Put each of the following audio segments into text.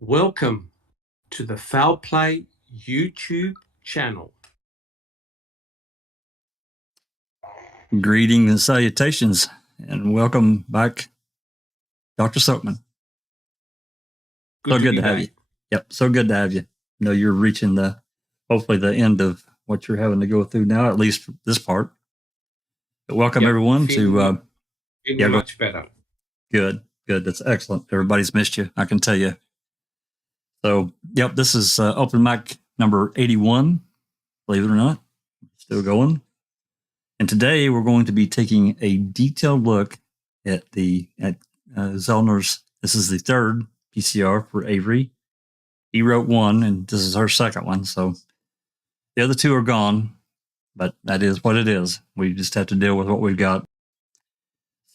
Welcome to the Foul Play YouTube channel. Greetings and salutations, and welcome back, Dr. Silkman. So good to have you. Yep, so good to have you. I know you're reaching hopefully the end of what you're having to go through now, at least this part. But welcome everyone to. Feeling much better. Good. That's excellent. Everybody's missed you, I can tell you. So, yep, this is open mic number 81. Believe it or not, still going. And today we're going to be taking a detailed look at Zellner's. This is the third PCR for Avery. He wrote one, and this is her second one. So the other two are gone, but that is what it is. We just have to deal with what we've got.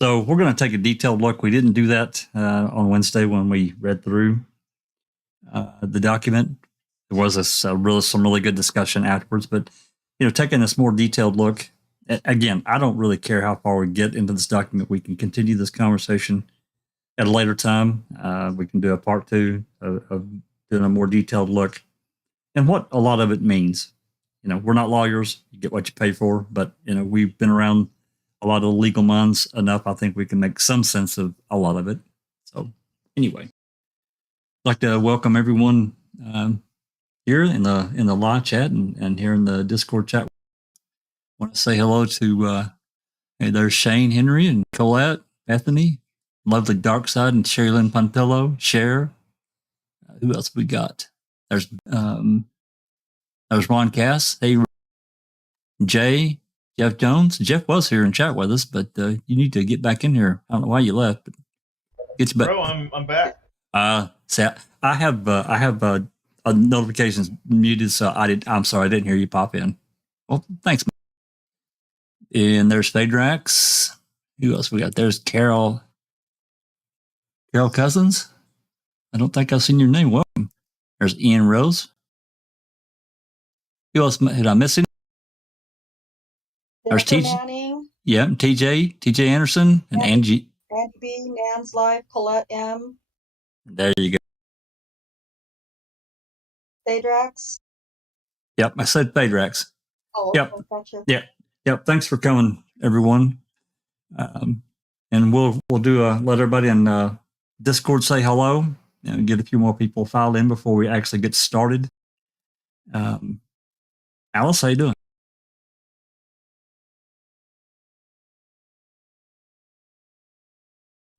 So we're going to take a detailed look. We didn't do that on Wednesday when we read through the document. There was some really good discussion afterwards, but taking this more detailed look. Again, I don't really care how far we get into this document. We can continue this conversation at a later time. We can do a part two of doing a more detailed look and what a lot of it means. We're not lawyers. You get what you pay for, but we've been around a lot of the legal minds enough. I think we can make some sense of a lot of it. So anyway, I'd like to welcome everyone here in the live chat and here in the Discord chat. I want to say hello to there's Shane Henry and Colette, Bethany, lovely Darkside and Sherilyn Pontillo, Cher. Who else we got? There's Ron Cass. Hey, Jay, Jeff Jones. Jeff was here in chat with us, but you need to get back in here. I don't know why you left, but get you back. Bro, I'm back. See, I have notifications muted, so I'm sorry I didn't hear you pop in. Well, thanks, man. And there's Phaedrax. Who else we got? There's Carol Cousins. I don't think I've seen your name. Welcome. There's Ian Rose. Who else did I miss? There's TJ. Yeah, TJ Anderson, and Angie. Angie B, Nan's Live, Colette M. There you go. Phaedrax. Yep, I said Phaedrax. Oh, yep. Okay, gotcha. Yep. Thanks for coming, everyone. And we'll let everybody in Discord say hello and get a few more people filed in before we actually get started. Alice, how you doing?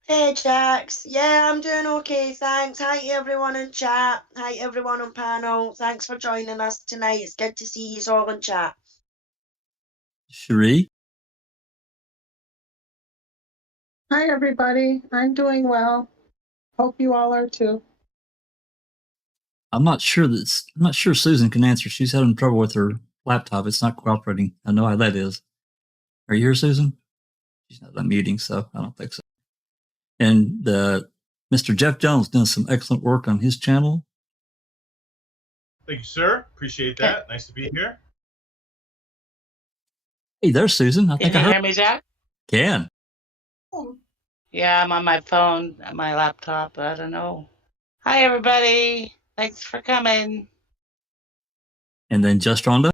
Hey Jax, yeah, I'm doing okay, thanks. Hi everyone in chat, hi everyone on panel. Thanks for joining us tonight. It's good to see you all in chat. Cherie? Hi everybody, I'm doing well. Hope you all are too. I'm not sure Susan can answer. She's having trouble with her laptop. It's not cooperating. I know how that is. Are you here, Susan? She's not unmuting, so I don't think so. And Mr. Jeff Jones doing some excellent work on his channel. Thank you, sir. Appreciate that. Nice to be here. Hey, there's Susan. I think Can I you heard. hear me, Jack? Can. Yeah, I'm on my phone, my laptop. I don't know. Hi, everybody. Thanks for coming. And then just Rhonda.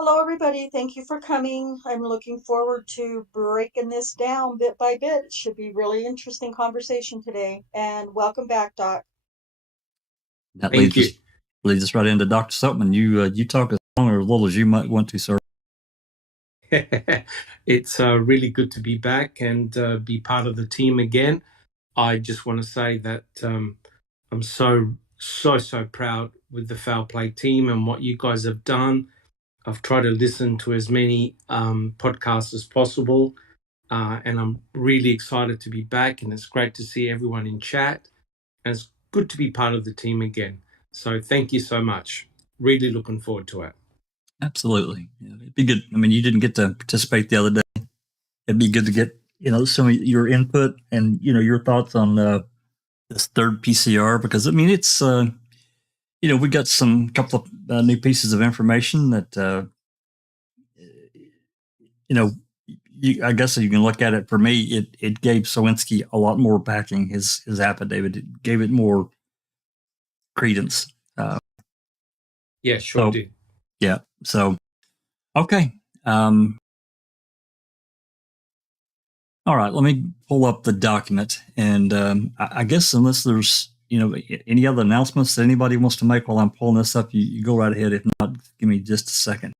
Hello, everybody. Thank you for coming. I'm looking forward to breaking this down bit by bit. It should be really interesting conversation today. And welcome back, Doc. That leads us right into Dr. Silkman. You talk as long or as little as you might want to, sir. It's really good to be back and be part of the team again. I just want to say that I'm so proud with the Foul Play team and what you guys have done. I've tried to listen to as many podcasts as possible, and I'm really excited to be back, and it's great to see everyone in chat, and it's good to be part of the team again. So thank you so much. Really looking forward to it. Absolutely. Yeah, it'd be good. I mean, you didn't get to participate the other day. It'd be good to get, some of your input and, your thoughts on this third PCR, because, I mean, it's, we got couple of new pieces of information that, I guess you can look at it. For me, it gave Sowinski a lot more backing. His affidavit, it gave it more credence. Yeah, sure So, did. yeah. So, okay. All right. Let me pull up the document, and I guess unless there's any other announcements that anybody wants to make while I'm pulling this up, you go right ahead. If not, give me just a second.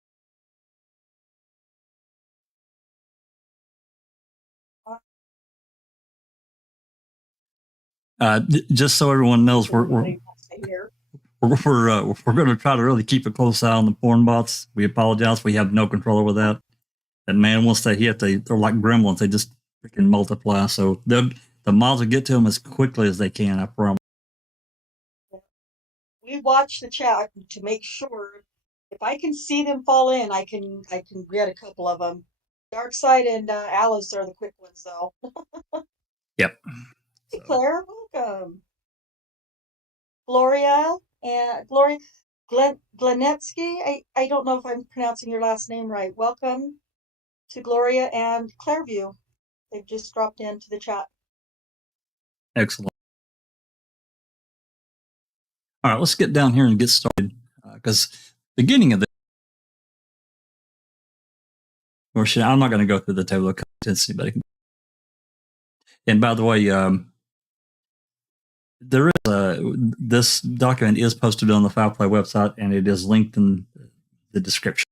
Just so everyone knows, we're going to try to really keep a close eye on the porn bots. We apologize. We have no control over that. And man, once they hit, they're like gremlins. They just freaking multiply. So the mods will get to them as quickly as they can. I promise. We watch the chat to make sure. If I can see them fall in, I can get a couple of them. Darkside and Alice are the quick ones, though. Yep. Hey, Claire, welcome. Gloria Glenetsky. I don't know if I'm pronouncing your last name right. Welcome to Gloria and Clairview. They've just dropped into the chat. Excellent. All right, let's get down here and get started. Because beginning of the I'm not going to go through the table of contents. Anybody can. And by the way, there is this document is posted on the Foul Play website, and it is linked in the description.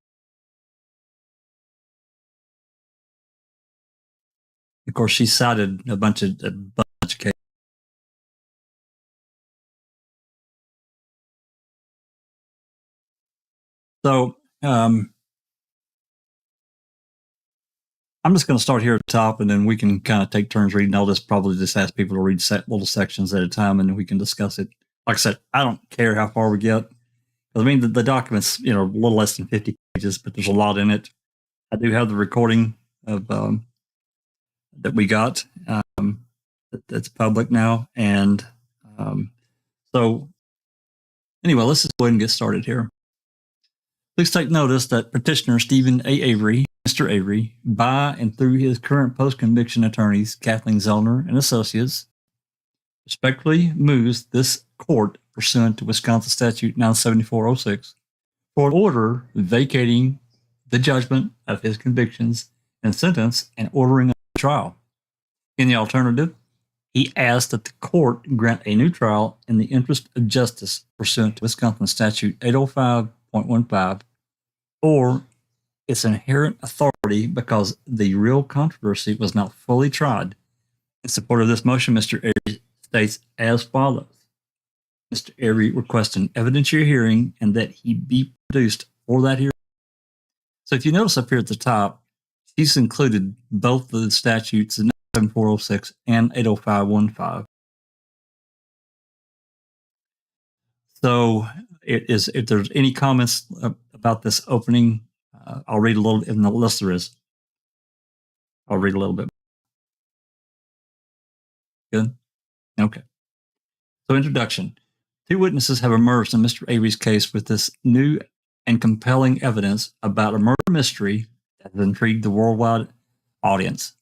Of course, she cited a bunch of cases. So I'm just going to start here at the top, and then we can kind of take turns reading. I'll just probably just ask people to read little sections at a time, and then we can discuss it. Like I said, I don't care how far we get. I mean, the document's a little less than 50 pages, but there's a lot in it. I do have the recording of that we got that's public now, and so anyway, let's just go ahead and get started here. Please take notice that petitioner Stephen A. Avery, Mr. Avery, by and through his current post-conviction attorneys, Kathleen Zellner and Associates, respectfully moves this court pursuant to Wisconsin Statute 97406 for an order vacating the judgment of his convictions and sentence and ordering a trial. In the alternative, he asked that the court grant a new trial in the interest of justice pursuant to Wisconsin Statute 805.15 or its inherent authority because the real controversy was not fully tried. In support of this motion, Mr. Avery states as follows. Mr. Avery requests an evidentiary hearing and that he be produced for that hearing. So if you notice up here at the top, he's included both the statutes, 7406 and 805.15. So if there's any comments about this opening, I'll read a little, unless there is. I'll read a little bit. Good? Okay. So introduction. Two witnesses have emerged in Mr. Avery's case with this new and compelling evidence about a murder mystery that has intrigued the worldwide audience.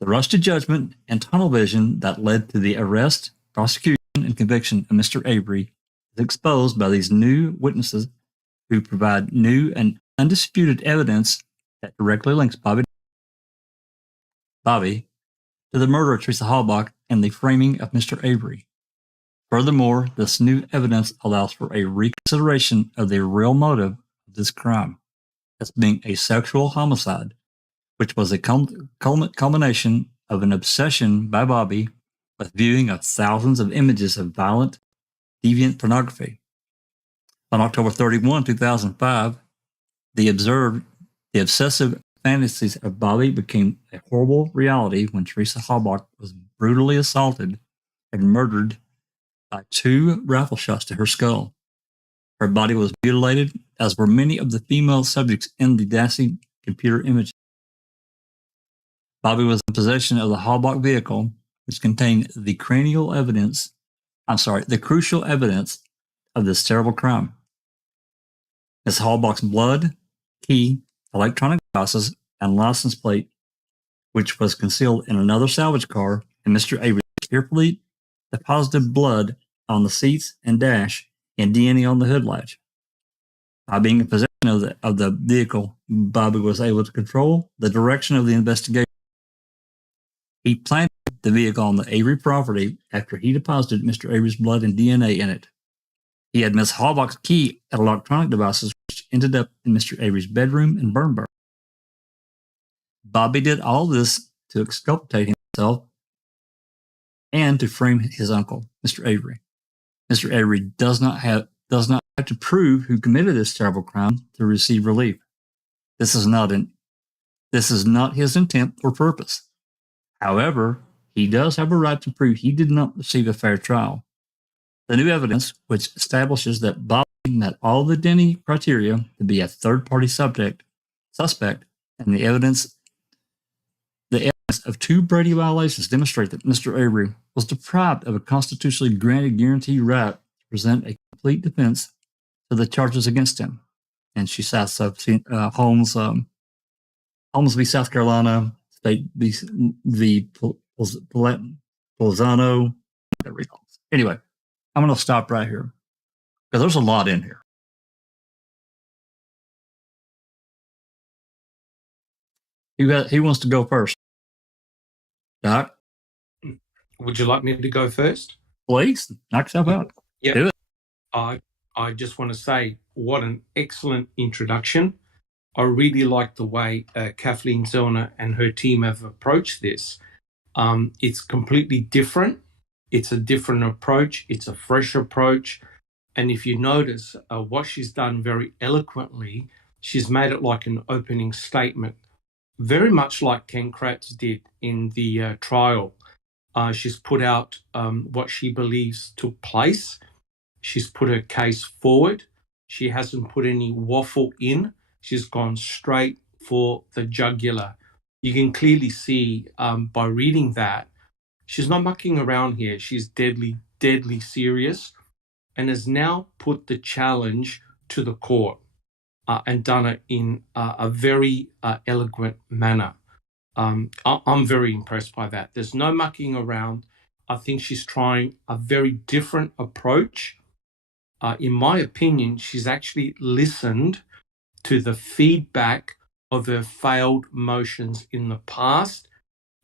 The rush to judgment and tunnel vision that led to the arrest, prosecution, and conviction of Mr. Avery is exposed by these new witnesses who provide new and undisputed evidence that directly links Bobby to the murder of Teresa Halbach and the framing of Mr. Avery. Furthermore, this new evidence allows for a reconsideration of the real motive of this crime as being a sexual homicide, which was a culmination of an obsession by Bobby with viewing of thousands of images of violent, deviant pornography. On October 31, 2005, the obsessive fantasies of Bobby became a horrible reality when Teresa Halbach was brutally assaulted and murdered by 2 rifle shots to her skull. Her body was mutilated, as were many of the female subjects in the Dassey computer images. Bobby was in possession of the Halbach vehicle, which contained the crucial evidence of this terrible crime. Ms. Halbach's blood, key, electronic devices and license plate, which was concealed in another salvage car, and Mr. Avery carefully deposited blood on the seats and dash and Denny on the hood latch. By being in possession of the vehicle, Bobby was able to control the direction of the investigation. He planted the vehicle on the Avery property after he deposited Mr. Avery's blood and DNA in it. He had Miss Halbach's key at electronic devices, which ended up in Mr. Avery's bedroom in Burnburn. Bobby did all this to exculpate himself and to frame his uncle, Mr. Avery. Mr. Avery does not have to prove who committed this terrible crime to receive relief. This is not his intent or purpose. However, he does have a right to prove he did not receive a fair trial. The new evidence, which establishes that Bobby met all the Denny criteria to be a third-party suspect, and the evidence of 2 Brady violations demonstrate that Mr. Avery was deprived of a constitutionally granted guaranteed right to present a complete defense to the charges against him. And she cites Holmes v. South Carolina, State v. Polzano. Anyway, I'm going to stop right here because there's a lot in here. Who wants to go first? Doc? Would you like me to go first? Please, knock yourself out. Yeah. Do it. I just want to say what an excellent introduction. I really like the way Kathleen Zellner and her team have approached this. It's completely different. It's a different approach. It's a fresh approach. And if you notice what she's done very eloquently, she's made it like an opening statement, very much like Ken Kratz did in the trial. She's put out what she believes took place. She's put her case forward. She hasn't put any waffle in. She's gone straight for the jugular. You can clearly see by reading that, she's not mucking around here. She's deadly, deadly serious and has now put the challenge to the court and done it in a very eloquent manner. I'm very impressed by that. There's no mucking around. I think she's trying a very different approach. In my opinion, she's actually listened to the feedback of her failed motions in the past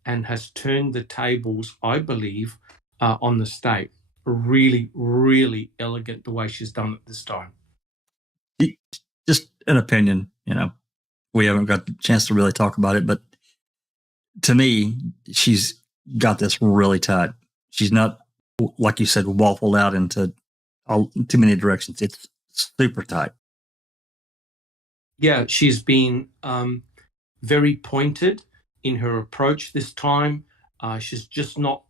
and has turned the tables, I believe, on the state. Really, really elegant the way she's done it this time. Just an opinion, we haven't got the chance to really talk about it, but to me, she's got this really tight. She's not, like you said, waffled out into too many directions. It's super tight. Yeah, she's been very pointed in her approach this time. She's just not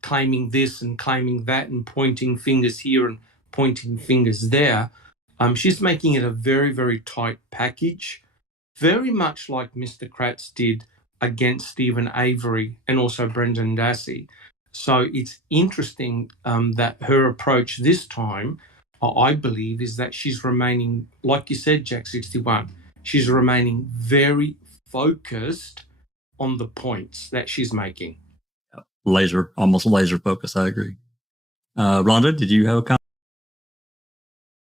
claiming this and claiming that and pointing fingers here and pointing fingers there. She's making it a very, very tight package, very much like Mr. Kratz did against Stephen Avery and also Brendan Dassey. So it's interesting that her approach this time, I believe, is that she's remaining, like you said, Jack 61, she's remaining very focused on the points that she's making. Almost laser focus. I agree. Rhonda, did you have a comment?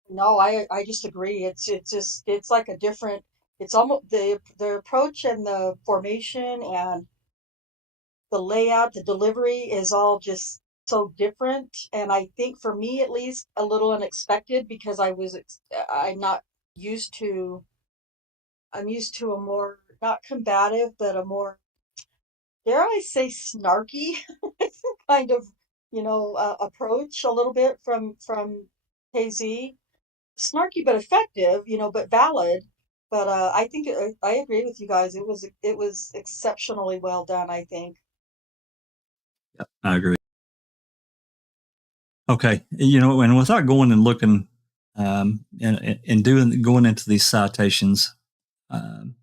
No, I just agree. It's like a different. It's almost the approach and the formation and the layout, the delivery is all just so different. And I think for me, at least, a little unexpected because I'm used to a more, not combative, but a more, dare I say, snarky kind of, approach a little bit from KZ. Snarky but effective, but valid. But I think I agree with you guys. It was exceptionally well done, I think. Yep, I agree. Okay, and without going and looking and going into these citations, I'm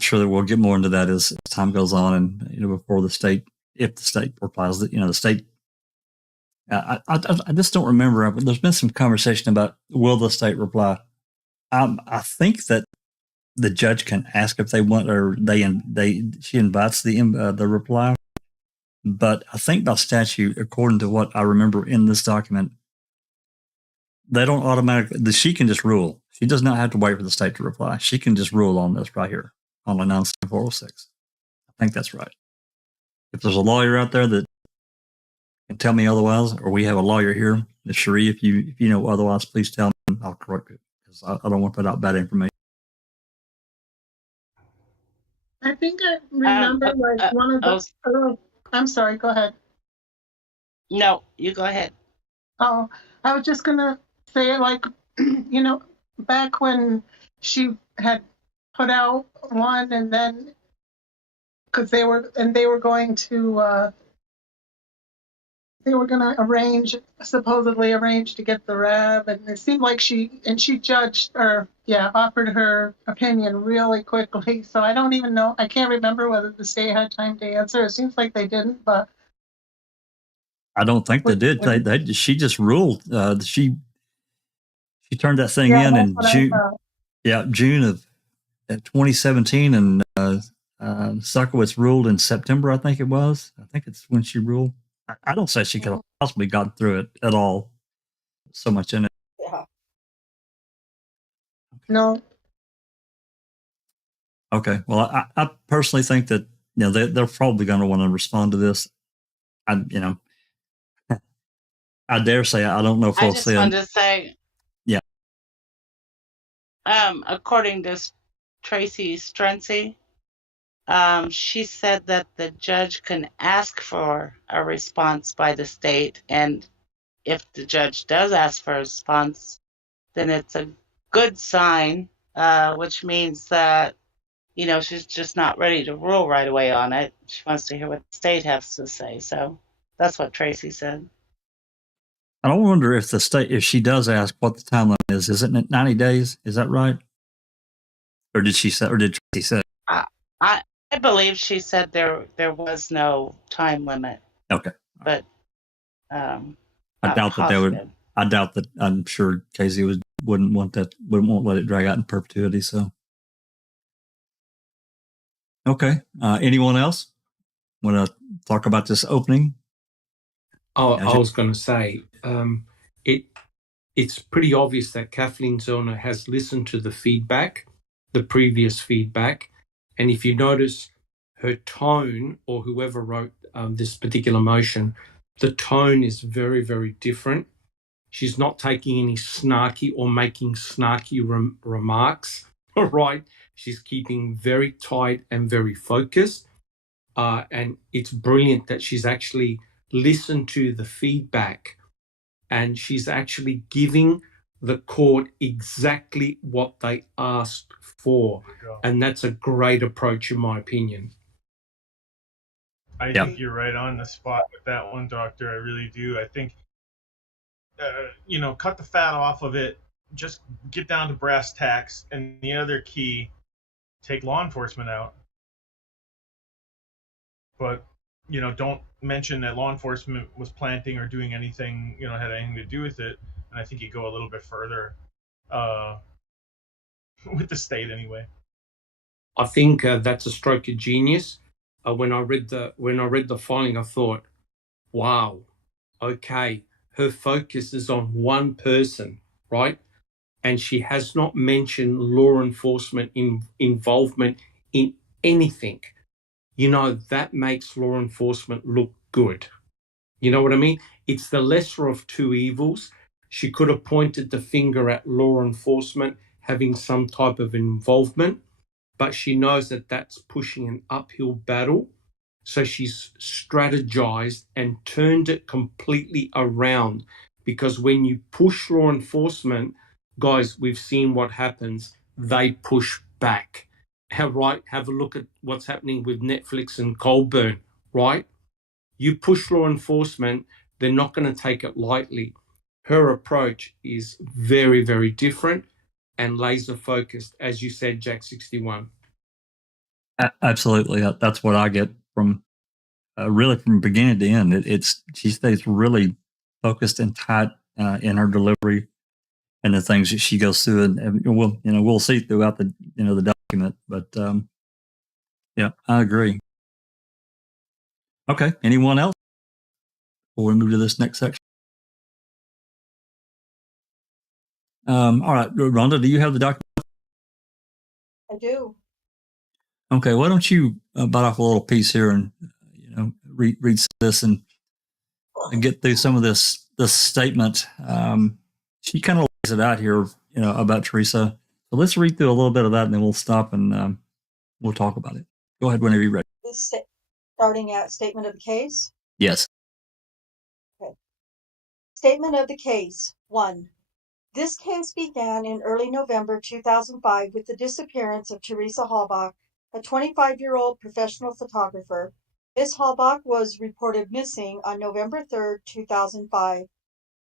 sure that we'll get more into that as time goes on, and before the state, if the state replies, that the state. I just don't remember. There's been some conversation about will the state reply. I think that the judge can ask if they want, or she invites the reply. But I think by statute, according to what I remember in this document, they don't automatically. She can just rule. She does not have to wait for the state to reply. She can just rule on this right here on the 97406. I think that's right. If there's a lawyer out there that can tell me otherwise, or we have a lawyer here, Ms. Cherie, if you know otherwise, please tell me. I'll correct it because I don't want to put out bad information. I think I remember one of the. Oh, I'm sorry. Go ahead. No, you go ahead. Oh, I was just gonna say, like, back when she had put out one, and then because they were going to supposedly arrange to get the RAB, and it seemed like she offered her opinion really quickly. So I don't even know. I can't remember whether the state had time to answer. It seems like they didn't, but I don't think they did. She just ruled. She turned that thing in June. Yeah, June of 2017, and Suckowitz ruled in September. I think it was. I think it's when she ruled. I don't say she could have possibly gotten through it at all. So much in it. Yeah. No. Okay. Well, I personally think that they're probably going to want to respond to this. I dare say I don't know. I just wanted to say. Yeah. According to Tracy Strency, she said that the judge can ask for a response by the state, and if the judge does ask for a response, then it's a good sign, which means that she's just not ready to rule right away on it. She wants to hear what the state has to say. So that's what Tracy said. I don't wonder if if she does ask what the timeline is. Isn't it 90 days? Is that right? Or did Tracy say? I believe she said there was no time limit. Okay. But I doubt that they would. I doubt that. I'm sure Casey wouldn't want let it drag out in perpetuity. So, okay. Anyone else want to talk about this opening? Oh, I was going to say, it's pretty obvious that Kathleen Zellner has listened to the feedback, the previous feedback, and if you notice her tone, or whoever wrote this particular motion, the tone is very, very different. She's not taking any snarky or making snarky remarks, right? She's keeping very tight and very focused, and it's brilliant that she's actually listened to the feedback and she's actually giving the court exactly what they asked for. And that's a great approach, in my opinion. I think you're right on the spot with that one, Doctor. I really do. I think, cut the fat off of it, just get down to brass tacks. And the other key, take law enforcement out. But, don't mention that law enforcement was planting or doing anything, had anything to do with it. And I think you go a little bit further with the state anyway. I think that's a stroke of genius. When I read the filing, I thought, wow, okay, her focus is on one person, right? And she has not mentioned law enforcement involvement in anything. That makes law enforcement look good. You know what I mean? It's the lesser of two evils. She could have pointed the finger at law enforcement having some type of involvement, but she knows that that's pushing an uphill battle. So she's strategized and turned it completely around, because when you push law enforcement, guys, we've seen what happens. They push back. Right? Have a look at what's happening with Netflix and Goldburn, right? You push law enforcement, they're not going to take it lightly. Her approach is very, very different and laser focused, as you said, Jack 61. Absolutely. That's what I get from really from beginning to end. She stays really focused and tight in her delivery and the things that she goes through, and we'll see throughout the document document. But yeah, I agree. Okay. Anyone else? Before we move to this next section. All right, Rhonda, do you have the document? I do. Okay, why don't you bite off a little piece here and read this and get through some of this statement. She kind of lays it out here, about Teresa. So let's read through a little bit of that, and then we'll stop and we'll talk about it. Go ahead whenever you're ready. This starting at statement of the case. Yes. Okay. Statement of the case. 1. This case began in early November 2005 with the disappearance of Teresa Halbach, a 25-year-old professional photographer. Ms. Halbach was reported missing on November 3, 2005.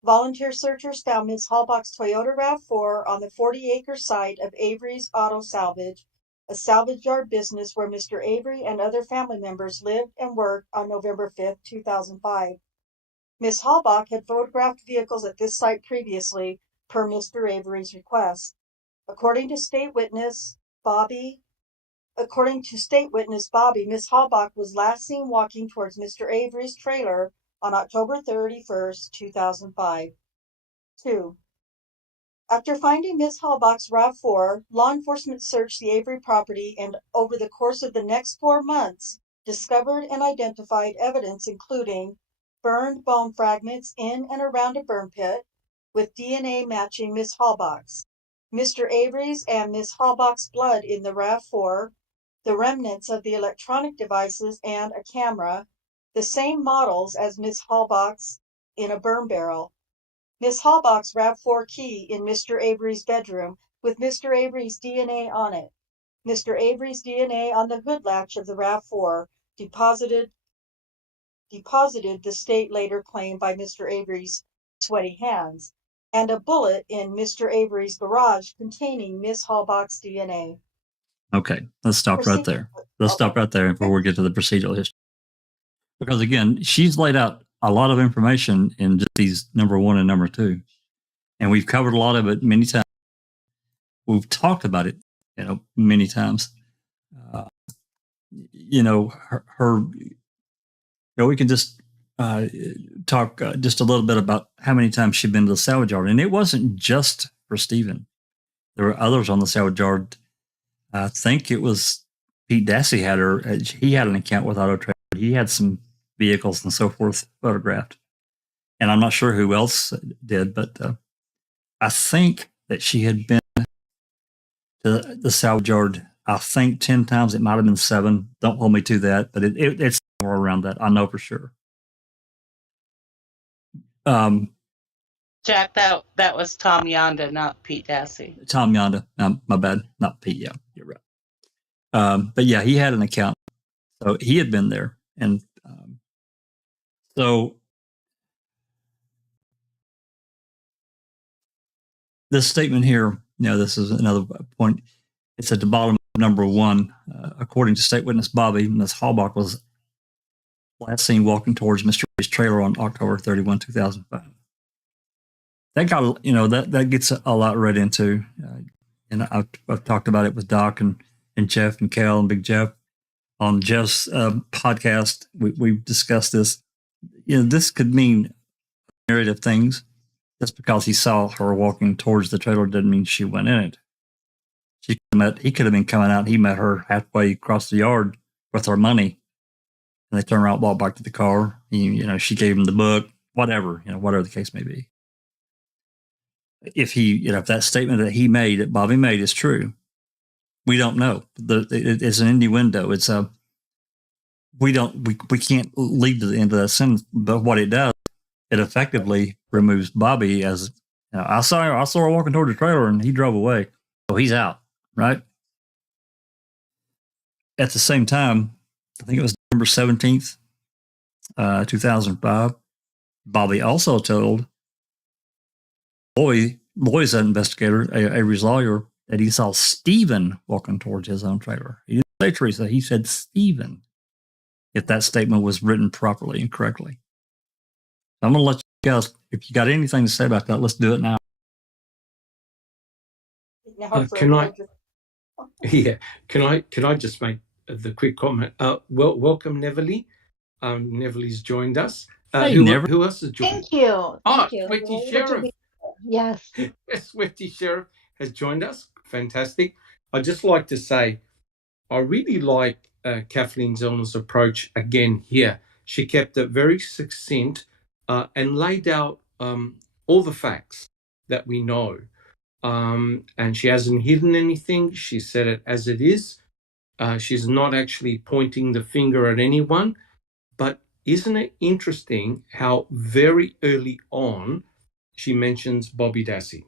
Volunteer searchers found Ms. Halbach's Toyota RAV4 on the 40-acre site of Avery's Auto Salvage, a salvage yard business where Mr. Avery and other family members lived and worked on November 5, 2005. Ms. Halbach had photographed vehicles at this site previously, per Mr. Avery's request. According to state witness Bobby, Ms. Halbach was last seen walking towards Mr. Avery's trailer on October 31, 2005. 2. After finding Ms. Halbach's RAV4, law enforcement searched the Avery property and, over the course of the next 4 months, discovered and identified evidence including burned bone fragments in and around a burn pit, with DNA matching Ms. Halbach's, Mr. Avery's and Ms. Halbach's blood in the RAV4, the remnants of the electronic devices and a camera, the same models as Ms. Halbach's, in a burn barrel. Ms. Halbach's RAV4 key in Mr. Avery's bedroom with Mr. Avery's DNA on it. Mr. Avery's DNA on the hood latch of the RAV4 deposited the state later claimed by Mr. Avery's sweaty hands, and a bullet in Mr. Avery's garage containing Ms. Halbach's DNA. Okay, let's stop right there. Let's stop right there before we get to the procedural history. Because again, she's laid out a lot of information in just these number 1 and number 2. And we've covered a lot of it many times. We've talked about it, many times. We can just talk just a little bit about how many times she'd been to the salvage yard. And it wasn't just for Stephen. There were others on the salvage yard. I think it was Pete Dassey had her. He had an account with Auto Trader. He had some vehicles and so forth photographed. And I'm not sure who else did, but I think that she had been to the salvage yard, I think 10 times. It might have been 7. Don't hold me to that, but it's somewhere around that. I know for sure. Jack, that was Tom Yonda, not Pete Dassey. Tom Yonda. My bad. Not Pete. Yeah, you're right. But yeah, he had an account. So he had been there. And so this statement here, this is another point. It's at the bottom of number 1. According to state witness Bobby, Ms. Halbach was last seen walking towards Mr. Ray's trailer on October 31, 2005. That got, that gets a lot read into. And I've talked about it with Doc and Jeff and Cal and Big Jeff. On Jeff's podcast, we've discussed this. This could mean a myriad of things. Just because he saw her walking towards the trailer doesn't mean she went in it. He could have been coming out. He met her halfway across the yard with her money, and they turned around, walked back to the car. She gave him the book, whatever the case may be. If if that statement that Bobby made is true, we don't know. It's an innuendo. It's we can't lead to the end of that sentence. But what it does, it effectively removes Bobby as I saw her walking toward the trailer and he drove away, so he's out, right? At the same time, I think it was December 17th, 2005. Bobby also told Loy's an investigator, Avery's lawyer, that he saw Stephen walking towards his own trailer. He didn't say Teresa, he said Stephen, if that statement was written properly and correctly. I'm going to let you guys, if you got anything to say about that, let's do it now. Yeah. Can I just make the quick comment? Welcome, Neverly. Neverly's joined us. Hey, never. Who else has joined? Thank you. Oh, Thank you. Sweaty Good to Sheriff. be here. Yes. Sweaty Sheriff has joined us. Fantastic. I'd just like to say, I really like Kathleen Zellner's approach again here. She kept it very succinct and laid out all the facts that we know. And she hasn't hidden anything. She said it as it is. She's not actually pointing the finger at anyone. But isn't it interesting how very early on she mentions Bobby Dassey?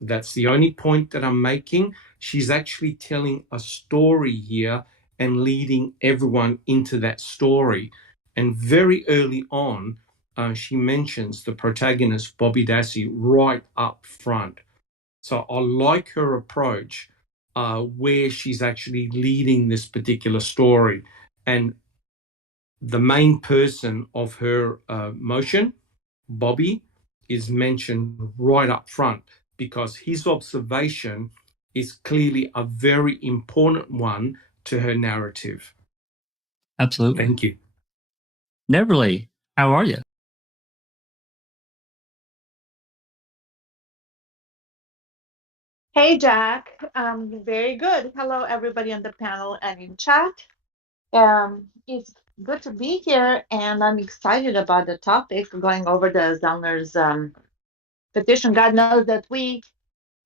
That's the only point that I'm making. She's actually telling a story here and leading everyone into that story. And very early on, she mentions the protagonist, Bobby Dassey, right up front. So I like her approach where she's actually leading this particular story. And the main person of her motion, Bobby, is mentioned right up front because his observation is clearly a very important one to her narrative. Absolutely. Thank you. Neverly, how are you? Hey, Jack. Very good. Hello, everybody on the panel and in chat. It's good to be here, and I'm excited about the topic going over the Zellner's petition. God knows that we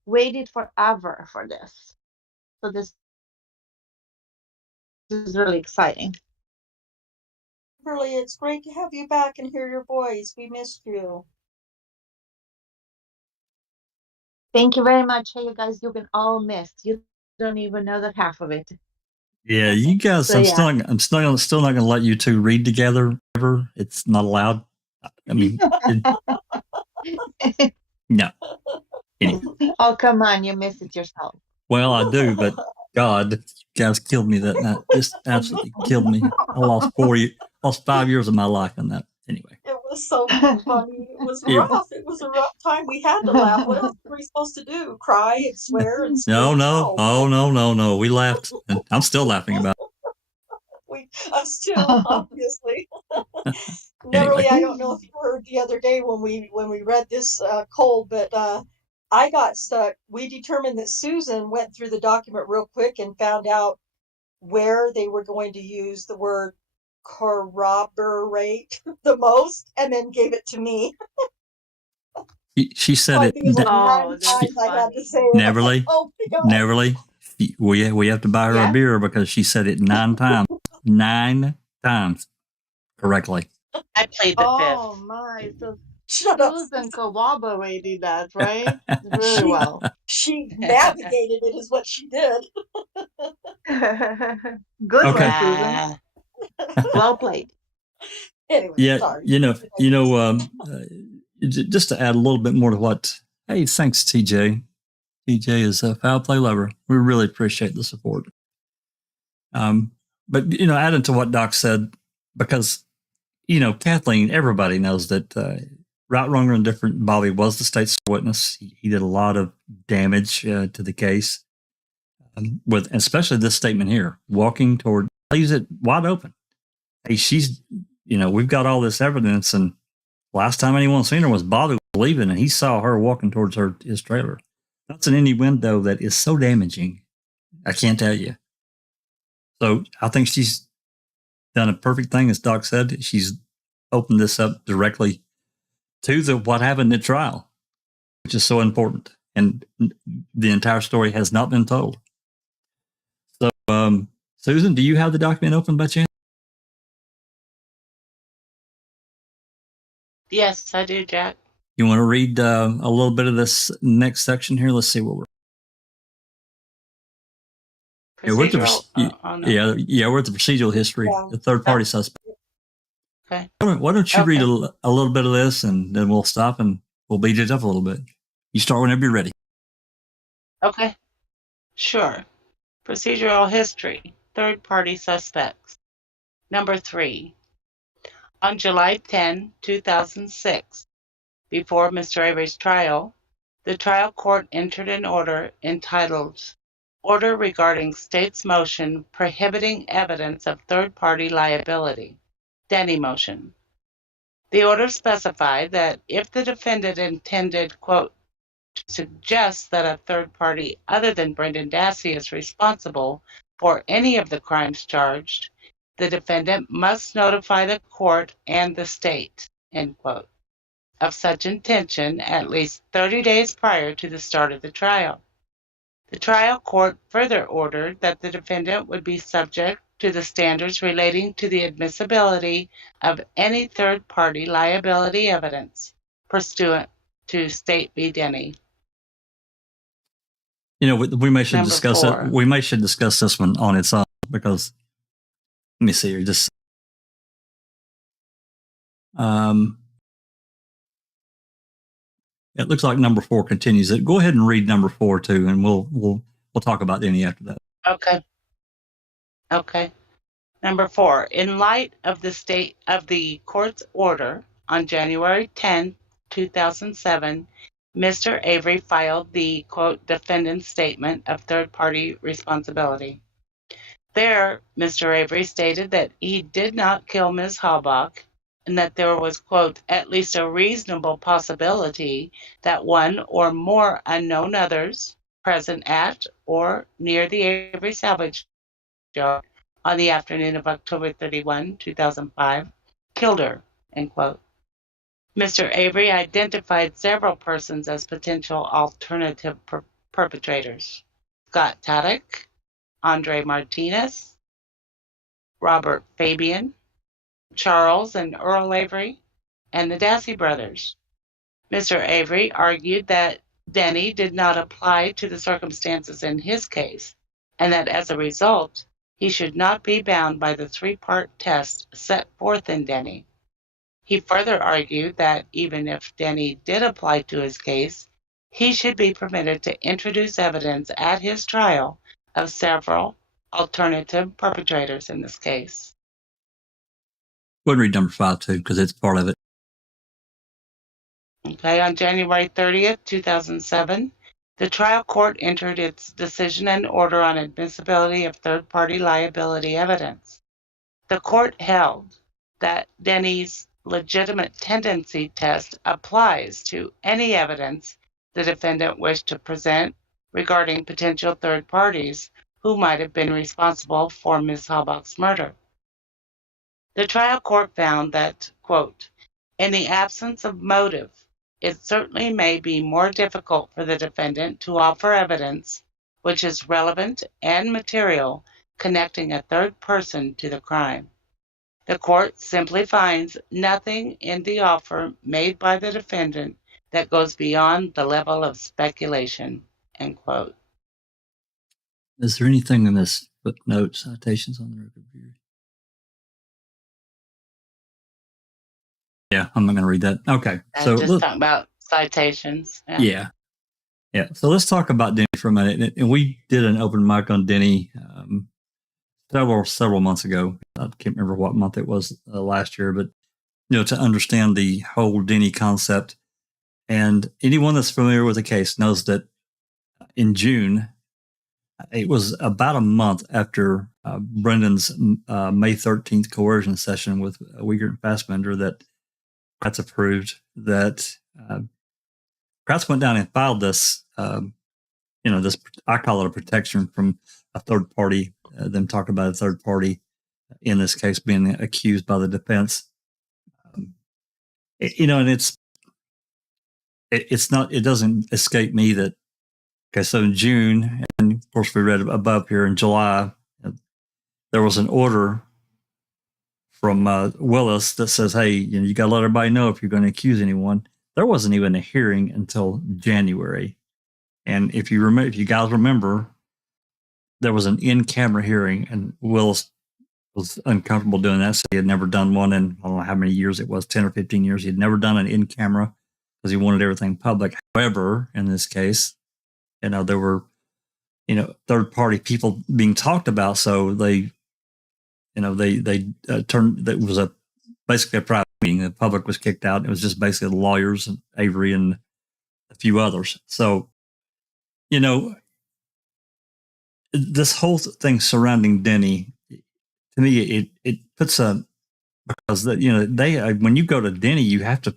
waited forever for this. So this is really exciting. Kimberly, it's great to have you back and hear your voice. We missed you. Thank you very much. Hey, you guys, you've been all missed. You don't even know that half of it. Yeah, you guys. So, I'm still not going to let you two read together ever. It's not allowed. I mean, no. Anyway. Oh, come on, you miss it yourself. Well, I do, but God, you guys killed me that night. Just absolutely killed me. I lost 5 years of my life on that. Anyway. It was so funny. It was rough. It was a rough time. We had to laugh. What else were we supposed to do? Cry and swear and scream? No. We laughed. And I'm still laughing about it. Us too, obviously. Neverly, I don't know if you heard the other day when we read this, Cole, but I got stuck. We determined that Susan went through the document real quick and found out where they were going to use the word corroborate the most, and then gave it to me. She said it. Neverly, we have to buy her a beer because she said it 9 times. 9 times correctly. I played the fifth. Oh my! So Susan corroborated that, right? Really well. She navigated it, is what she did. Good one, Susan. Well played. Anyway, yeah, sorry. Just to add a little bit more to what. Hey, thanks, TJ. TJ is a foul play lover. We really appreciate the support. But adding to what Doc said, because Kathleen, everybody knows that right, wrong, or indifferent, Bobby was the state's witness. He did a lot of damage to the case, with especially this statement here, walking toward, leaves it wide open. Hey, she's, we've got all this evidence, and last time anyone seen her was Bobby leaving, and he saw her walking towards his trailer. That's an innuendo that is so damaging. I can't tell you. So I think she's done a perfect thing, as Doc said. She's opened this up directly to what happened at trial, which is so important. And the entire story has not been told. So, Susan, do you have the document open by chance? Yes, I do, Jack. You want to read a little bit of this next section here? Let's see what we're. We're at the procedural history, the third party suspect. Okay. Why don't you read a little bit of this, and then we'll stop and we'll beat it up a little bit. You start whenever you're ready. Okay. Sure. Procedural history, third party suspects. Number 3. On July 10, 2006, before Mr. Avery's trial, the trial court entered an order entitled order regarding state's motion prohibiting evidence of third-party liability, Denny motion. The order specified that if the defendant intended, quote, to suggest that a third party other than Brendan Dassey is responsible for any of the crimes charged, the defendant must notify the court and the state, end quote, of such intention at least 30 days prior to the start of the trial. The trial court further ordered that the defendant would be subject to the standards relating to the admissibility of any third-party liability evidence pursuant to State v. Denny. You know, we should Number discuss 4. it. We should discuss this one on its own because let me see here. Just it looks like number 4 continues it. Go ahead and read number 4 too, and we'll talk about Denny after that. Okay. Number 4. In light of the court's order on January 10, 2007, Mr. Avery filed the, quote, defendant's statement of third-party responsibility. There, Mr. Avery stated that he did not kill Ms. Halbach and that there was, quote, at least a reasonable possibility that one or more unknown others present at or near the Avery salvage yard on the afternoon of October 31, 2005, killed her, end quote. Mr. Avery identified several persons as potential alternative perpetrators. Scott Taddock, Andre Martinez, Robert Fabian, Charles and Earl Avery, and the Dassey brothers. Mr. Avery argued that Denny did not apply to the circumstances in his case, and that as a result, he should not be bound by the 3-part test set forth in Denny. He further argued that even if Denny did apply to his case, he should be permitted to introduce evidence at his trial of several alternative perpetrators in this case. Go ahead and read number 5 too, because it's part of it. Okay, on January 30th, 2007, the trial court entered its decision and order on admissibility of third-party liability evidence. The court held that Denny's legitimate tendency test applies to any evidence the defendant wished to present regarding potential third parties who might have been responsible for Ms. Halbach's murder. The trial court found that, quote, in the absence of motive, it certainly may be more difficult for the defendant to offer evidence which is relevant and material connecting a third person to the crime. The court simply finds nothing in the offer made by the defendant that goes beyond the level of speculation, end quote. Is there anything in this footnote citations on the record here? Yeah, I'm not going to read that. Okay. So just talking about citations. Yeah. So let's talk about Denny for a minute. And we did an open mic on Denny several months ago. I can't remember what month it was last year, but to understand the whole Denny concept. And anyone that's familiar with the case knows that in June, it was about a month after Brendan's May 13th coercion session with Uyghur and Fassbender that Kratz approved, that Kratz went down and filed this, this, I call it a protection from a third party, them talking about a third party, in this case being accused by the defense. And it doesn't escape me that, okay, so in June, and of course we read above here in July, there was an order from Willis that says, hey, you got to let everybody know if you're going to accuse anyone. There wasn't even a hearing until January. And if you guys remember, there was an in-camera hearing, and Willis was uncomfortable doing that. So he had never done one in, I don't know how many years it was, 10 or 15 years. He had never done an in-camera because he wanted everything public. However, in this case, there were, third-party people being talked about. So they turned, that was basically a private meeting. The public was kicked out. It was just basically the lawyers and Avery and a few others. So, this whole thing surrounding Denny, to me, it puts a, because they when you go to Denny, you have to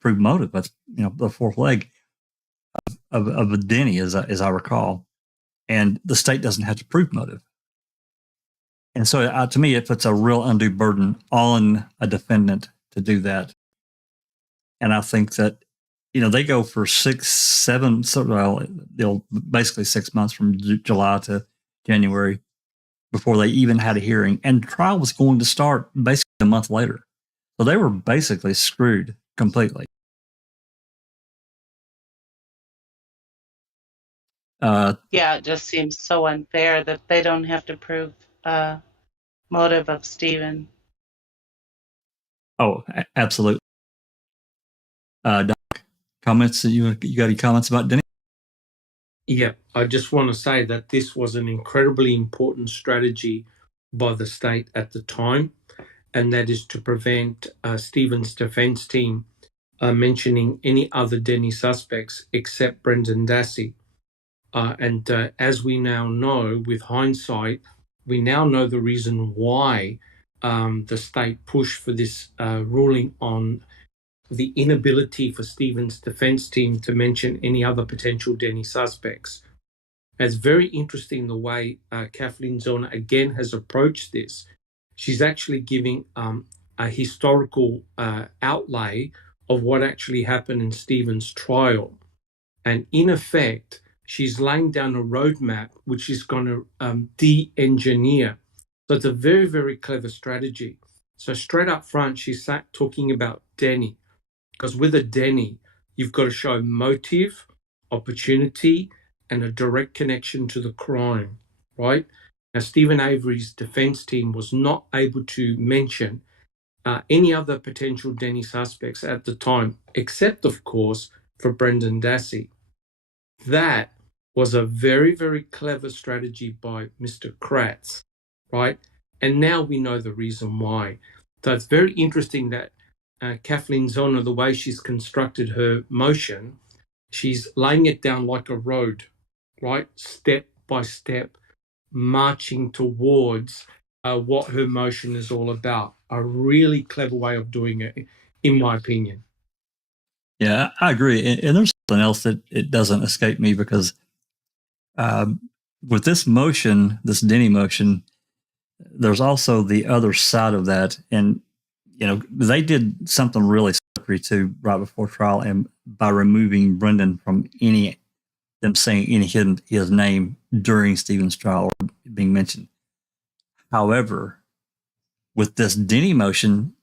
prove motive. That's the fourth leg of a Denny, as I recall, and the state doesn't have to prove motive. And so, to me, it puts a real undue burden on a defendant to do that. And I think that they go for 6, 7, they'll basically 6 months from July to January before they even had a hearing, and the trial was going to start basically a month later. So they were basically screwed completely. Yeah, it just seems so unfair that they don't have to prove motive of Stephen. Oh, absolutely. Doc, comments? You got any comments about Denny? Yeah, I just want to say that this was an incredibly important strategy by the state at the time, and that is to prevent Stephen's defense team mentioning any other Denny suspects except Brendan Dassey. And as we now know, with hindsight, we now know the reason why the state pushed for this ruling on the inability for Stephen's defense team to mention any other potential Denny suspects. It's very interesting the way Kathleen Zellner again has approached this. She's actually giving a historical outlay of what actually happened in Stephen's trial. And in effect, she's laying down a roadmap which is going to de-engineer. So it's a very, very clever strategy. So straight up front, she's talking about Denny, because with a Denny, you've got to show motive, opportunity, and a direct connection to the crime, right? Now, Stephen Avery's defense team was not able to mention any other potential Denny suspects at the time, except, of course, for Brendan Dassey. That was a very, very clever strategy by Mr. Kratz, right? And now we know the reason why. So it's very interesting that Kathleen Zellner, the way she's constructed her motion, she's laying it down like a road, right? Step by step, marching towards what her motion is all about. A really clever way of doing it, in my opinion. Yeah, I agree. And there's something else that it doesn't escape me, because with this motion, this Denny motion, there's also the other side of that. And, they did something really slippery too right before trial, and by removing Brendan from them saying his name during Stephen's trial or being mentioned. However, with this Denny motion,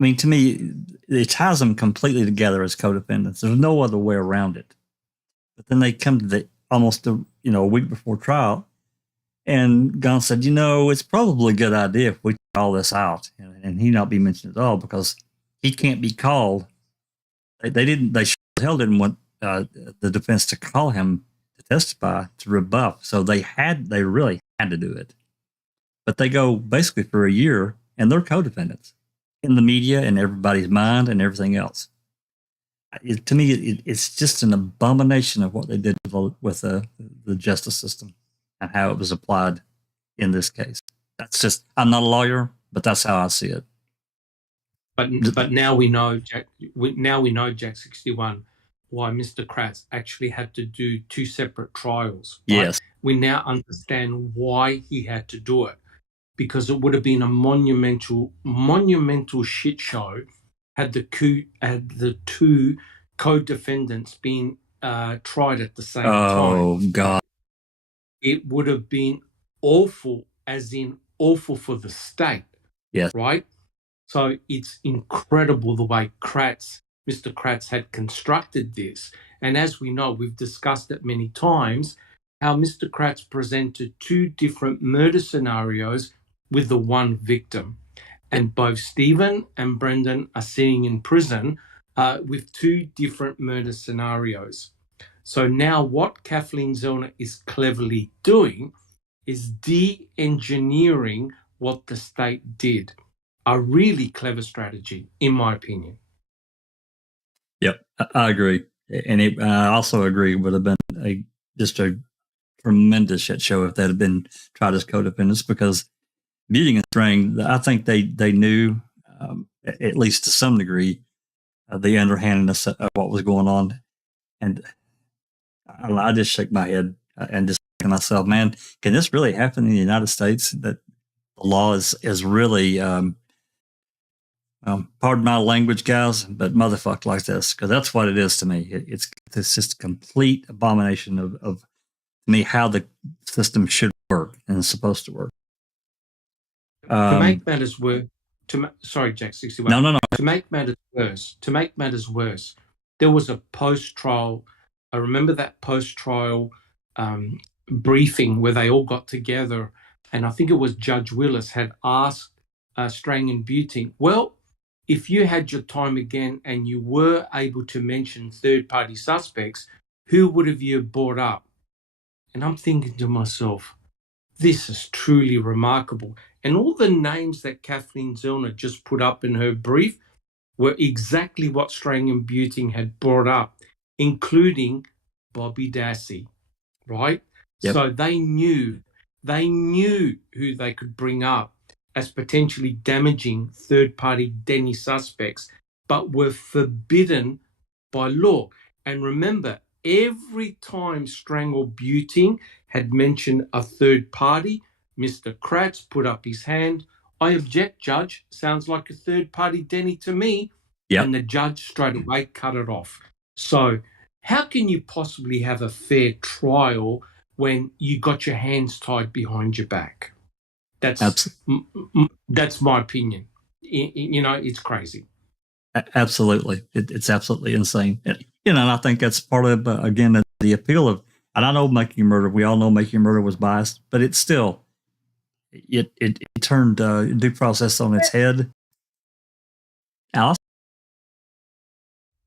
I mean, to me, it ties them completely together as co-defendants. There's no other way around it. But then they come to almost a week before trial, and Gunn said, it's probably a good idea if we take all this out and he not be mentioned at all, because he can't be called. They hell didn't want the defense to call him to testify, to rebuff. So they really had to do it. But they go basically for a year, and they're co-defendants in the media and everybody's mind and everything else. To me, it's just an abomination of what they did with the justice system and how it was applied in this case. That's just, I'm not a lawyer, but that's how I see it. But now we know, Jack 61, why Mr. Kratz actually had to do 2 separate trials. Right? Yes. We now understand why he had to do it, because it would have been a monumental shit show had the 2 co-defendants been tried at the same time. Oh, God. It would have been awful, as in awful for the state. Yes. Right? So it's incredible the way Mr. Kratz had constructed this. And as we know, we've discussed it many times, how Mr. Kratz presented 2 different murder scenarios with the one victim. And both Stephen and Brendan are sitting in prison with 2 different murder scenarios. So now what Kathleen Zellner is cleverly doing is de-engineering what the state did. A really clever strategy, in my opinion. Yep, I agree. And I also agree it would have been just a tremendous shit show if that had been tried as co-defendants, because Buting and Strang, I think they knew, at least to some degree, the underhandedness of what was going on. And I just shook my head and just thinking to myself, man, can this really happen in the United States? That the law is really, pardon my language, guys, but motherfuck like this, because that's what it is to me. It's just a complete abomination of me how the system should work and is supposed to work. To make matters worse, sorry, Jack 61. No. To make matters worse, there was a post-trial. I remember that post-trial briefing where they all got together, and I think it was Judge Willis had asked Strang and Buting, well, if you had your time again and you were able to mention third-party suspects, who would have you brought up? And I'm thinking to myself, this is truly remarkable. And all the names that Kathleen Zellner just put up in her brief were exactly what Strang and Buting had brought up, including Bobby Dassey, right? Yep. So they knew who they could bring up as potentially damaging third-party Denny suspects, but were forbidden by law. And remember, every time Strang or Buting had mentioned a third party, Mr. Kratz put up his hand. I object, Judge. Sounds like a third party Denny to me. Yep. And the judge straight away cut it off. So how can you possibly have a fair trial when you got your hands tied behind your back? That's my opinion. It's crazy. Absolutely. It's absolutely insane. And I think that's part of, again, the appeal of, and I know Making a Murder, we all know Making a Murder was biased, but it still, it turned due process on its head. Alice?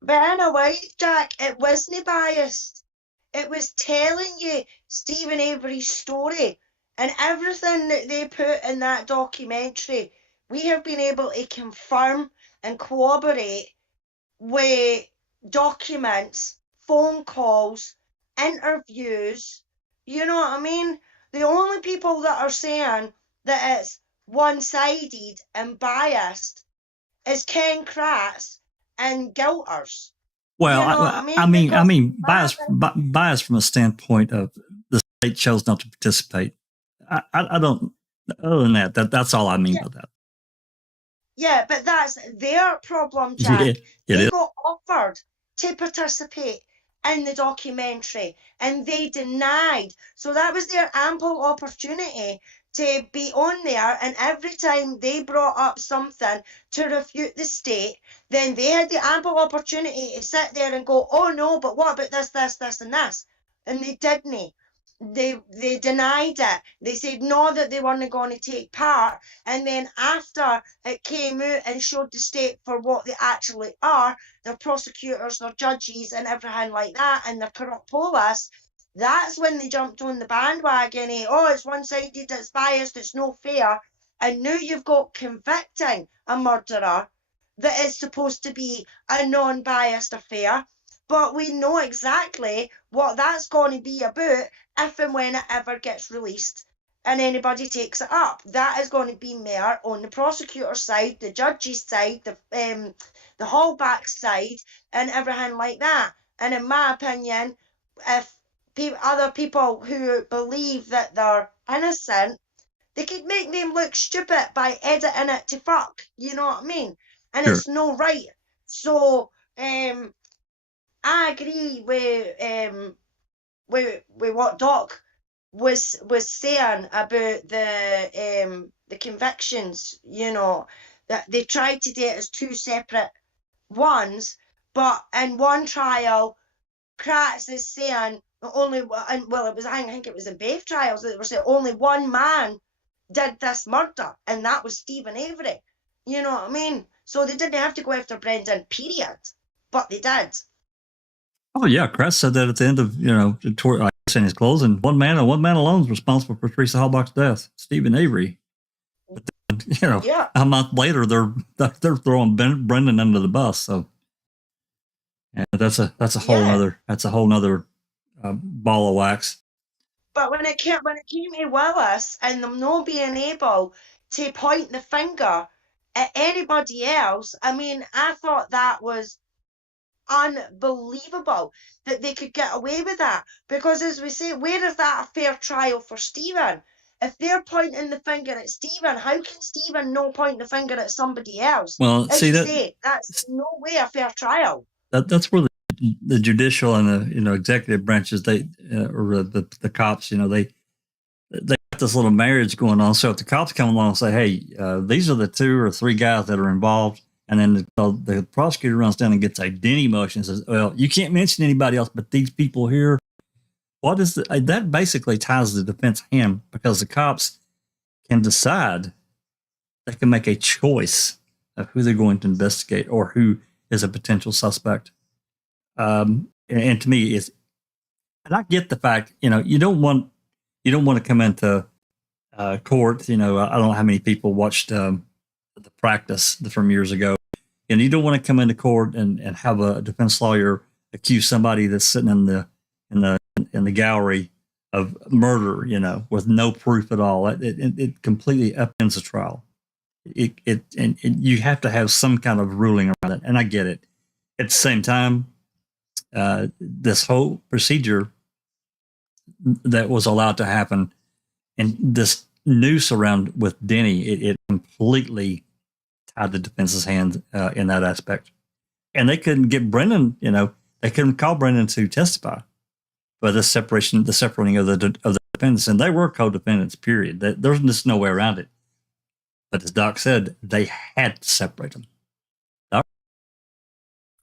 But in a way, Jack, it wasn't biased. It was telling you Stephen Avery's story, and everything that they put in that documentary, we have been able to confirm and corroborate with documents, phone calls, interviews. You know what I mean? The only people that are saying that it's one-sided and biased is Ken Kratz and Gilters. Well, You know what I mean? I mean, bias from a standpoint of the state chose not to participate. I don't. Other than that's all I mean by that. Yeah, but that's their problem, Jack. Yeah, they got offered to participate in the documentary and they denied. So that was their ample opportunity to be on there, and every time they brought up something to refute the state, then they had the ample opportunity to sit there and go, oh no, but what about this, and this? And they didn't. They denied it. They said no, that they weren't going to take part. And then after it came out and showed the state for what they actually are, their prosecutors, their judges and everything like that, and their corrupt police, that's when they jumped on the bandwagon. Oh, it's one-sided, it's biased, it's no fair. And now you've got convicting a murderer that is supposed to be a non-biased affair. But we know exactly what that's going to be about if and when it ever gets released and anybody takes it up. That is going to be more on the prosecutor's side, the judge's side, the Hallback side, and everything like that. And in my opinion, if other people who believe that they're innocent, they could make them look stupid by editing it to fuck. You know what I mean? And Sure. It's no right. So, I agree with what Doc was saying about the convictions. You know, that they tried to do it as two separate ones, but in one trial, Kratz is saying only, well, it was, I think it was in both trials, that they were saying only one man did this murder, and that was Stephen Avery. You know what I mean? So they didn't have to go after Brendan, period, but they did. Oh yeah, Kratz said that at the end of in his clothes, and one man alone is responsible for Teresa Halbach's death, Stephen Avery. But then, a month later they're throwing Brendan under the bus. So yeah, that's a whole nother ball of wax. but when it came to Willis and them not being able to point the finger at anybody else, I mean, I thought that was unbelievable that they could get away with that. Because as we say, where is that a fair trial for Stephen? If they're pointing the finger at Stephen, how can Stephen not point the finger at somebody else? Well, As see you that say, that's no way a fair trial. that's where the judicial and the executive branches or the cops they got this little marriage going on. So if the cops come along and say, hey, these are the 2 or 3 guys that are involved, and then the prosecutor runs down and gets a Denny motion and says, well, you can't mention anybody else but these people here. What is that basically ties the defense hand, because the cops can decide, they can make a choice of who they're going to investigate or who is a potential suspect. And to me, and I get the fact, you don't want to come into court. I don't know how many people watched the practice from years ago, and you don't want to come into court and have a defense lawyer accuse somebody that's sitting in the gallery of murder, with no proof at all. It completely upends the trial. And you have to have some kind of ruling around it, and I get it. At the same time, this whole procedure that was allowed to happen, and this noose around with Denny, it completely tied the defense's hands in that aspect. And they couldn't get Brendan, they couldn't call Brendan to testify. But the separating of the defendants, and they were co-defendants, period. There's just no way around it. But as Doc said, they had to separate them. Doc?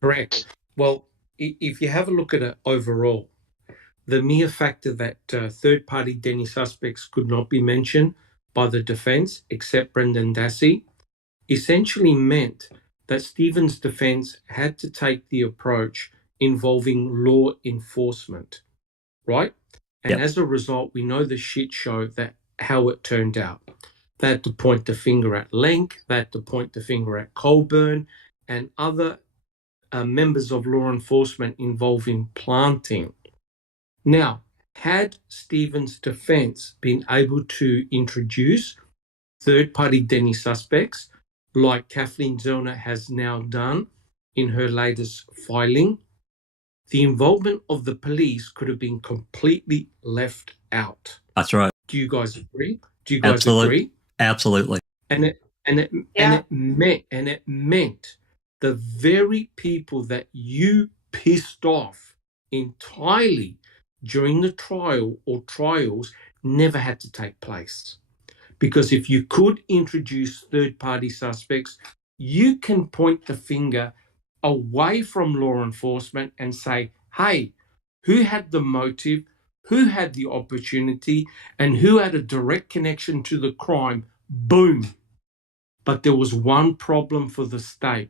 Correct. Well, if you have a look at it overall, the mere factor that third-party Denny suspects could not be mentioned by the defense except Brendan Dassey essentially meant that Stephen's defense had to take the approach involving law enforcement, right? And Yep. as a result, we know the shit show that how it turned out. They had to point the finger at Lenk, they had to point the finger at Colburn, and other members of law enforcement involved in planting. Now, had Stephen's defense been able to introduce third-party Denny suspects, like Kathleen Zellner has now done in her latest filing, the involvement of the police could have been completely left out. That's right. Do you guys agree? Do you guys agree? Absolutely. And it meant the very people that you pissed off entirely during the trial or trials never had to take place. Because if you could introduce third-party suspects, you can point the finger away from law enforcement and say, hey, who had the motive, who had the opportunity, and who had a direct connection to the crime? Boom. But there was one problem for the state.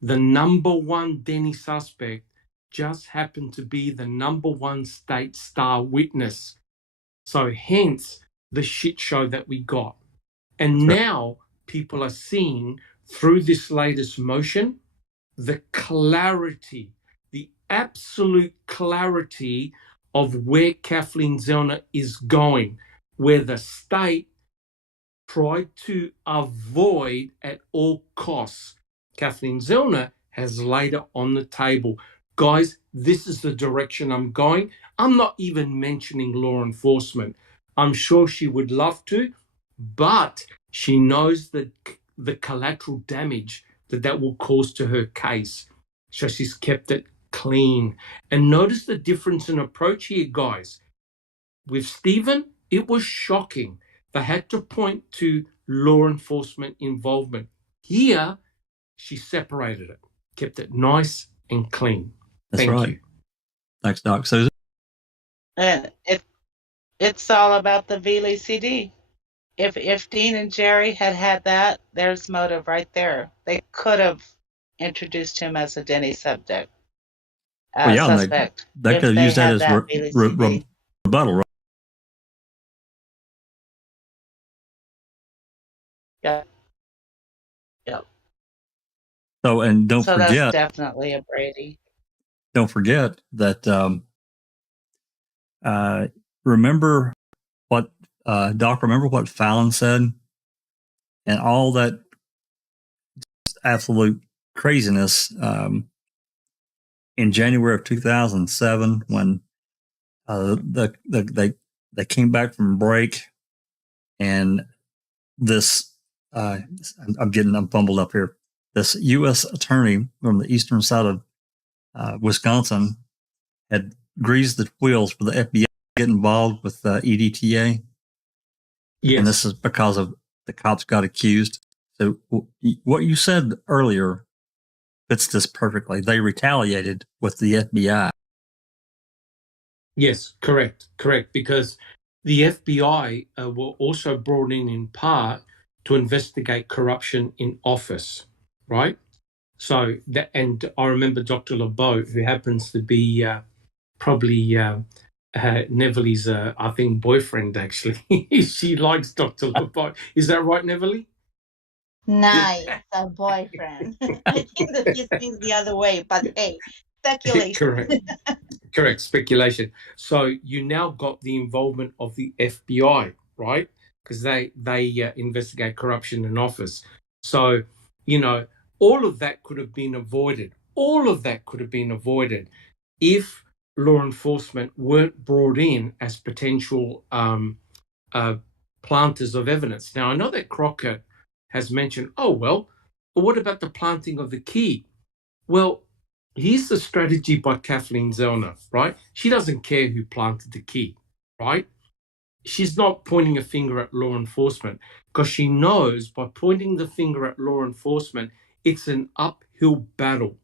The number one Denny suspect just happened to be the number one state star witness. So hence the shit show that we got. And now people are seeing through this latest motion the clarity, the absolute clarity of where Kathleen Zellner is going, where the state tried to avoid at all costs. Kathleen Zellner has laid it on the table. Guys, this is the direction I'm going. I'm not even mentioning law enforcement. I'm sure she would love to, but she knows that the collateral damage that will cause to her case. So she's kept it clean. And notice the difference in approach here, guys. With Stephen, it was shocking. They had to point to law enforcement involvement. Here, she separated it, kept it nice and clean. Thank you. Thanks, Doc. Susan? And it's all about the VLCD. If Dean and Jerry had that, there's motive right there. They could have introduced him as a Denny suspect. Suspect. They could have used that as rebuttal, right? Yeah. Yep. So, and don't forget, that's definitely a Brady. Don't forget that remember what Doc? Remember what Fallon said, and all that absolute craziness in January of 2007 when they came back from break, and this I'm fumbled up here. This U.S. attorney from the eastern side of Wisconsin had greased the wheels for the FBI to get involved with EDTA. Yes. And this is because of the cops got accused. So what you said earlier fits this perfectly. They retaliated with the FBI. Yes, correct. Because the FBI were also brought in part to investigate corruption in office, right? So that, and I remember Dr. LeBeau, who happens to be probably Neville's, I think, boyfriend. Actually, she likes Dr. LeBeau. Is that right, Neville? Nice, a boyfriend. I think that he thinks the other way, but hey, speculation. Correct, speculation. So you now got the involvement of the FBI, right? Because they investigate corruption in office. So, all of that could have been avoided. All of that could have been avoided if law enforcement weren't brought in as potential planters of evidence. Now, I know that Crockett has mentioned, oh, well, what about the planting of the key? Well, here's the strategy by Kathleen Zellner, right? She doesn't care who planted the key, right? She's not pointing a finger at law enforcement because she knows by pointing the finger at law enforcement, it's an uphill battle.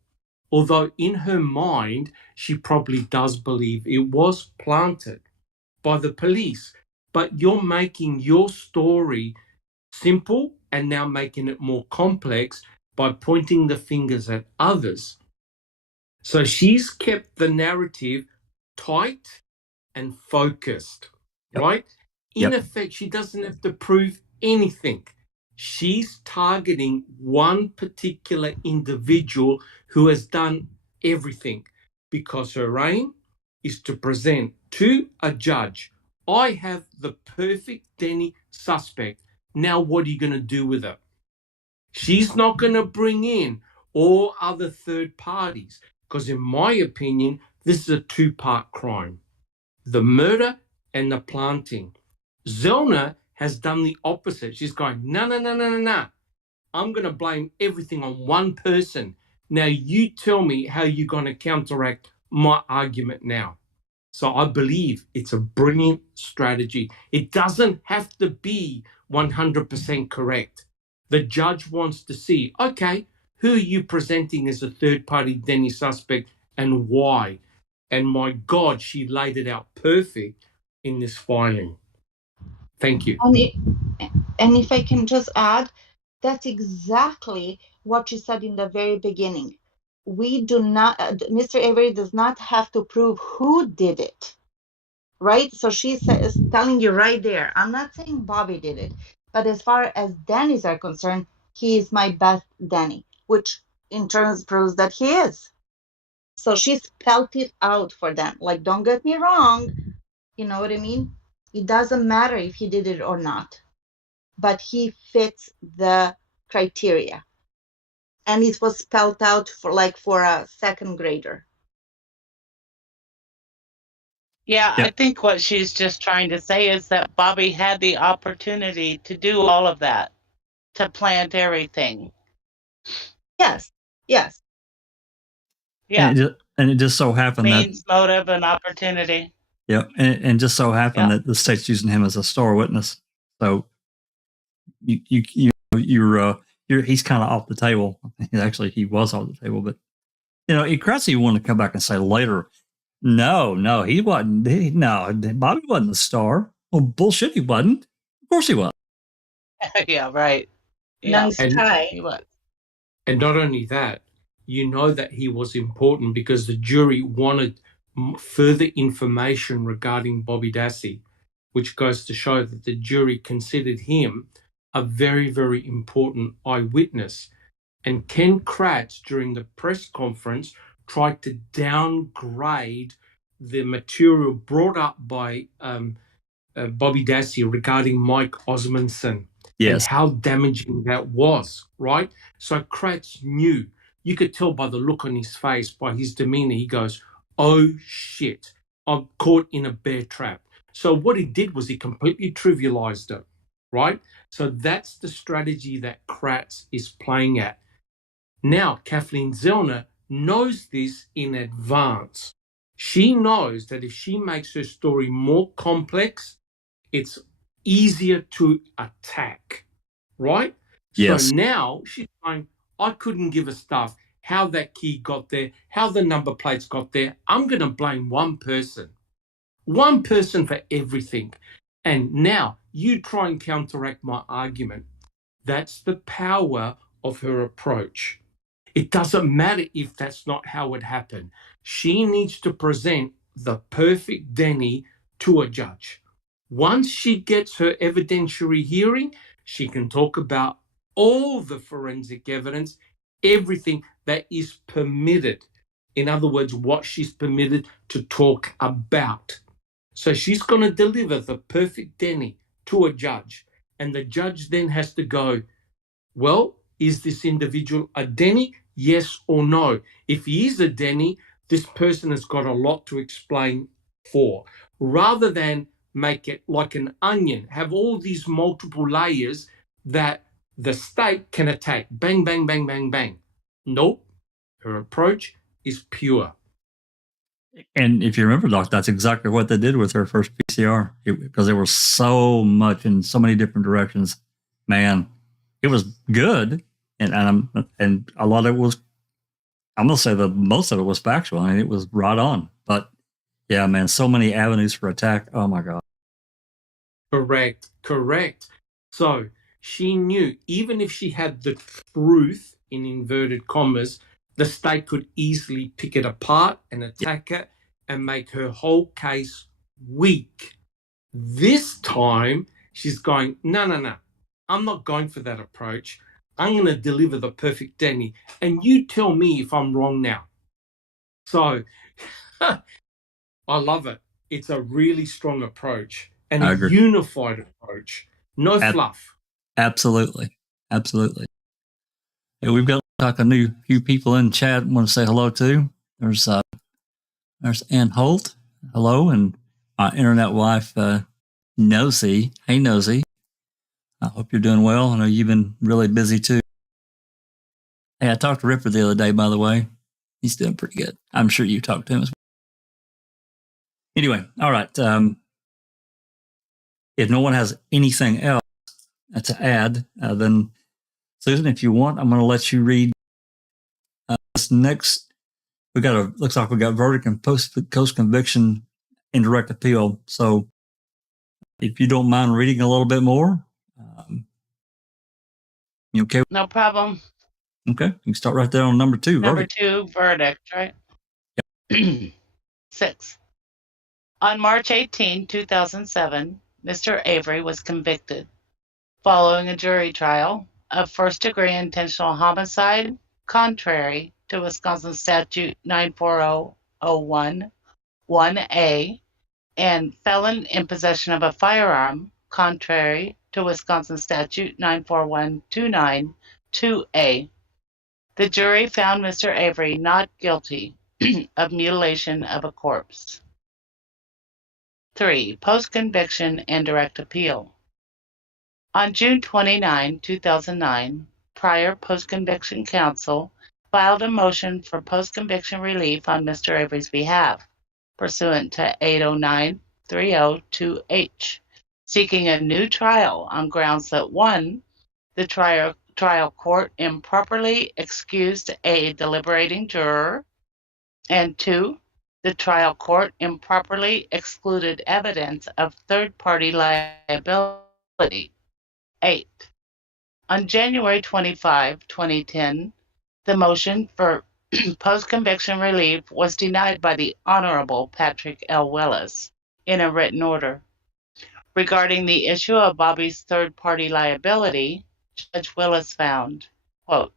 Although in her mind, she probably does believe it was planted by the police. But you're making your story simple and now making it more complex by pointing the fingers at others. So she's kept the narrative tight and focused, right? In effect, she doesn't have to prove anything. She's targeting one particular individual who has done everything because her aim is to present to a judge, I have the perfect Denny suspect. Now, what are you going to do with it? She's not going to bring in all other third parties because, in my opinion, this is a two-part crime. The murder and the planting. Zellner has done the opposite. She's going, no. I'm going to blame everything on one person. Now you tell me how you're going to counteract my argument now. So I believe it's a brilliant strategy. It doesn't have to be 100% correct. The judge wants to see, okay, who are you presenting as a third-party Denny suspect and why? And my God, she laid it out perfect in this filing. Thank you. And if I can just add, that's exactly what you said in the very beginning. We do not, Mr. Avery does not have to prove who did it, right? So she is telling you right there, I'm not saying Bobby did it, but as far as Denny's are concerned, he is my best Denny, which in turn proves that he is. So she spelled it out for them. Like, don't get me wrong, you know what I mean? It doesn't matter if he did it or not, but he fits the criteria. And it was spelled out for a second grader. Yeah, I think what she's just trying to say is that Bobby had the opportunity to do all of that, to plant everything. Yes. Yeah. And it just so happened means, motive, and opportunity. Yeah, and just so happened that the state's using him as a star witness. So he's kind of off the table. Actually, he was off the table, but Cressy wanted to come back and say later, no, he wasn't. Bobby wasn't the star. Well, bullshit, he wasn't. Of course he was. Yeah, right. Yeah. Nice try. He was. And not only that, that he was important because the jury wanted further information regarding Bobby Dassey, which goes to show that the jury considered him a very, very important eyewitness. And Ken Kratz, during the press conference, tried to downgrade the material brought up by Bobby Dassey regarding Mike Osmondson and Yes. how damaging that was, right? So Kratz knew. You could tell by the look on his face, by his demeanor. He goes, oh shit, I'm caught in a bear trap. So what he did was he completely trivialized it, right? So that's the strategy that Kratz is playing at. Now, Kathleen Zellner knows this in advance. She knows that if she makes her story more complex, it's easier to attack, right? So Yes. now she's going, I couldn't give a stuff how that key got there, how the number plates got there. I'm going to blame one person for everything. And now you try and counteract my argument. That's the power of her approach. It doesn't matter if that's not how it happened. She needs to present the perfect Denny to a judge. Once she gets her evidentiary hearing, she can talk about all the forensic evidence, everything that is permitted. In other words, what she's permitted to talk about. So she's going to deliver the perfect Denny to a judge. And the judge then has to go, well, is this individual a Denny? Yes or no? If he is a Denny, this person has got a lot to explain for. Rather than make it like an onion, have all these multiple layers that the state can attack. Bang, bang, bang, bang, bang. Nope. Her approach is pure. And if you remember, Doc, that's exactly what they did with her first PCR because there was so much in so many different directions. Man, it was good, and a lot of it was. I'm gonna say that most of it was factual. I mean, it was right on. But yeah, man, so many avenues for attack. Oh my God. Correct. So she knew even if she had the truth in inverted commas, the state could easily pick it apart and attack it and make her whole case weak. This time she's going, no. I'm not going for that approach. I'm going to deliver the perfect Denny. And you tell me if I'm wrong now. So I love it. It's a really strong approach and a unified approach. No fluff. Absolutely. Yeah, we've got like a few people in chat I want to say hello to. There's Ann Holt. Hello. And my internet wife, Nosy. Hey, Nosy. I hope you're doing well. I know you've been really busy too. Hey, I talked to Ripper the other day, by the way. He's doing pretty good. I'm sure you talked to him as well. Anyway, all right. If no one has anything else to add, then Susan, if you want, I'm going to let you read this next. Looks like we got verdict and post conviction indirect appeal. So if you don't mind reading a little bit more, you okay? No problem. Okay, you can start right there on number 2. Number verdict. 2, verdict, right? Yep. 6. On March 18, 2007, Mr. Avery was convicted following a jury trial of first-degree intentional homicide, contrary to Wisconsin Statute 94001, 1A, and felon in possession of a firearm, contrary to Wisconsin Statute 94129, 2A. The jury found Mr. Avery not guilty of mutilation of a corpse. 3. Post-conviction and direct appeal. On June 29, 2009, prior post-conviction counsel filed a motion for post-conviction relief on Mr. Avery's behalf, pursuant to 809-302H, seeking a new trial on grounds that 1. The trial court improperly excused a deliberating juror, and 2. The trial court improperly excluded evidence of third-party liability. 8. On January 25, 2010, the motion for post-conviction relief was denied by the Honorable Patrick L. Willis in a written order. Regarding the issue of Bobby's third-party liability, Judge Willis found, quote,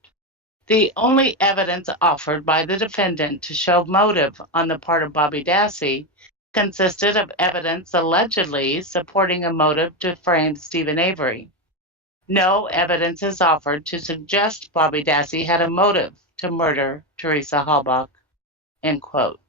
The only evidence offered by the defendant to show motive on the part of Bobby Dassey consisted of evidence allegedly supporting a motive to frame Stephen Avery. No evidence is offered to suggest Bobby Dassey had a motive to murder Teresa Halbach. End quote.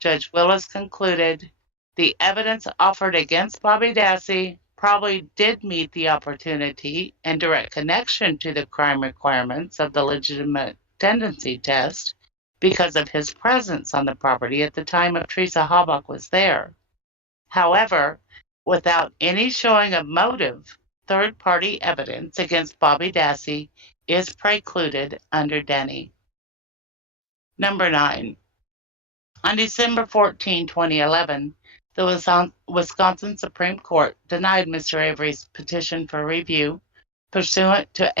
Judge Willis concluded the evidence offered against Bobby Dassey probably did meet the opportunity and direct connection to the crime requirements of the legitimate tendency test because of his presence on the property at the time of Teresa Halbach was there. However, without any showing of motive, third-party evidence against Bobby Dassey is precluded under Denny. Number 9. On December 14, 2011, the Wisconsin Supreme Court denied Mr. Avery's petition for review pursuant to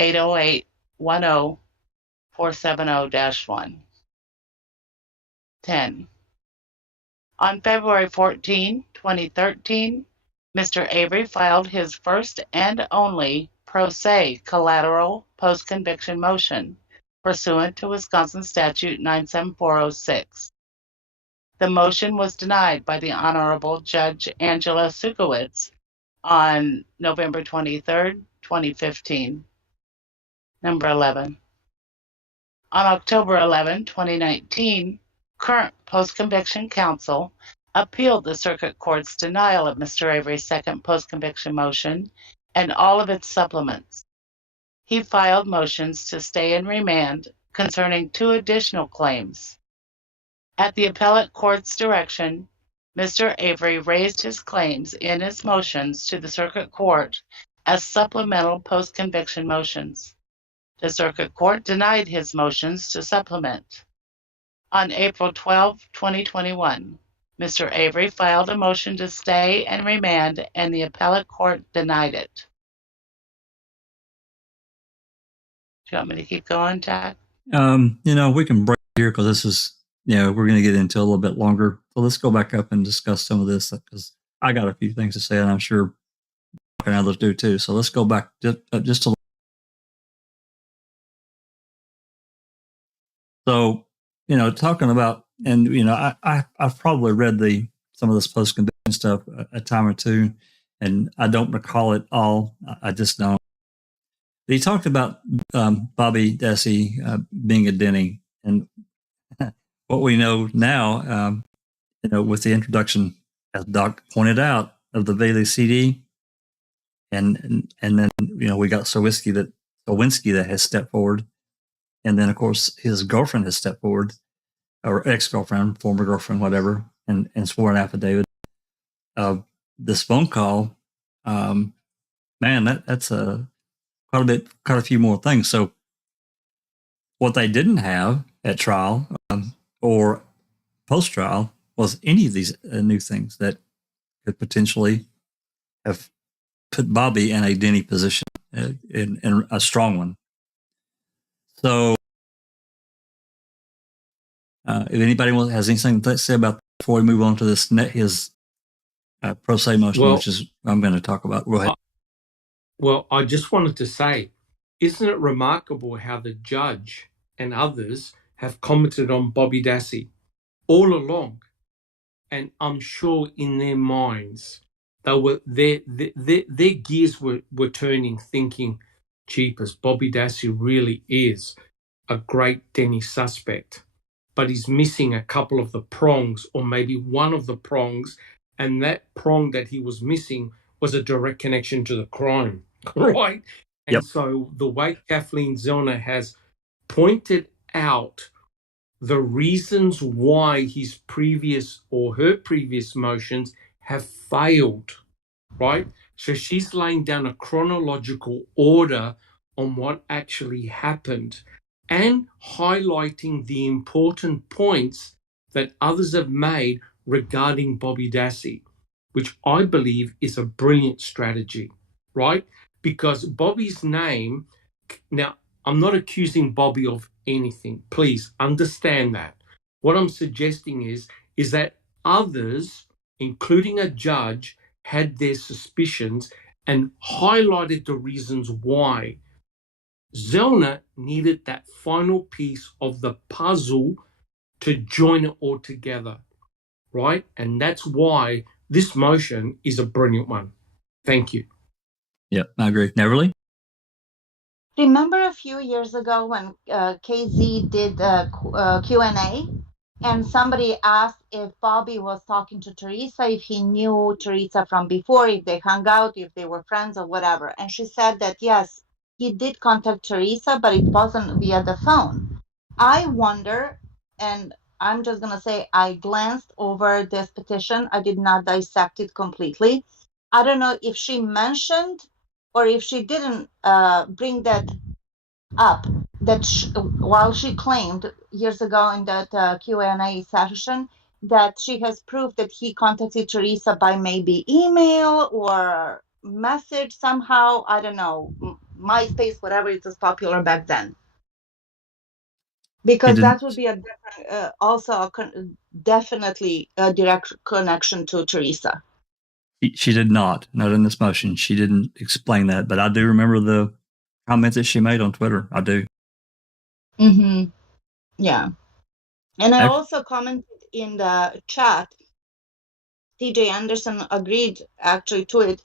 808-10-470-1. 10. On February 14, 2013, Mr. Avery filed his first and only pro se collateral post-conviction motion pursuant to Wisconsin Statute 97406. The motion was denied by the Honorable Judge Angela Sukowitz on November 23, 2015. Number 11. On October 11, 2019, current post-conviction counsel appealed the Circuit Court's denial of Mr. Avery's second post-conviction motion and all of its supplements. He filed motions to stay and remand concerning 2 additional claims. At the appellate court's direction, Mr. Avery raised his claims in his motions to the Circuit Court as supplemental post-conviction motions. The Circuit Court denied his motions to supplement. On April 12, 2021, Mr. Avery filed a motion to stay and remand, and the appellate court denied it. Do you want me to keep going, Jack? We can break here because this is, we're going to get into a little bit longer. So let's go back up and discuss some of this because I got a few things to say, and I'm sure others do too. So let's go back just a little. So, talking about, and I've probably read some of this post-conviction stuff a time or two, and I don't recall it all. I just don't. He talked about Bobby Dassey being a Denny, and what we know now, with the introduction, as Doc pointed out, of the Bailey CD, and then we got Sowinski that has stepped forward, and then of course his girlfriend has stepped forward, or ex-girlfriend, former girlfriend, whatever, and swore an affidavit. This phone call, man, that's quite a few more things. So what they didn't have at trial or post-trial was any of these new things that could potentially have put Bobby in a Denny position, in a strong one. So if anybody has anything to say about that before we move on to his pro se motion, which is I'm going to talk about. Go ahead. Well, I just wanted to say, isn't it remarkable how the judge and others have commented on Bobby Dassey all along? And I'm sure in their minds, their gears were turning, thinking, jeepers, Bobby Dassey really is a great Denny suspect, but he's missing a couple of the prongs, or maybe one of the prongs, and that prong that he was missing was a direct connection to the crime, right? And Yep. So the way Kathleen Zellner has pointed out the reasons why his previous or her previous motions have failed, right? So she's laying down a chronological order on what actually happened and highlighting the important points that others have made regarding Bobby Dassey, which I believe is a brilliant strategy, right? Because Bobby's name, now I'm not accusing Bobby of anything. Please understand that. What I'm suggesting is that others, including a judge, had their suspicions and highlighted the reasons why Zellner needed that final piece of the puzzle to join it all together, right? And that's why this motion is a brilliant one. Thank you. Yep, I agree. Neverly? Remember a few years ago when KZ did Q&A, and somebody asked if Bobby was talking to Teresa, if he knew Teresa from before, if they hung out, if they were friends or whatever. And she said that, yes, he did contact Teresa, but it wasn't via the phone. I wonder, and I'm just going to say I glanced over this petition. I did not dissect it completely. I don't know if she mentioned or if she didn't bring that up, that while she claimed years ago in that Q&A session that she has proof that he contacted Teresa by maybe email or message somehow, I don't know, MySpace, whatever, it was popular back then. He Because that didn't. would be a different, also definitely a direct connection to Teresa. She did not in this motion. She didn't explain that, but I do remember the comments that she made on Twitter. I do. Mm-hmm. Yeah. And I I, also commented in the chat, TJ Anderson agreed actually to it.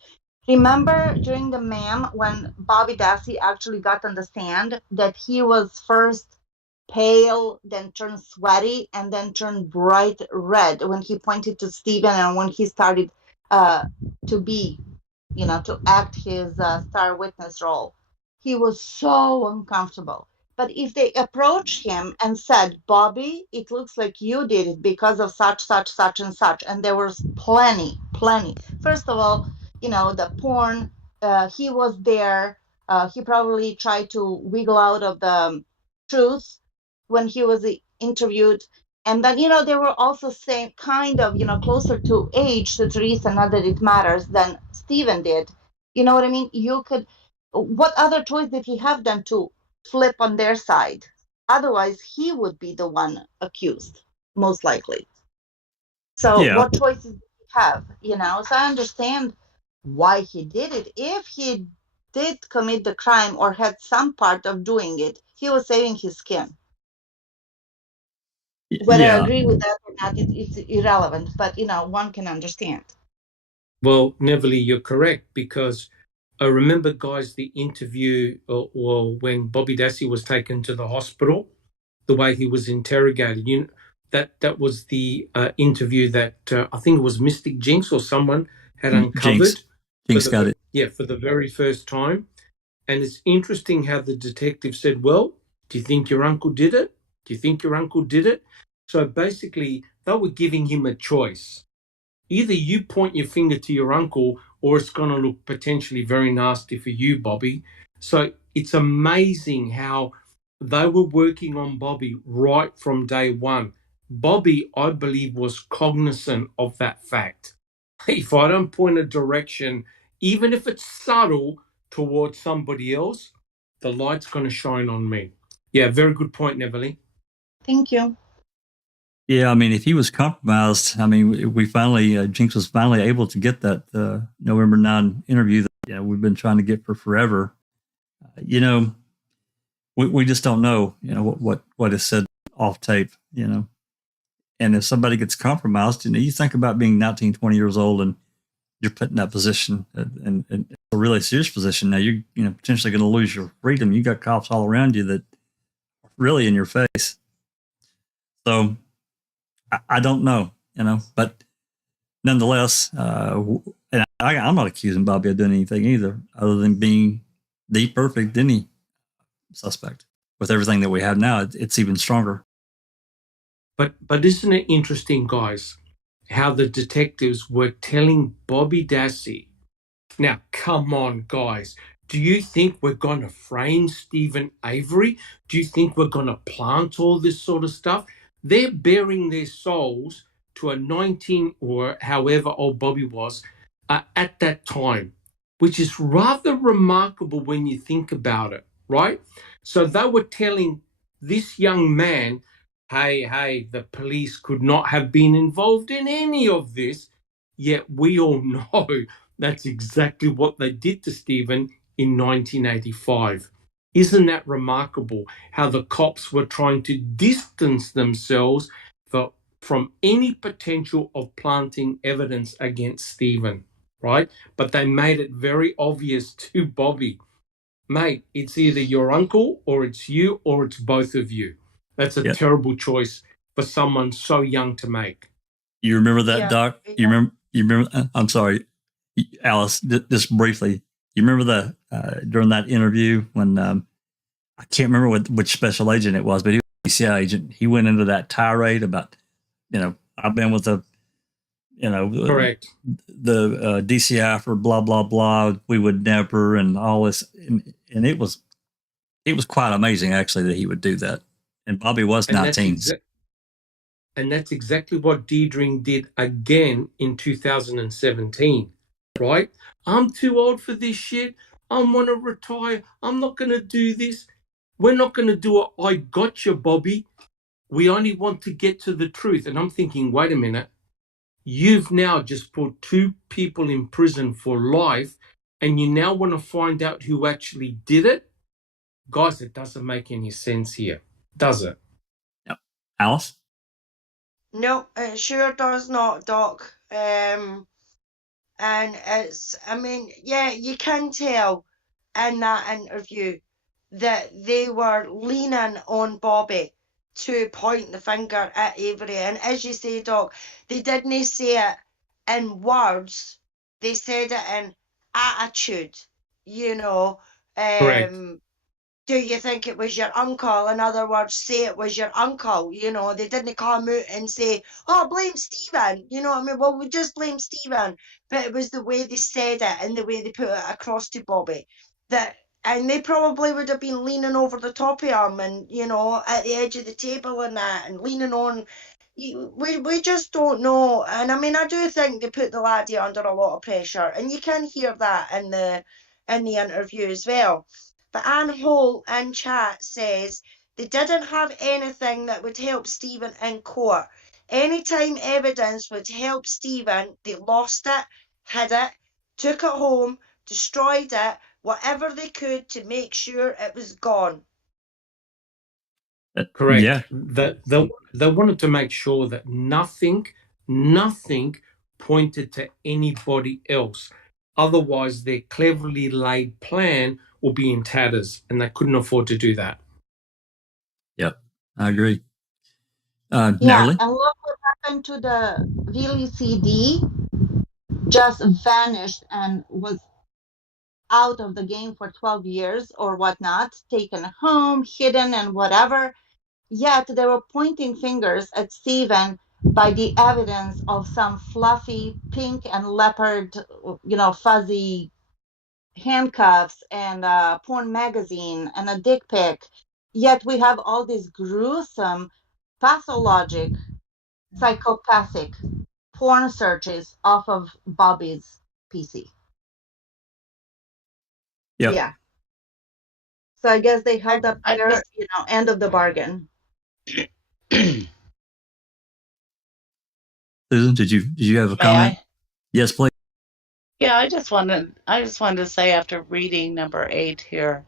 Remember during the ma'am when Bobby Dassey actually got on the stand that he was first pale, then turned sweaty, and then turned bright red when he pointed to Stephen and when he started to be, to act his star witness role. He was so uncomfortable. But if they approached him and said, Bobby, it looks like you did it because of such, such, such, and such, and there was plenty. First of all, the porn, he was there. He probably tried to wiggle out of the truth when he was interviewed. And then, they were also same kind of, closer to age to Teresa, not that it matters, than Stephen did. You know what I mean? What other choice did he have than to flip on their side? Otherwise, he would be the one accused, most likely. So yeah, what choices did he have? So I understand why he did it. If he did commit the crime or had some part of doing it, he was saving his skin. Whether I yeah. agree with that or not, it's irrelevant, but one can understand. Well, Neville, you're correct, because I remember, guys, the interview or when Bobby Dassey was taken to the hospital, the way he was interrogated. That was the interview that I think it was Mystic Jinx or someone had uncovered. Jinx got it. Yeah, for the very first time. And it's interesting how the detective said, well, do you think your uncle did it? Do you think your uncle did it? So basically, they were giving him a choice. Either you point your finger to your uncle or it's going to look potentially very nasty for you, Bobby. So it's amazing how they were working on Bobby right from day one. Bobby, I believe, was cognizant of that fact. If I don't point a direction, even if it's subtle, towards somebody else, the light's going to shine on me. Yeah, very good point, Neverly. Thank you. Yeah, I mean, if he was compromised, I mean, we finally, Jinx was finally able to get that November 9 interview that we've been trying to get for forever. We just don't know, what is said off tape, And if somebody gets compromised, you think about being 19, 20 years old and you're put in that position and a really serious position. Now you're, potentially going to lose your freedom. You got cops all around you that are really in your face. So I don't know, but nonetheless, and I'm not accusing Bobby of doing anything either, other than being the perfect Denny suspect. With everything that we have now, it's even stronger. But isn't it interesting, guys, how the detectives were telling Bobby Dassey, now, come on, guys. Do you think we're going to frame Stephen Avery? Do you think we're going to plant all this sort of stuff? They're bearing their souls to a 19 or however old Bobby was at that time, which is rather remarkable when you think about it, right? So they were telling this young man, hey, the police could not have been involved in any of this, yet we all know that's exactly what they did to Stephen in 1985. Isn't that remarkable how the cops were trying to distance themselves from any potential of planting evidence against Stephen, right? But they made it very obvious to Bobby, mate, it's either your uncle or it's you or it's both of you. That's a Yeah. terrible choice for someone so young to make. You remember that, Yeah. Doc? You remember, I'm sorry, Alice, just briefly. You remember during that interview when, I can't remember which special agent it was, but he was a PCI agent. He went into that tirade about, I've been with Correct. the DCI for blah, blah, blah. We would never, and all this. And it was quite amazing, actually, that he would do that. And Bobby was 19. And that's exactly what Deidre did again in 2017, right? I'm too old for this shit. I want to retire. I'm not going to do this. We're not going to do it. I got you, Bobby. We only want to get to the truth. And I'm thinking, wait a minute. You've now just put 2 people in prison for life, and you now want to find out who actually did it? Guys, it doesn't make any sense here, does it? Yep. Alice? No, it sure does not, Doc. And yeah, you can tell in that interview that they were leaning on Bobby to point the finger at Avery. And as you say, Doc, they didn't say it in words, they said it in attitude, Correct. Do you think it was your uncle? In other words, say it was your uncle. They didn't come out and say, oh, blame Stephen. You know what I mean? Well, we just blame Stephen. But it was the way they said it and the way they put it across to Bobby. And they probably would have been leaning over the top of him and, at the edge of the table and that and leaning on. We just don't know. And I mean, I do think they put the laddie under a lot of pressure. And you can hear that in the interview as well. But Anne Hall in chat says they didn't have anything that would help Stephen in court. Anytime evidence would help Stephen, they lost it, hid it, took it home, destroyed it, whatever they could to make sure it was gone. Correct. Yeah. They wanted to make sure that nothing pointed to anybody else. Otherwise, their cleverly laid plan will be in tatters, and they couldn't afford to do that. Yep, I agree. Yeah, Nerly? and look what happened to the VLCD. Just vanished and was out of the game for 12 years or whatnot, taken home, hidden, and whatever. Yet they were pointing fingers at Stephen by the evidence of some fluffy pink and leopard, fuzzy handcuffs and a porn magazine and a dick pic. Yet we have all these gruesome, pathologic, psychopathic porn searches off of Bobby's PC. Yep. Yeah. So I guess they held up their, end of the bargain. Susan, did you have a comment? Yes, please. Yeah, I just wanted to say after reading number 8 here,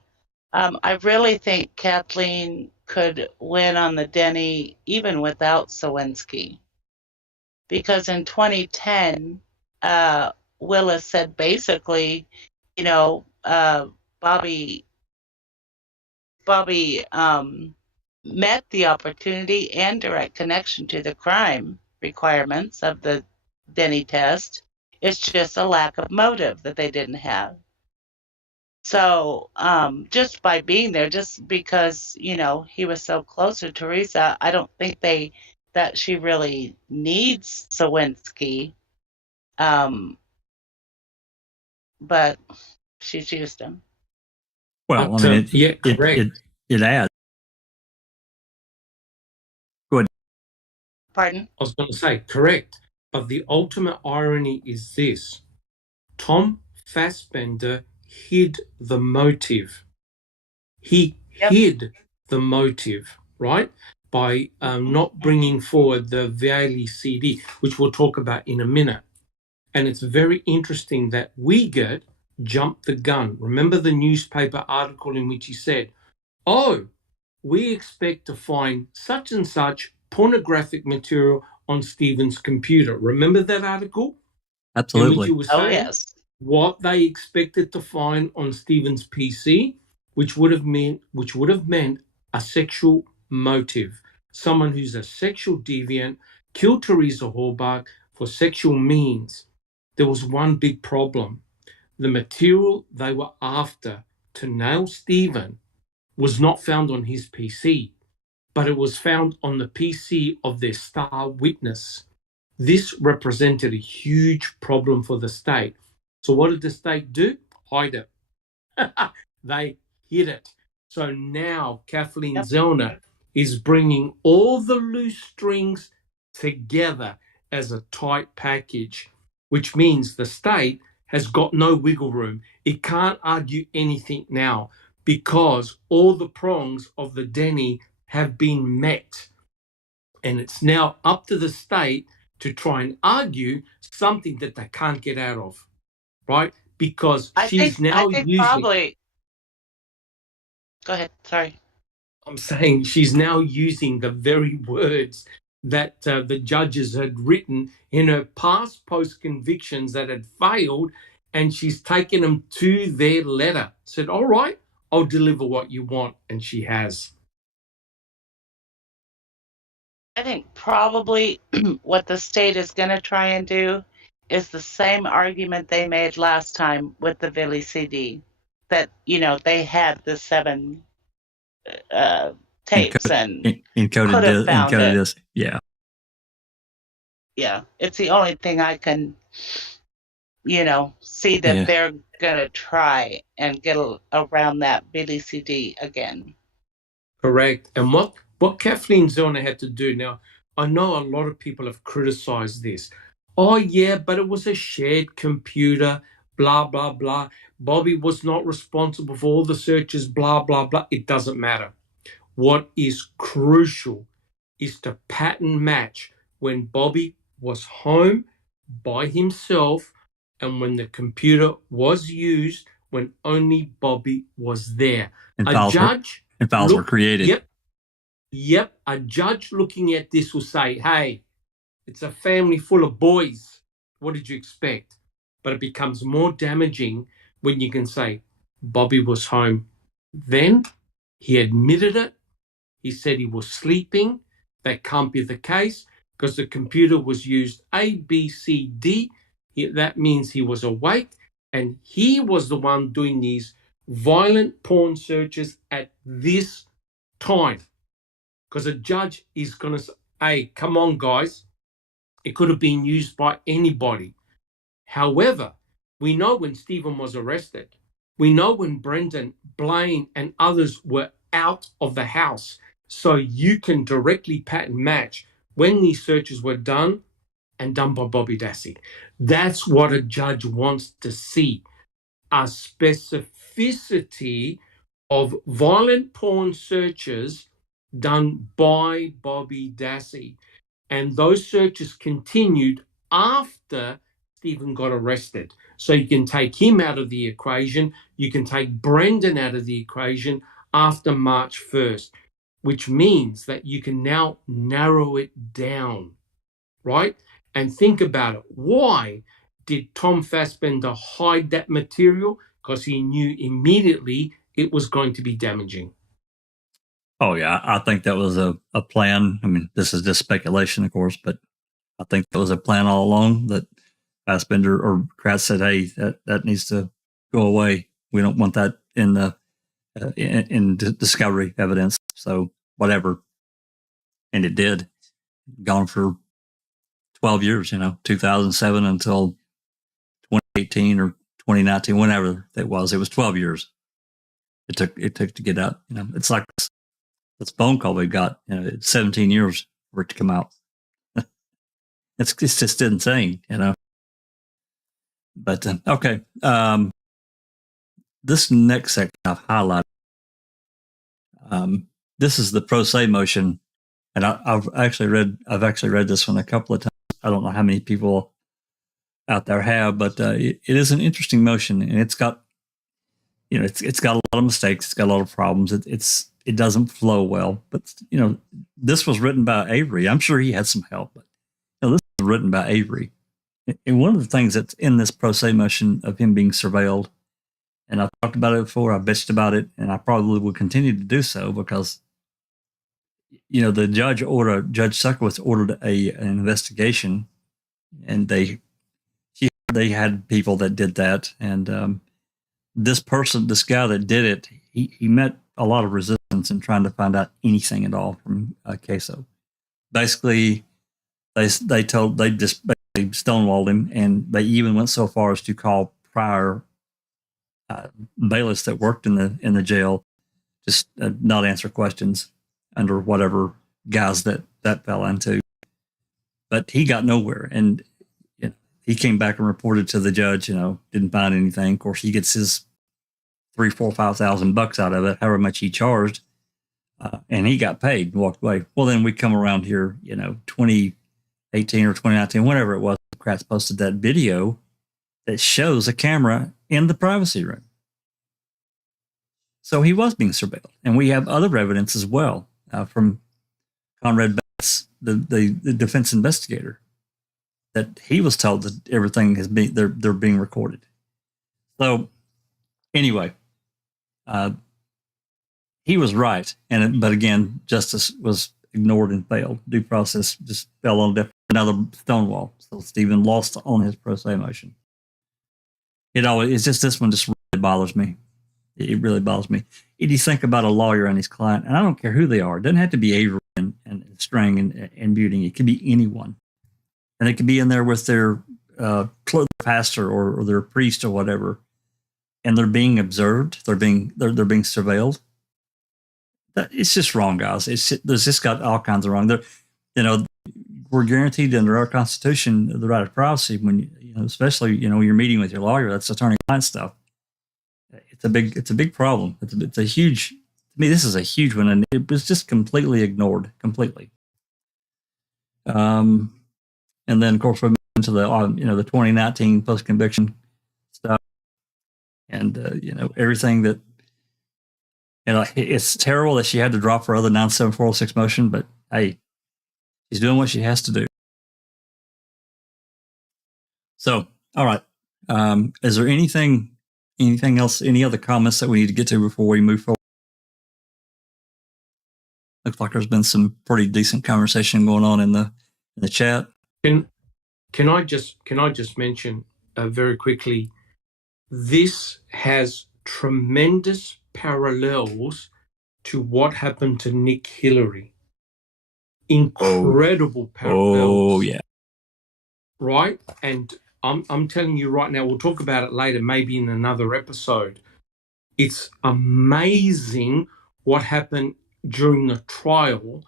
I really think Kathleen could win on the Denny even without Sowinski. Because in 2010, Willis said basically, Bobby met the opportunity and direct connection to the crime requirements of the Denny test. It's just a lack of motive that they didn't have. So just by being there, just because, he was so close to Teresa, I don't think that she really needs Sowinski. But she's used him. Well, I mean, correct. It adds. Go ahead. Pardon? I was going to say, correct. But the ultimate irony is this. Tom Fassbender hid the motive. He hid the motive, right? By not bringing forward the Vialli CD, which we'll talk about in a minute. And it's very interesting that we get jumped the gun. Remember the newspaper article in which he said, "Oh, we expect to find such and such pornographic material on Stephen's computer." Remember that article in which he Absolutely. was Oh, saying yes. what they expected to find on Stephen's PC, which would have meant a sexual motive. Someone who's a sexual deviant killed Teresa Halbach for sexual means. There was one big problem. The material they were after to nail Stephen was not found on his PC, but it was found on the PC of their star witness. This represented a huge problem for the state. So what did the state do? Hide it. They hid it. So now Kathleen Yep. Zellner is bringing all the loose strings together as a tight package, which means the state has got no wiggle room. It can't argue anything now because all the prongs of the Denny have been met. And it's now up to the state to try and argue something that they can't get out of, right? Because I she's think I now think using, probably. Go ahead. Sorry. I'm saying she's now using the very words that the judges had written in her past post convictions that had failed, and she's taken them to their letter. Said, "All right, I'll deliver what you want," and she has. I think probably what the state is going to try and do is the same argument they made last time with the Billy CD, that they had the 7 tapes and could have found Encoded it. this. Yeah. Yeah, it's the only thing I can, see that Yeah. they're gonna try and get around that Billy CD again. Correct. And what Kathleen Zellner had to do now, I know a lot of people have criticized this. Oh, yeah, but it was a shared computer, blah, blah, blah. Bobby was not responsible for all the searches, blah, blah, blah. It doesn't matter. What is crucial is to pattern match when Bobby was home by himself and when the computer was used when only Bobby was there. And A judge files were created. Yep. A judge looking at this will say, "Hey, it's a family full of boys. What did you expect?" But it becomes more damaging when you can say, "Bobby was home then. He admitted it. He said he was sleeping." That can't be the case because the computer was used A, B, C, D. That means he was awake and he was the one doing these violent porn searches at this time. Because a judge is going to say, "Hey, come on, guys. It could have been used by anybody." However, we know when Stephen was arrested. We know when Brendan, Blaine, and others were out of the house. So you can directly pattern match when these searches were done and done by Bobby Dassey. That's what a judge wants to see. A specificity of violent porn searches done by Bobby Dassey. And those searches continued after Stephen got arrested. So you can take him out of the equation. You can take Brendan out of the equation after March 1st, which means that you can now narrow it down, right? And think about it. Why did Tom Fassbender hide that material? Because he knew immediately it was going to be damaging. Oh, yeah. I think that was a plan. I mean, this is just speculation, of course, but I think that was a plan all along that Fassbender or Kratz said, "Hey, that needs to go away. We don't want that in the in discovery evidence." So whatever. And it did. Gone for 12 years, 2007 until 2018 or 2019, whenever it was 12 years. It took to get out. It's like this phone call we got. It's 17 years for it to come out. It's just insane, But okay, this next section I've highlighted. This is the pro se motion, and I've actually read this one a couple of times. I don't know how many people out there have, but it is an interesting motion, and it's got, it's got a lot of mistakes. It's got a lot of problems. It doesn't flow well, but this was written by Avery. I'm sure he had some help, but this was written by Avery. And one of the things that's in this pro se motion of him being surveilled, and I've talked about it before, I bitched about it, and I probably will continue to do so because, the Judge Suckowitz ordered an investigation, and they had people that did that, and this guy that did it, he met a lot of resistance in trying to find out anything at all from Queso. Basically, they just basically stonewalled him, and they even went so far as to call prior bailiffs that worked in the jail just not answer questions under whatever guise that fell into. But he got nowhere, and he came back and reported to the judge. Didn't find anything. Of course, he gets his $3,000, $4,000, $5,000 out of it, however much he charged, and he got paid and walked away. Well, then we come around here, 2018 or 2019, whatever it was. Democrats posted that video that shows a camera in the privacy room. So he was being surveilled, and we have other evidence as well from Conrad Bates, the defense investigator, that he was told that everything they're being recorded. So anyway, he was right, but again, justice was ignored and failed. Due process just fell on another stonewall. So Stephen lost on his pro se motion. It's just this one just really bothers me. It really bothers me. You think about a lawyer and his client, and I don't care who they are. It doesn't have to be Avery and Strang and Buting. It could be anyone. And they could be in there with their pastor or their priest or whatever, and they're being observed. They're being surveilled. It's just wrong, guys. There's just got all kinds of wrong. We're guaranteed under our Constitution the right of privacy when especially when you're meeting with your lawyer. That's attorney-client stuff. It's a big problem. It's a huge. To me, this is a huge one, and it was just completely ignored. Completely. And then, of course, we moved into the 2019 post-conviction stuff, and everything that it's terrible that she had to drop her other 97406 motion, but hey, she's doing what she has to do. So, all right, is there anything else? Any other comments that we need to get to before we move forward? Looks like there's been some pretty decent conversation going on in the chat. Can I just mention very quickly? This has tremendous parallels to what happened to Nick Hillary. Incredible parallels. Oh yeah. Right? And I'm telling you right now, we'll talk about it later, maybe in another episode. It's amazing what happened during the trial,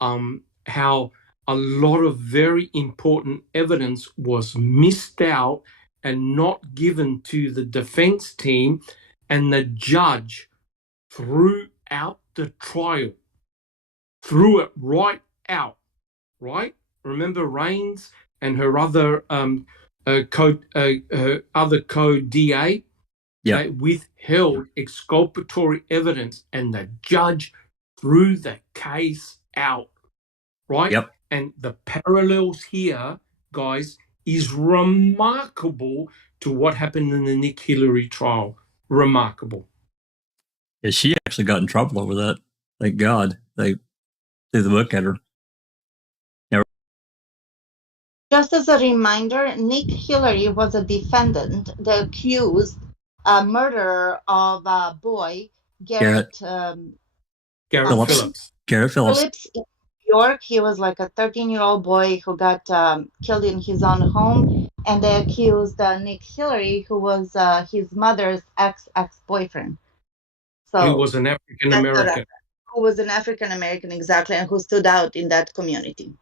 how a lot of very important evidence was missed out and not given to the defense team, and the judge throughout the trial threw it right out, right? Remember Raines and her other co-DA? Yeah. They withheld exculpatory evidence, and the judge threw the case out, right? Yep. And the parallels here, guys, is remarkable to what happened in the Nick Hillary trial. Remarkable. Yeah, she actually got in trouble over that. Thank God they threw the book at her. Just as a reminder, Nick Hillary was a defendant, the accused, a murderer of a boy, Garrett Phillips. Garrett Phillips. In New York. He was like a 13-year-old boy who got killed in his own home, and they accused Nick Hillary, who was his mother's ex-boyfriend. So who was an African American. Who was an African American, exactly, and who stood out in that community.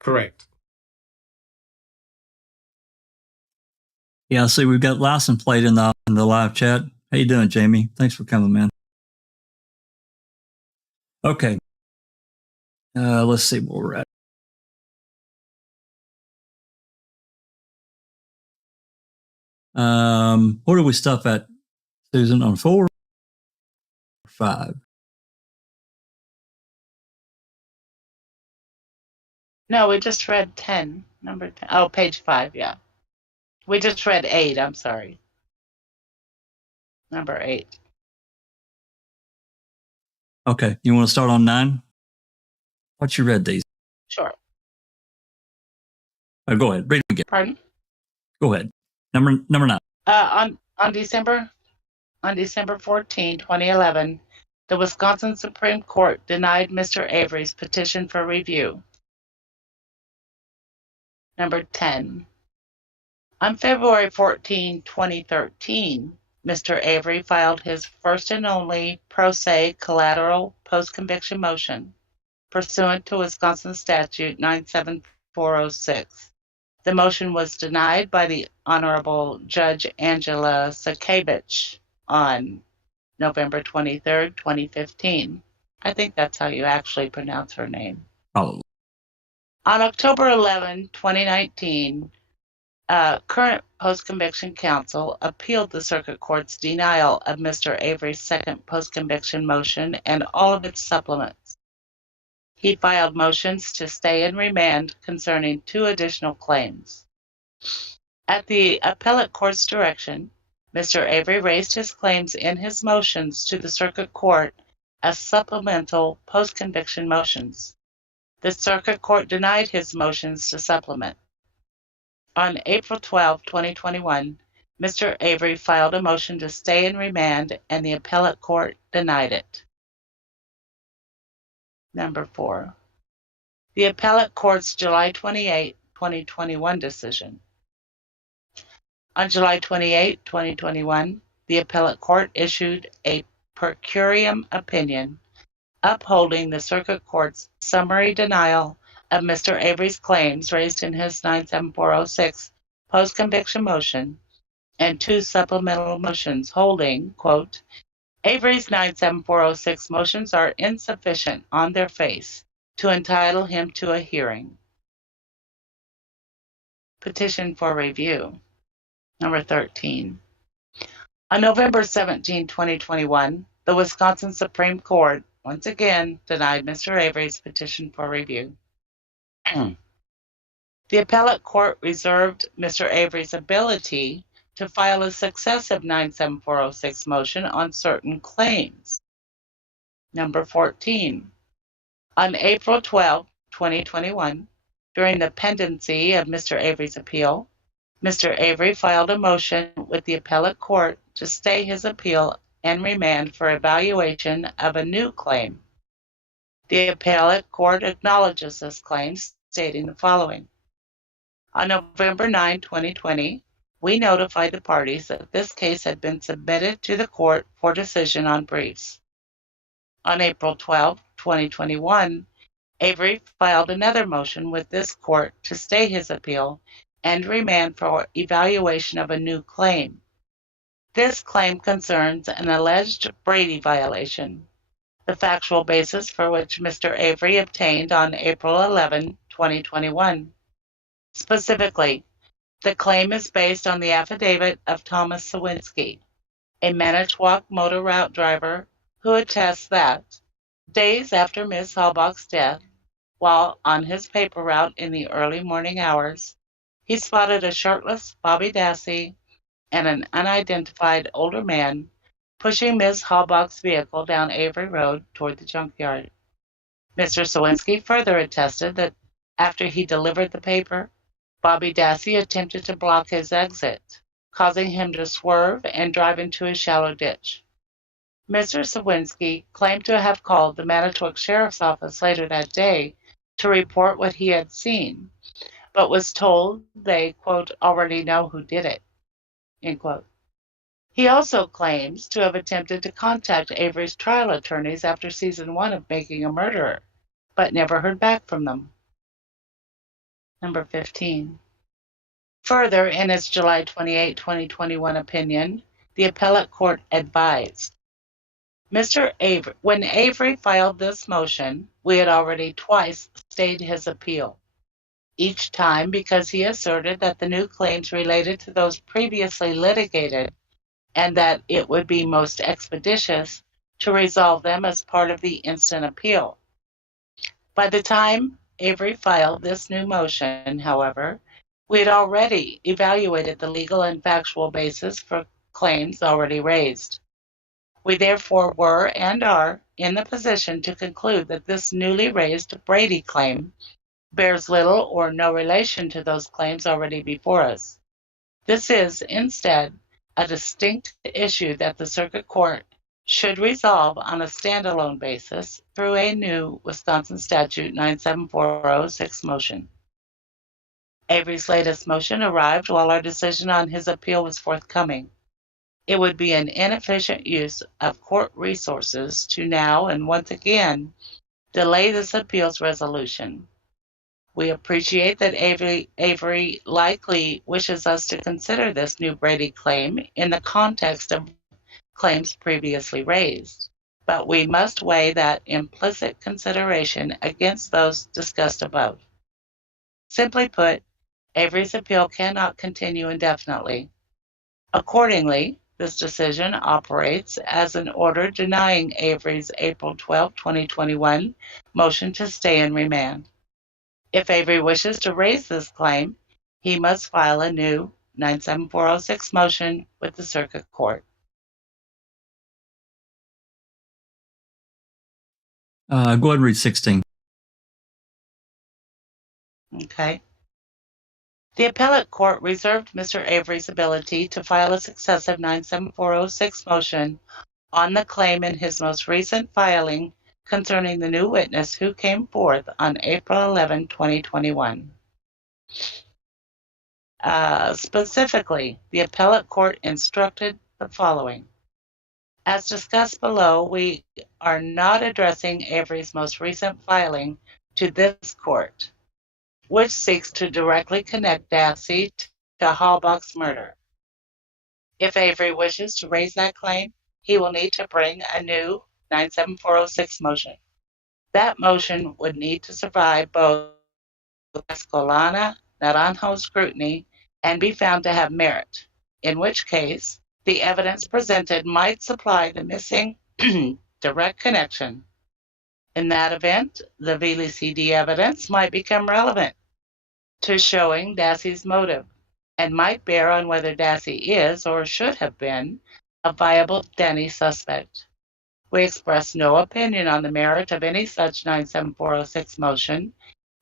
Correct. Yeah, see, we've got license plate in the live chat. How you doing, Jamie? Thanks for coming, man. Okay. Let's see where we're at. Where do we stop at, Susan? On 4 or 5? No, we just read 10. Number 10. Oh, page 5, yeah. We just read 8, I'm sorry. Number 8. Okay. You want to start on 9? What you read these? Sure. Go ahead. Read them again. Pardon? Go ahead. Number 9. On December 14, 2011, the Wisconsin Supreme Court denied Mr. Avery's petition for review. Number 10. On February 14, 2013, Mr. Avery filed his first and only pro se collateral post-conviction motion pursuant to Wisconsin Statute 97406. The motion was denied by the Honorable Judge Angela Sakavich on November 23, 2015. I think that's how you actually pronounce her name. Oh. On October 11, 2019, current post-conviction counsel appealed the circuit court's denial of Mr. Avery's second post-conviction motion and all of its supplements. He filed motions to stay and remand concerning 2 additional claims. At the appellate court's direction, Mr. Avery raised his claims in his motions to the circuit court as supplemental post-conviction motions. The circuit court denied his motions to supplement. On April 12, 2021, Mr. Avery filed a motion to stay and remand, and the appellate court denied it. Number 4. The appellate court's July 28, 2021 decision. On July 28, 2021, the appellate court issued a per curiam opinion upholding the circuit court's summary denial of Mr. Avery's claims raised in his 97406 post-conviction motion and 2 supplemental motions holding, quote, Avery's 97406 motions are insufficient on their face to entitle him to a hearing. Petition for review. Number 13. On November 17, 2021, the Wisconsin Supreme Court once again denied Mr. Avery's petition for review. The appellate court reserved Mr. Avery's ability to file a successive 97406 motion on certain claims. Number 14. On April 12, 2021, during the pendency of Mr. Avery's appeal, Mr. Avery filed a motion with the appellate court to stay his appeal and remand for evaluation of a new claim. The appellate court acknowledges this claim, stating the following. On November 9, 2020, we notified the parties that this case had been submitted to the court for decision on briefs. On April 12, 2021, Avery filed another motion with this court to stay his appeal and remand for evaluation of a new claim. This claim concerns an alleged Brady violation, the factual basis for which Mr. Avery obtained on April 11, 2021. Specifically, the claim is based on the affidavit of Thomas Sowinski, a Manitowoc motor route driver who attests that, days after Ms. Halbach's death, while on his paper route in the early morning hours, he spotted a shirtless Bobby Dassey and an unidentified older man pushing Ms. Halbach's vehicle down Avery Road toward the junkyard. Mr. Sowinski further attested that after he delivered the paper, Bobby Dassey attempted to block his exit, causing him to swerve and drive into a shallow ditch. Mr. Sowinski claimed to have called the Manitowoc Sheriff's Office later that day to report what he had seen, but was told they, quote, already know who did it, end quote. He also claims to have attempted to contact Avery's trial attorneys after season 1 of Making a Murderer, but never heard back from them. Number 15. Further, in its July 28, 2021 opinion, the appellate court advised, when Avery filed this motion, we had already twice stayed his appeal. each time because he asserted that the new claims related to those previously litigated and that it would be most expeditious to resolve them as part of the instant appeal. By the time Avery filed this new motion, however, we had already evaluated the legal and factual basis for claims already raised. We therefore were and are in the position to conclude that this newly raised Brady claim bears little or no relation to those claims already before us. This is, instead, a distinct issue that the Circuit Court should resolve on a standalone basis through a new Wisconsin Statute 97406 motion. Avery's latest motion arrived while our decision on his appeal was forthcoming. It would be an inefficient use of court resources to now and once again delay this appeal's resolution. We appreciate that Avery likely wishes us to consider this new Brady claim in the context of claims previously raised, but we must weigh that implicit consideration against those discussed above. Simply put, Avery's appeal cannot continue indefinitely. Accordingly, this decision operates as an order denying Avery's April 12, 2021 motion to stay and remand. If Avery wishes to raise this claim, he must file a new 97406 motion with the Circuit Court. Go ahead and read 16. Okay. The appellate court reserved Mr. Avery's ability to file a successive 97406 motion on the claim in his most recent filing concerning the new witness who came forth on April 11, 2021. Specifically, the appellate court instructed the following. As discussed below, we are not addressing Avery's most recent filing to this court, which seeks to directly connect Dassey to Halbach's murder. If Avery wishes to raise that claim, he will need to bring a new 97406 motion. That motion would need to survive both Escalona Naranjo scrutiny and be found to have merit, in which case the evidence presented might supply the missing direct connection. In that event, the VLCD evidence might become relevant to showing Dassey's motive and might bear on whether Dassey is or should have been a viable Denny suspect. We express no opinion on the merit of any such 97406 motion,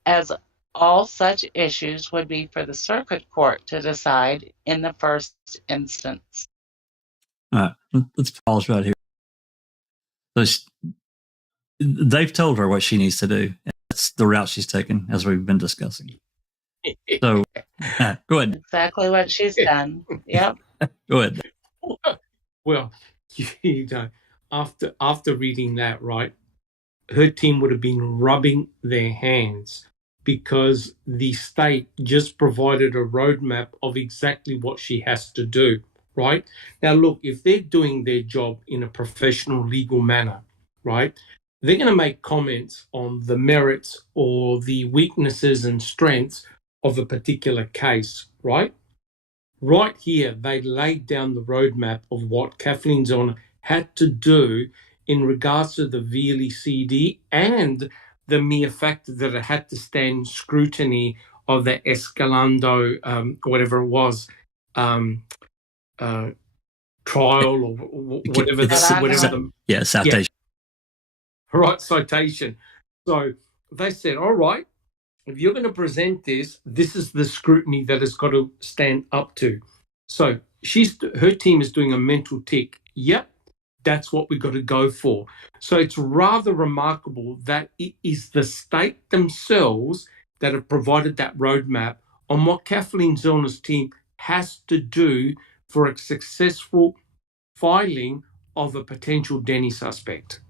as all such issues would be for the Circuit Court to decide in the first instance. All right, let's pause right here. So they've told her what she needs to do. That's the route she's taken, as we've been discussing. So, go ahead. Exactly what she's done. Yep. Go ahead. Well, you know, after reading that, right, her team would have been rubbing their hands because the state just provided a roadmap of exactly what she has to do, right? Now, look, if they're doing their job in a professional legal manner, right, they're going to make comments on the merits or the weaknesses and strengths of a particular case, right? Right here, they laid down the roadmap of what Kathleen Zellner had to do in regards to the VLCD and the mere fact that it had to stand scrutiny of the Escalando, whatever it was, trial or whatever citation. Right, citation. So they said, all right, if you're going to present this, this is the scrutiny that it's got to stand up to. So her team is doing a mental tick. Yep, that's what we've got to go for. So it's rather remarkable that it is the state themselves that have provided that roadmap on what Kathleen Zellner's team has to do for a successful filing of a potential Denny suspect.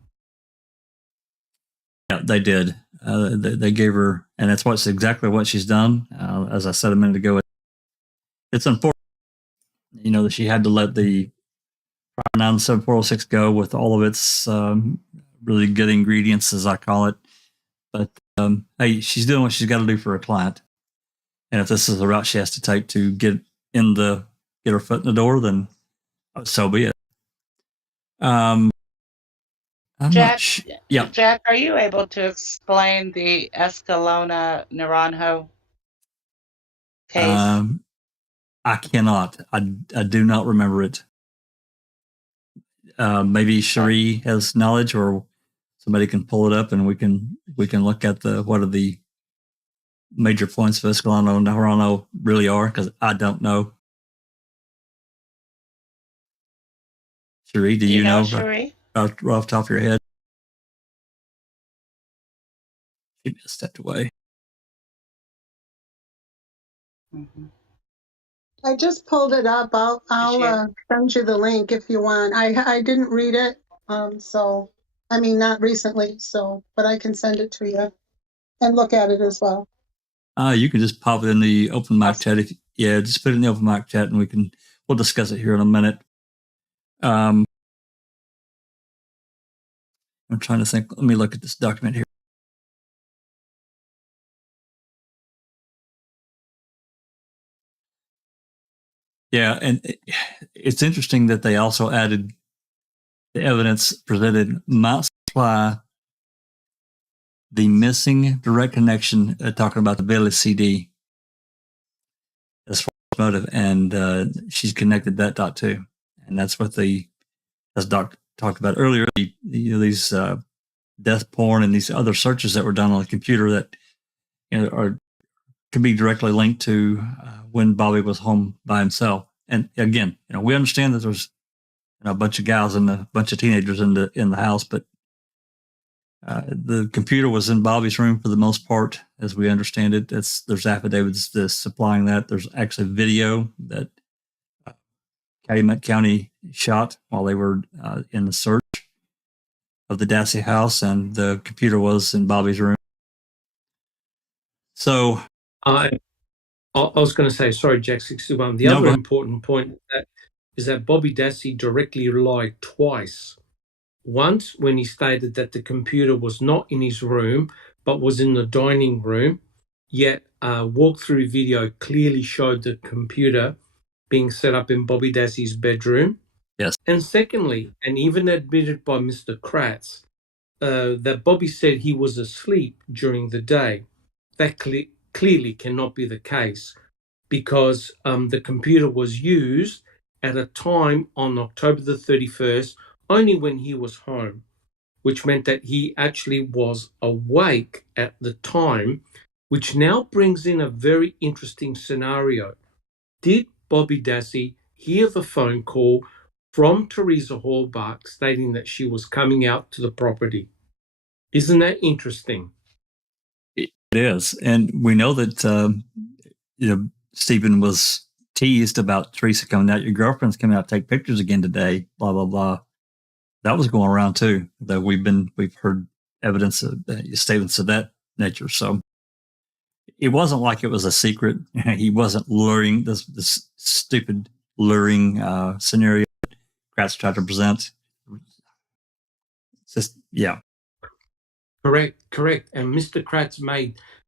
Yeah, they did. They gave her, and that's exactly what she's done. As I said a minute ago, it's unfortunate, that she had to let the 97406 go with all of its really good ingredients, as I call it. But hey, she's doing what she's got to do for her client. And if this is the route she has to take to get her foot in the door, then so be it. I'm Jack, yeah. Jack, are you able to explain the Escalona Naranjo case? I cannot. I do not remember it. Maybe Cherie has knowledge, or somebody can pull it up, and we can look at what are the major points of Escalona Naranjo really are, because I don't know. Cherie, do you know Cherie? Right off the top of your head? She just stepped away. Mm-hmm. I just pulled it up. I'll send you the link if you want. I didn't read it, so I mean not recently, but I can send it to you and look at it as well. You can just pop it in the open mic chat. Just put it in the open mic chat, and we'll discuss it here in a minute. I'm trying to think. Let me look at this document here. Yeah, and it's interesting that they also added the evidence presented might supply the missing direct connection, talking about the Bailey CD as far as motive, and she's connected that dot too, and that's what as Doc talked about earlier, these death porn and these other searches that were done on the computer that could be directly linked to when Bobby was home by himself. And again, we understand that there's a bunch of gals and a bunch of teenagers in the house, but the computer was in Bobby's room for the most part, as we understand it. There's affidavits supplying that. There's actually video that Calumet County shot while they were in the search of the Dassey house, and the computer was in Bobby's room. So I was going to say, sorry, Jack 61. The other important point is that Bobby Dassey directly lied twice. Once when he stated that the computer was not in his room, but was in the dining room, yet walkthrough video clearly showed the computer being set up in Bobby Dassey's bedroom. Yes. And secondly, and even admitted by Mr. Kratz, that Bobby said he was asleep during the day. That clearly cannot be the case, because the computer was used at a time on October the 31st only when he was home, which meant that he actually was awake at the time, which now brings in a very interesting scenario. Did Bobby Dassey hear the phone call from Teresa Hallbach stating that she was coming out to the property? Isn't that interesting? It is. And we know that, Stephen was teased about Teresa coming out. Your girlfriend's coming out to take pictures again today, blah, blah, blah. That was going around too, that we've heard evidence of statements of that nature. So it wasn't like it was a secret. He wasn't luring this stupid luring scenario that Kratz tried to present. It's just, yeah. Correct. And Mr. Kratz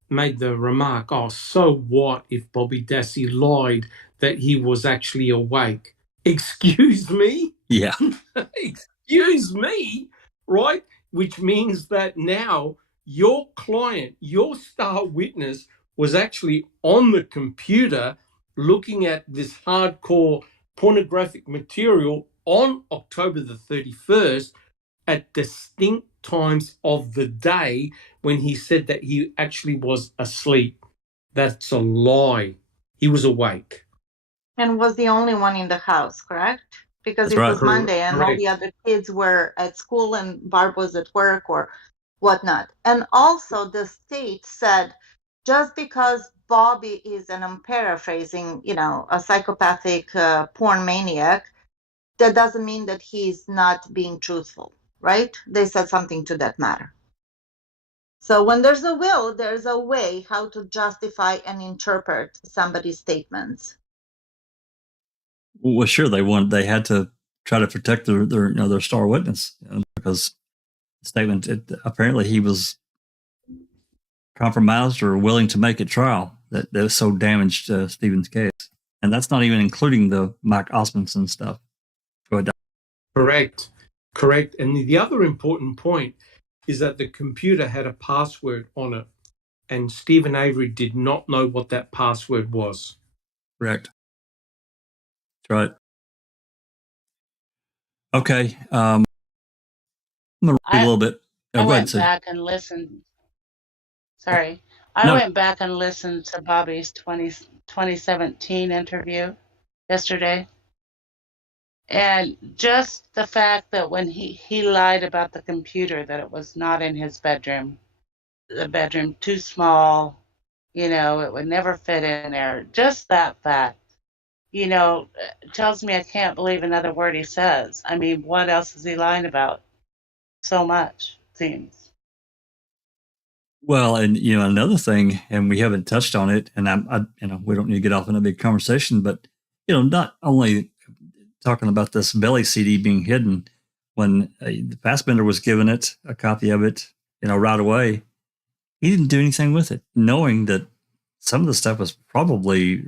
made the remark, so what if Bobby Dassey lied that he was actually awake? Excuse me? Yeah. Excuse me, right? Which means that now your client, your star witness, was actually on the computer looking at this hardcore pornographic material on October the 31st at distinct times of the day when he said that he actually was asleep. That's a lie. He was awake. And was the only one in the house, correct? Because That's it right. was Monday and all the other kids were at school and Barb was at work or whatnot. And also the state said, just because Bobby is, and I'm paraphrasing, a psychopathic porn maniac, that doesn't mean that he's not being truthful, right? They said something to that matter. So when there's a will, there's a way how to justify and interpret somebody's statements. Well, sure, they had to try to protect their star witness, because the statement, apparently he was compromised or willing to make it trial. that so damaged Stephen's case. And that's not even including the Mike Osmondson stuff. Go ahead. Correct. And the other important point is that the computer had a password on it, and Stephen Avery did not know what that password was. Correct. That's right. Okay. I'm going to read a little bit. I went back and listened. Sorry. I went back and listened to Bobby's 2017 interview yesterday. And just the fact that when he lied about the computer, that it was not in his bedroom, the bedroom too small, it would never fit in there. Just that fact, tells me I can't believe another word he says. I mean, what else is he lying about? So much, seems. Well, and another thing, and we haven't touched on it, and we don't need to get off in a big conversation, but not only talking about this belly CD being hidden, when the Fassbender was given it a copy of it, right away, he didn't do anything with it, knowing that some of the stuff was probably,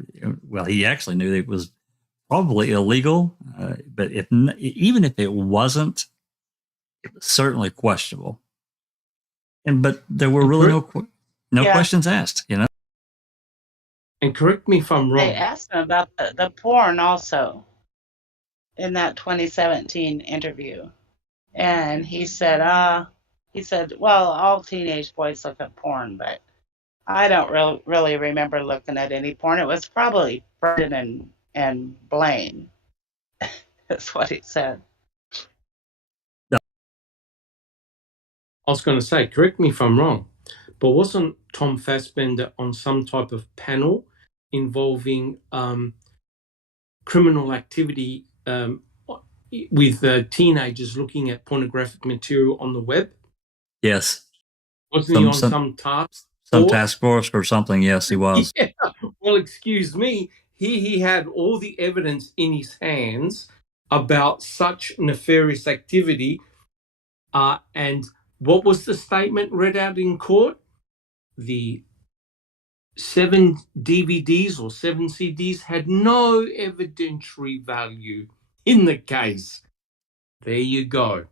he actually knew it was probably illegal, but even if it wasn't, it was certainly questionable. But there were really no questions asked, And correct me if I'm wrong. They asked him about the porn also in that 2017 interview. And he said, well, all teenage boys look at porn, but I don't really remember looking at any porn. It was probably Brendan and Blaine. That's what he said. I was going to say, correct me if I'm wrong, but wasn't Tom Fassbender on some type of panel involving criminal activity with teenagers looking at pornographic material on the web? Yes. Wasn't he on some task? Some task force or something? Yes, he was. Yeah. Well, excuse me. He had all the evidence in his hands about such nefarious activity, and what was the statement read out in court? The 7 DVDs or 7 CDs had no evidentiary value in the case. There you go.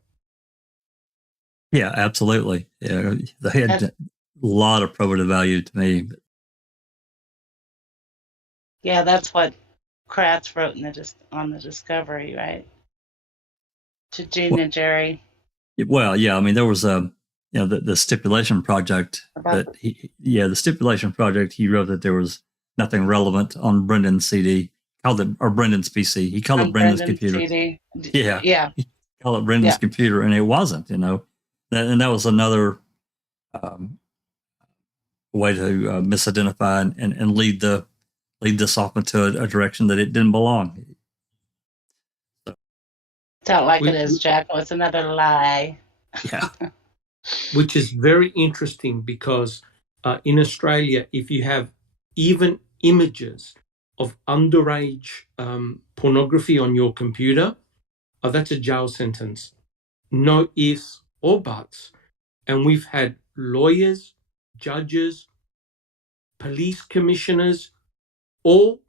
Yeah, absolutely. Yeah, they had a lot of probative value to me. Yeah, that's what Kratz wrote on the Discovery, right? To Gene and Jerry. Well, yeah, I mean, there was the stipulation project the stipulation project. He wrote that there was nothing relevant on Brendan's CD, or Brendan's PC. He called it Brendan's computer. CD. Yeah. He called it Brendan's computer, and it wasn't. And that was another way to misidentify and lead this off into a direction that it didn't belong. Sound like it is, Jack. It was another lie. Yeah. Which is very interesting because in Australia, if you have even images of underage pornography on your computer, that's a jail sentence. No ifs or buts. And we've had lawyers, judges, police commissioners, all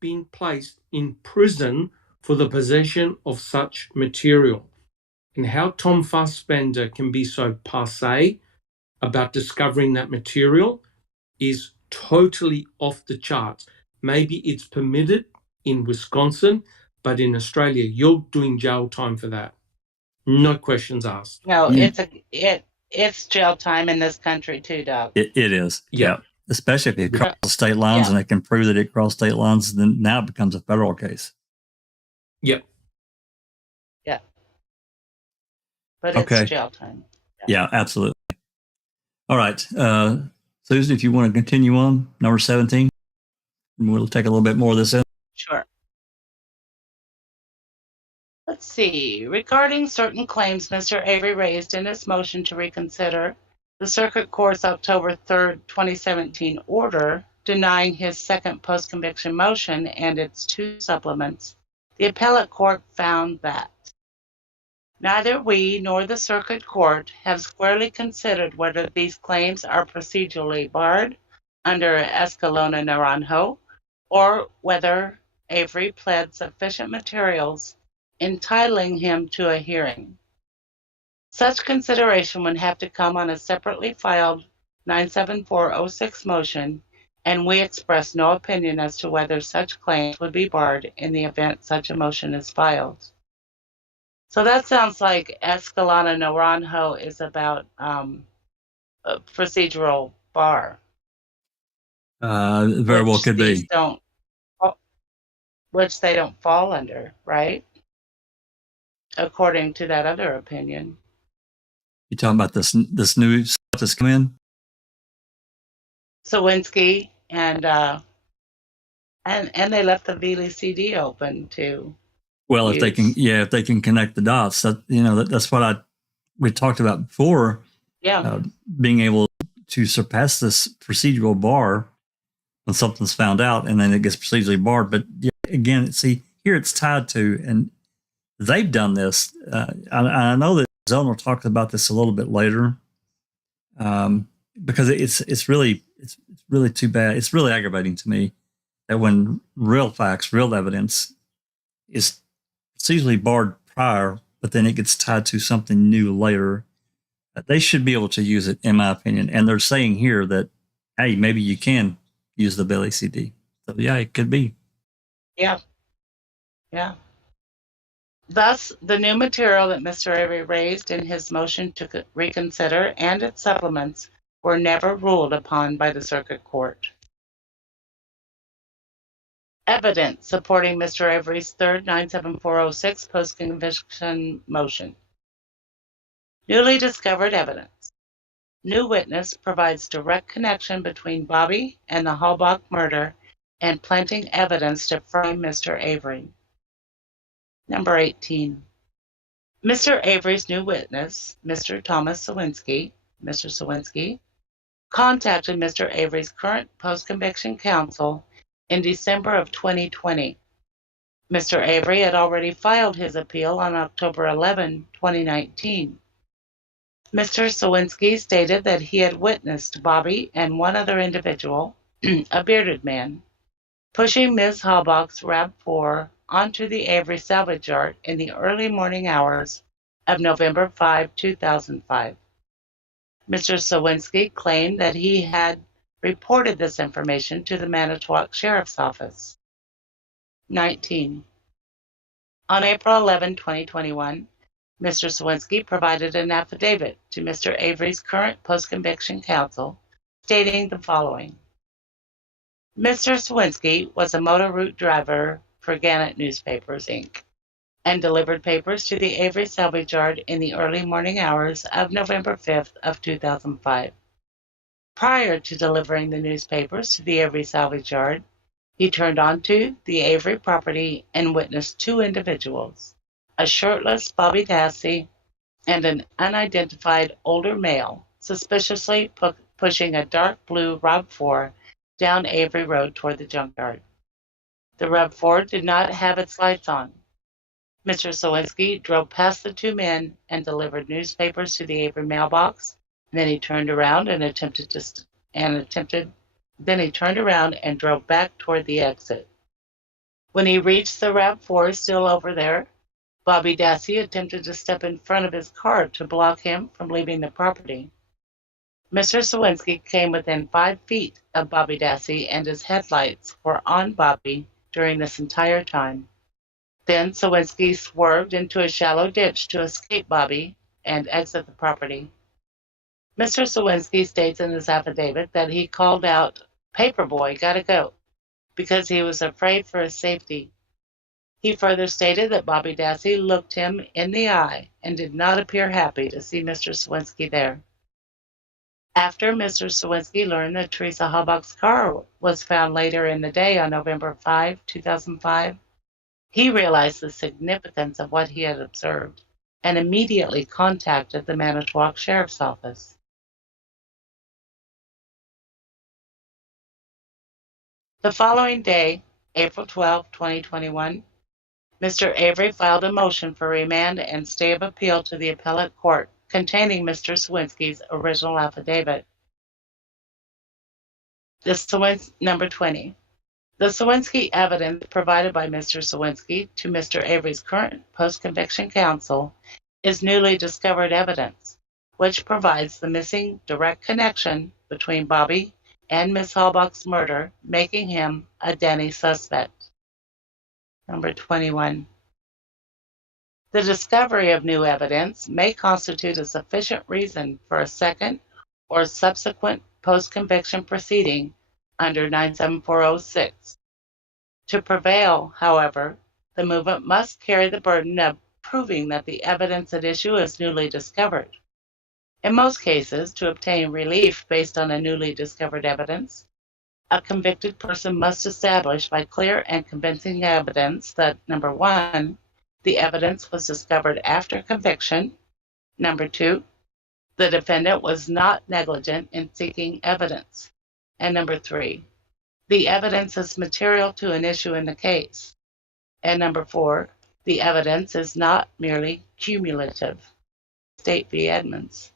being placed in prison for the possession of such material. And how Tom Fassbender can be so passé about discovering that material is totally off the charts. Maybe it's permitted in Wisconsin, but in Australia, you're doing jail time for that. No questions asked. No, it's jail time in this country too, Doug. It is. Yeah. Especially if it crosses state lines and they can prove that it crossed state lines, then now it becomes a federal case. Yep. Yeah. But it's jail time. Yeah, absolutely. All right. Susan, if you want to continue on, number 17, we'll take a little bit more of this in. Sure. Let's see. Regarding certain claims Mr. Avery raised in his motion to reconsider the Circuit Court's October 3rd, 2017 order denying his second post-conviction motion and its 2 supplements, the appellate court found that neither we nor the Circuit Court have squarely considered whether these claims are procedurally barred under Escalona Naranjo, or whether Avery pled sufficient materials entitling him to a hearing. Such consideration would have to come on a separately filed 97406 motion, and we express no opinion as to whether such claims would be barred in the event such a motion is filed. So that sounds like Escalona Naranjo is about a procedural bar. Very well could be. Which they don't fall under, right? According to that other opinion. You talking about this new stuff that's come in? Sowinski and they left the VLCD open too. Well, if they can connect the dots, that's what we talked about before. Yeah. Being able to surpass this procedural bar when something's found out, and then it gets procedurally barred. But again, see here it's tied to, and they've done this. I know that Zellner talked about this a little bit later, because it's really too bad. It's really aggravating to me that when real facts, real evidence is procedurally barred prior, but then it gets tied to something new later. They should be able to use it, in my opinion. And they're saying here that, hey, maybe you can use the Billy CD. So yeah, it could be. Yeah. Yeah. Thus, the new material that Mr. Avery raised in his motion to reconsider and its supplements were never ruled upon by the circuit court. Evidence supporting Mr. Avery's third 97406 post-conviction motion. Newly discovered evidence. New witness provides direct connection between Bobby and the Halbach murder and planting evidence to frame Mr. Avery. Number 18. Mr. Avery's new witness, Mr. Thomas Sowinski, Mr. Sowinski, contacted Mr. Avery's current post-conviction counsel in December of 2020. Mr. Avery had already filed his appeal on October 11, 2019. Mr. Sowinski stated that he had witnessed Bobby and one other individual, a bearded man, pushing Ms. Halbach's RAV4 onto the Avery salvage yard in the early morning hours of November 5, 2005. Mr. Sowinski claimed that he had reported this information to the Manitowoc Sheriff's Office. 19. On April 11, 2021, Mr. Sowinski provided an affidavit to Mr. Avery's current post-conviction counsel stating the following. Mr. Sowinski was a motor route driver for Gannett Newspapers, Inc., and delivered papers to the Avery salvage yard in the early morning hours of November 5th of 2005. Prior to delivering the newspapers to the Avery salvage yard, he turned onto the Avery property and witnessed two individuals, a shirtless Bobby Dassey and an unidentified older male, suspiciously pushing a dark blue RAV4 down Avery Road toward the junkyard. The RAV4 did not have its lights on. Mr. Sowinski drove past the two men and delivered newspapers to the Avery mailbox. Then he turned around and and drove back toward the exit. When he reached the RAV4 still over there, Bobby Dassey attempted to step in front of his car to block him from leaving the property. Mr. Sowinski came within 5 feet of Bobby Dassey, and his headlights were on Bobby during this entire time. Then Sowinski swerved into a shallow ditch to escape Bobby and exit the property. Mr. Sowinski states in his affidavit that he called out, "Paperboy, gotta go," because he was afraid for his safety. He further stated that Bobby Dassey looked him in the eye and did not appear happy to see Mr. Sowinski there. After Mr. Sowinski learned that Teresa Halbach's car was found later in the day on November 5, 2005, he realized the significance of what he had observed and immediately contacted the Manitowoc Sheriff's Office. The following day, April 12, 2021, Mr. Avery filed a motion for remand and stay of appeal to the appellate court containing Mr. Sowinski's original affidavit. Number 20. The Sowinski evidence provided by Mr. Sowinski to Mr. Avery's current post-conviction counsel is newly discovered evidence, which provides the missing direct connection between Bobby and Ms. Halbach's murder, making him a Denny suspect. Number 21. The discovery of new evidence may constitute a sufficient reason for a second or subsequent post-conviction proceeding under 97406. To prevail, however, the movement must carry the burden of proving that the evidence at issue is newly discovered. In most cases, to obtain relief based on a newly discovered evidence, a convicted person must establish by clear and convincing evidence that, number 1, the evidence was discovered after conviction. Number 2, the defendant was not negligent in seeking evidence. And number 3, the evidence is material to an issue in the case. And number 4, the evidence is not merely cumulative. State v. Edmonds.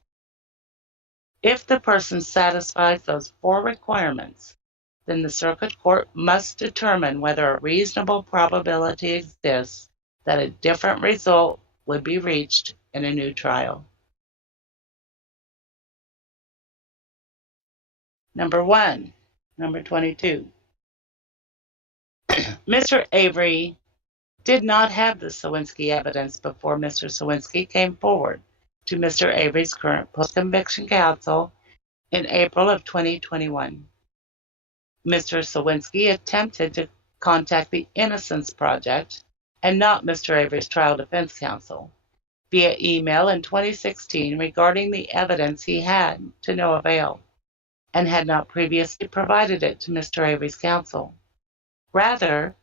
If the person satisfies those 4 requirements, then the circuit court must determine whether a reasonable probability exists that a different result would be reached in a new trial. Number 1, number 22. Mr. Avery did not have the Sowinski evidence before Mr. Sowinski came forward to Mr. Avery's current post-conviction counsel in April of 2021. Mr. Sowinski attempted to contact the Innocence Project and not Mr. Avery's trial defense counsel via email in 2016 regarding the evidence he had to no avail and had not previously provided it to Mr. Avery's counsel. Rather,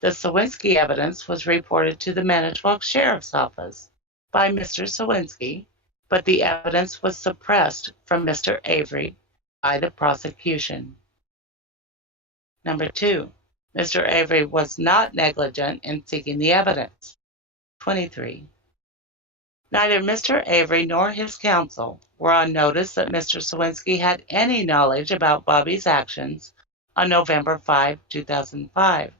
the Sowinski evidence was reported to the Manitowoc Sheriff's Office by Mr. Sowinski, but the evidence was suppressed from Mr. Avery by the prosecution. Number 2, Mr. Avery was not negligent in seeking the evidence. 23. Neither Mr. Avery nor his counsel were on notice that Mr. Sowinski had any knowledge about Bobby's actions on November 5, 2005.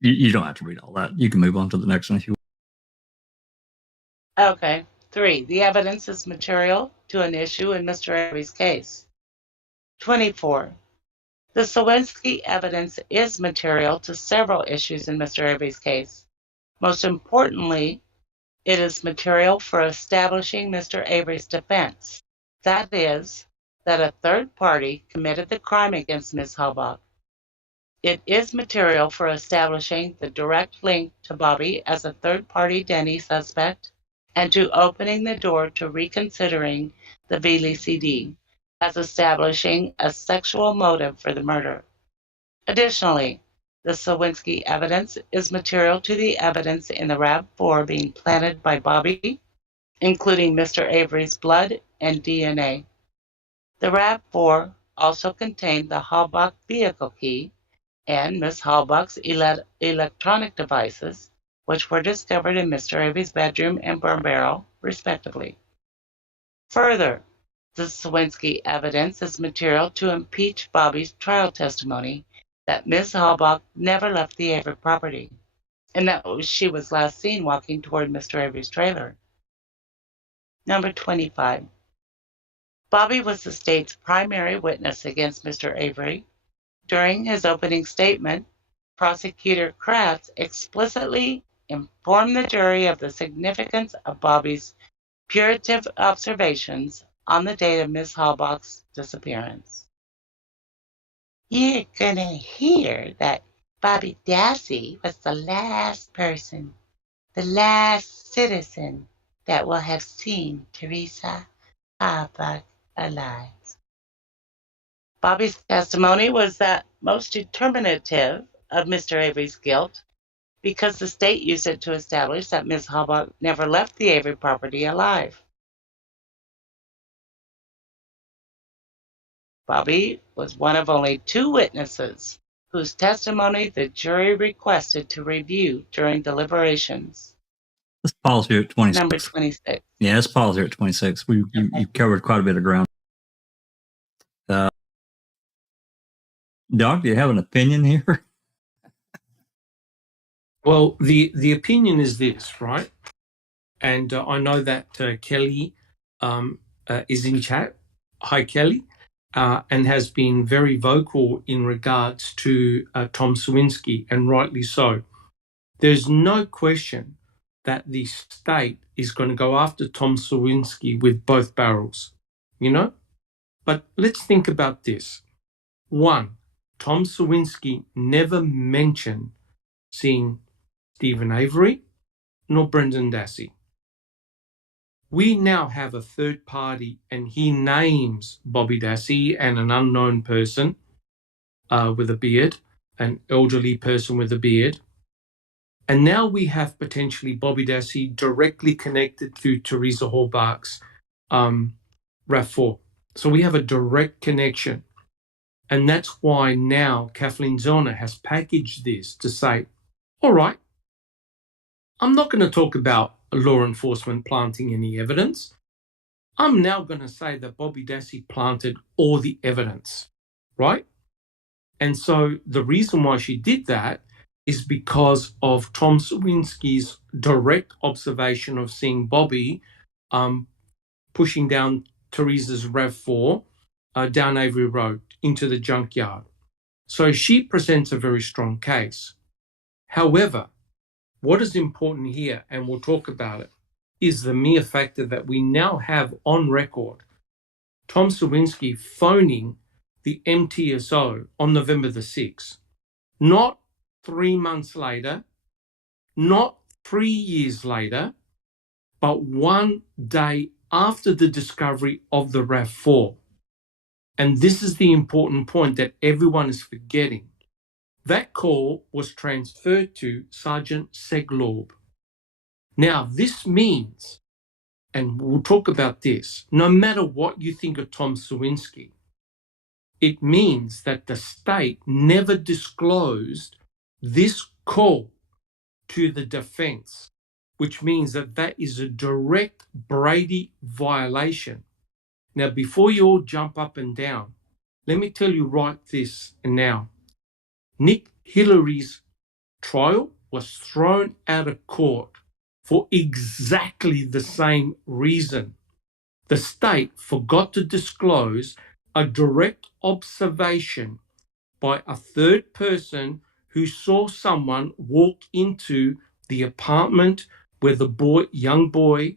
You don't have to read all that. You can move on to the next one if you want. Okay. 3. The evidence is material to an issue in Mr. Avery's case. 24. The Sowinski evidence is material to several issues in Mr. Avery's case. Most importantly, it is material for establishing Mr. Avery's defense. That is, that a third party committed the crime against Ms. Halbach. It is material for establishing the direct link to Bobby as a third-party Denny suspect and to opening the door to reconsidering the VLCD as establishing a sexual motive for the murder. Additionally, the Sowinski evidence is material to the evidence in the RAV4 being planted by Bobby, including Mr. Avery's blood and DNA. The RAV4 also contained the Halbach vehicle key and Ms. Halbach's electronic devices, which were discovered in Mr. Avery's bedroom and burn barrel, respectively. Further, the Sowinski evidence is material to impeach Bobby's trial testimony that Ms. Halbach never left the Avery property, and that she was last seen walking toward Mr. Avery's trailer. Number 25. Bobby was the state's primary witness against Mr. Avery. During his opening statement, Prosecutor Kratz explicitly informed the jury of the significance of Bobby's putative observations on the date of Ms. Halbach's disappearance. You're gonna hear that Bobby Dassey was the last person, the last citizen that will have seen Teresa Halbach alive. Bobby's testimony was that most determinative of Mr. Avery's guilt because the state used it to establish that Ms. Halbach never left the Avery property alive. Bobby was one of only 2 witnesses whose testimony the jury requested to review during deliberations. Let's pause here at 26. Number 26. Yeah, let's pause here at 26. You covered quite a bit of ground. Doc, do you have an opinion here? Well, the opinion is this, right? And I know that Kelly is in chat. Hi, Kelly, and has been very vocal in regards to Tom Sowinski, and rightly so. There's no question that the state is going to go after Tom Sowinski with both barrels, you know? But let's think about this. One, Tom Sowinski never mentioned seeing Stephen Avery nor Brendan Dassey. We now have a third party, and he names Bobby Dassey and an unknown person with a beard, an elderly person with a beard. And now we have potentially Bobby Dassey directly connected to Teresa Halbach's RAV4. So we have a direct connection. And that's why now Kathleen Zellner has packaged this to say, all right, I'm not going to talk about law enforcement planting any evidence. I'm now going to say that Bobby Dassey planted all the evidence, right? And so the reason why she did that is because of Tom Sowinski's direct observation of seeing Bobby pushing down Teresa's RAV4 down Avery Road into the junkyard. So she presents a very strong case. However, what is important here, and we'll talk about it, is the mere factor that we now have on record Tom Sowinski phoning the MTSO on November the 6th. Not 3 months later, not 3 years later, but 1 day after the discovery of the RAV4. And this is the important point that everyone is forgetting. That call was transferred to Sergeant Seglob. Now, this means, and we'll talk about this, no matter what you think of Tom Sowinski, it means that the state never disclosed this call to the defense, which means that that is a direct Brady violation. Now, before you all jump up and down, let me tell you right this now. Nick Hillary's trial was thrown out of court for exactly the same reason. The state forgot to disclose a direct observation by a third person who saw someone walk into the apartment where the young boy,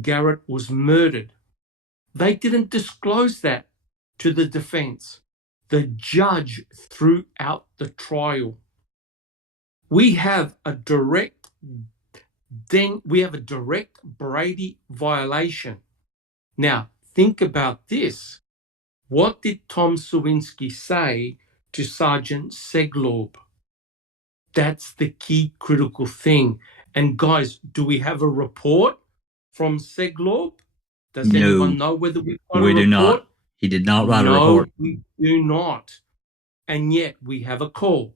Garrett, was murdered. They didn't disclose that to the defense. The judge threw out the trial. We have a direct Brady violation. Now, think about this. What did Tom Sowinski say to Sergeant Seglob? That's the key critical thing. And guys, do we have a report from Seglob? Does anyone know whether we've got a report? We do not. He did not write a report. No, we do not. And yet we have a call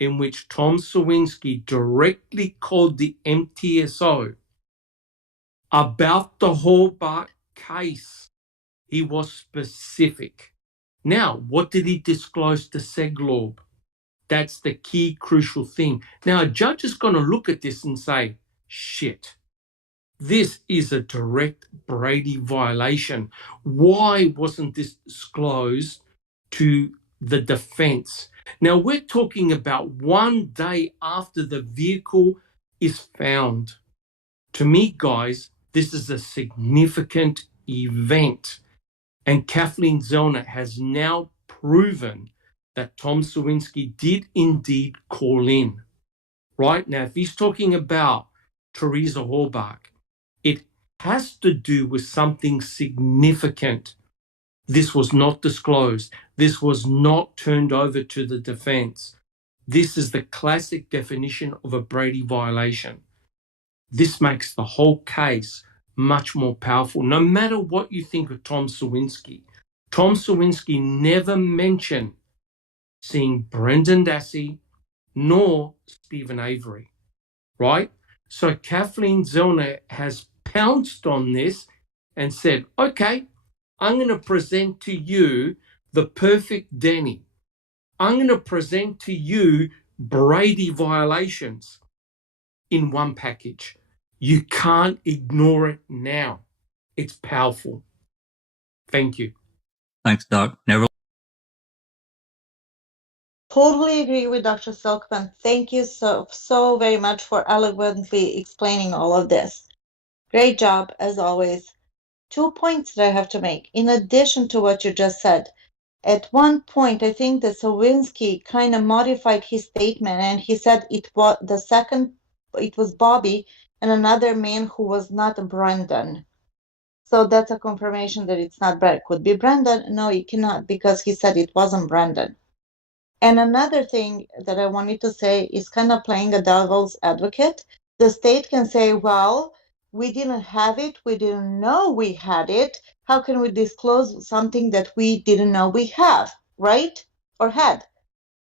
in which Tom Sowinski directly called the MTSO about the Halbach case. He was specific. Now, what did he disclose to Seglob? That's the key crucial thing. Now, a judge is going to look at this and say, shit, this is a direct Brady violation. Why wasn't this disclosed to the defense? Now, we're talking about 1 day after the vehicle is found. To me, guys, this is a significant event. And Kathleen Zellner has now proven that Tom Sowinski did indeed call in. Right now, if he's talking about Teresa Halbach, it has to do with something significant. This was not disclosed. This was not turned over to the defense. This is the classic definition of a Brady violation. This makes the whole case much more powerful. No matter what you think of Tom Sowinski never mentioned seeing Brendan Dassey nor Stephen Avery, right? So Kathleen Zellner has pounced on this and said, okay, I'm going to present to you the perfect Denny. I'm going to present to you Brady violations in one package. You can't ignore it now. It's powerful. Thank you. Thanks, Doc. Never. Totally agree with Dr. Silkman. Thank you so very much for eloquently explaining all of this. Great job, as always. 2 points that I have to make, in addition to what you just said. At one point, I think that Sowinski kind of modified his statement, and he said it was Bobby and another man who was not Brendan. So that's a confirmation that it's not Brad. Could be Brendan. No, it cannot, because he said it wasn't Brendan. And another thing that I wanted to say is kind of playing a devil's advocate. The state can say, well, we didn't have it. We didn't know we had it. How can we disclose something that we didn't know we have, right? Or had?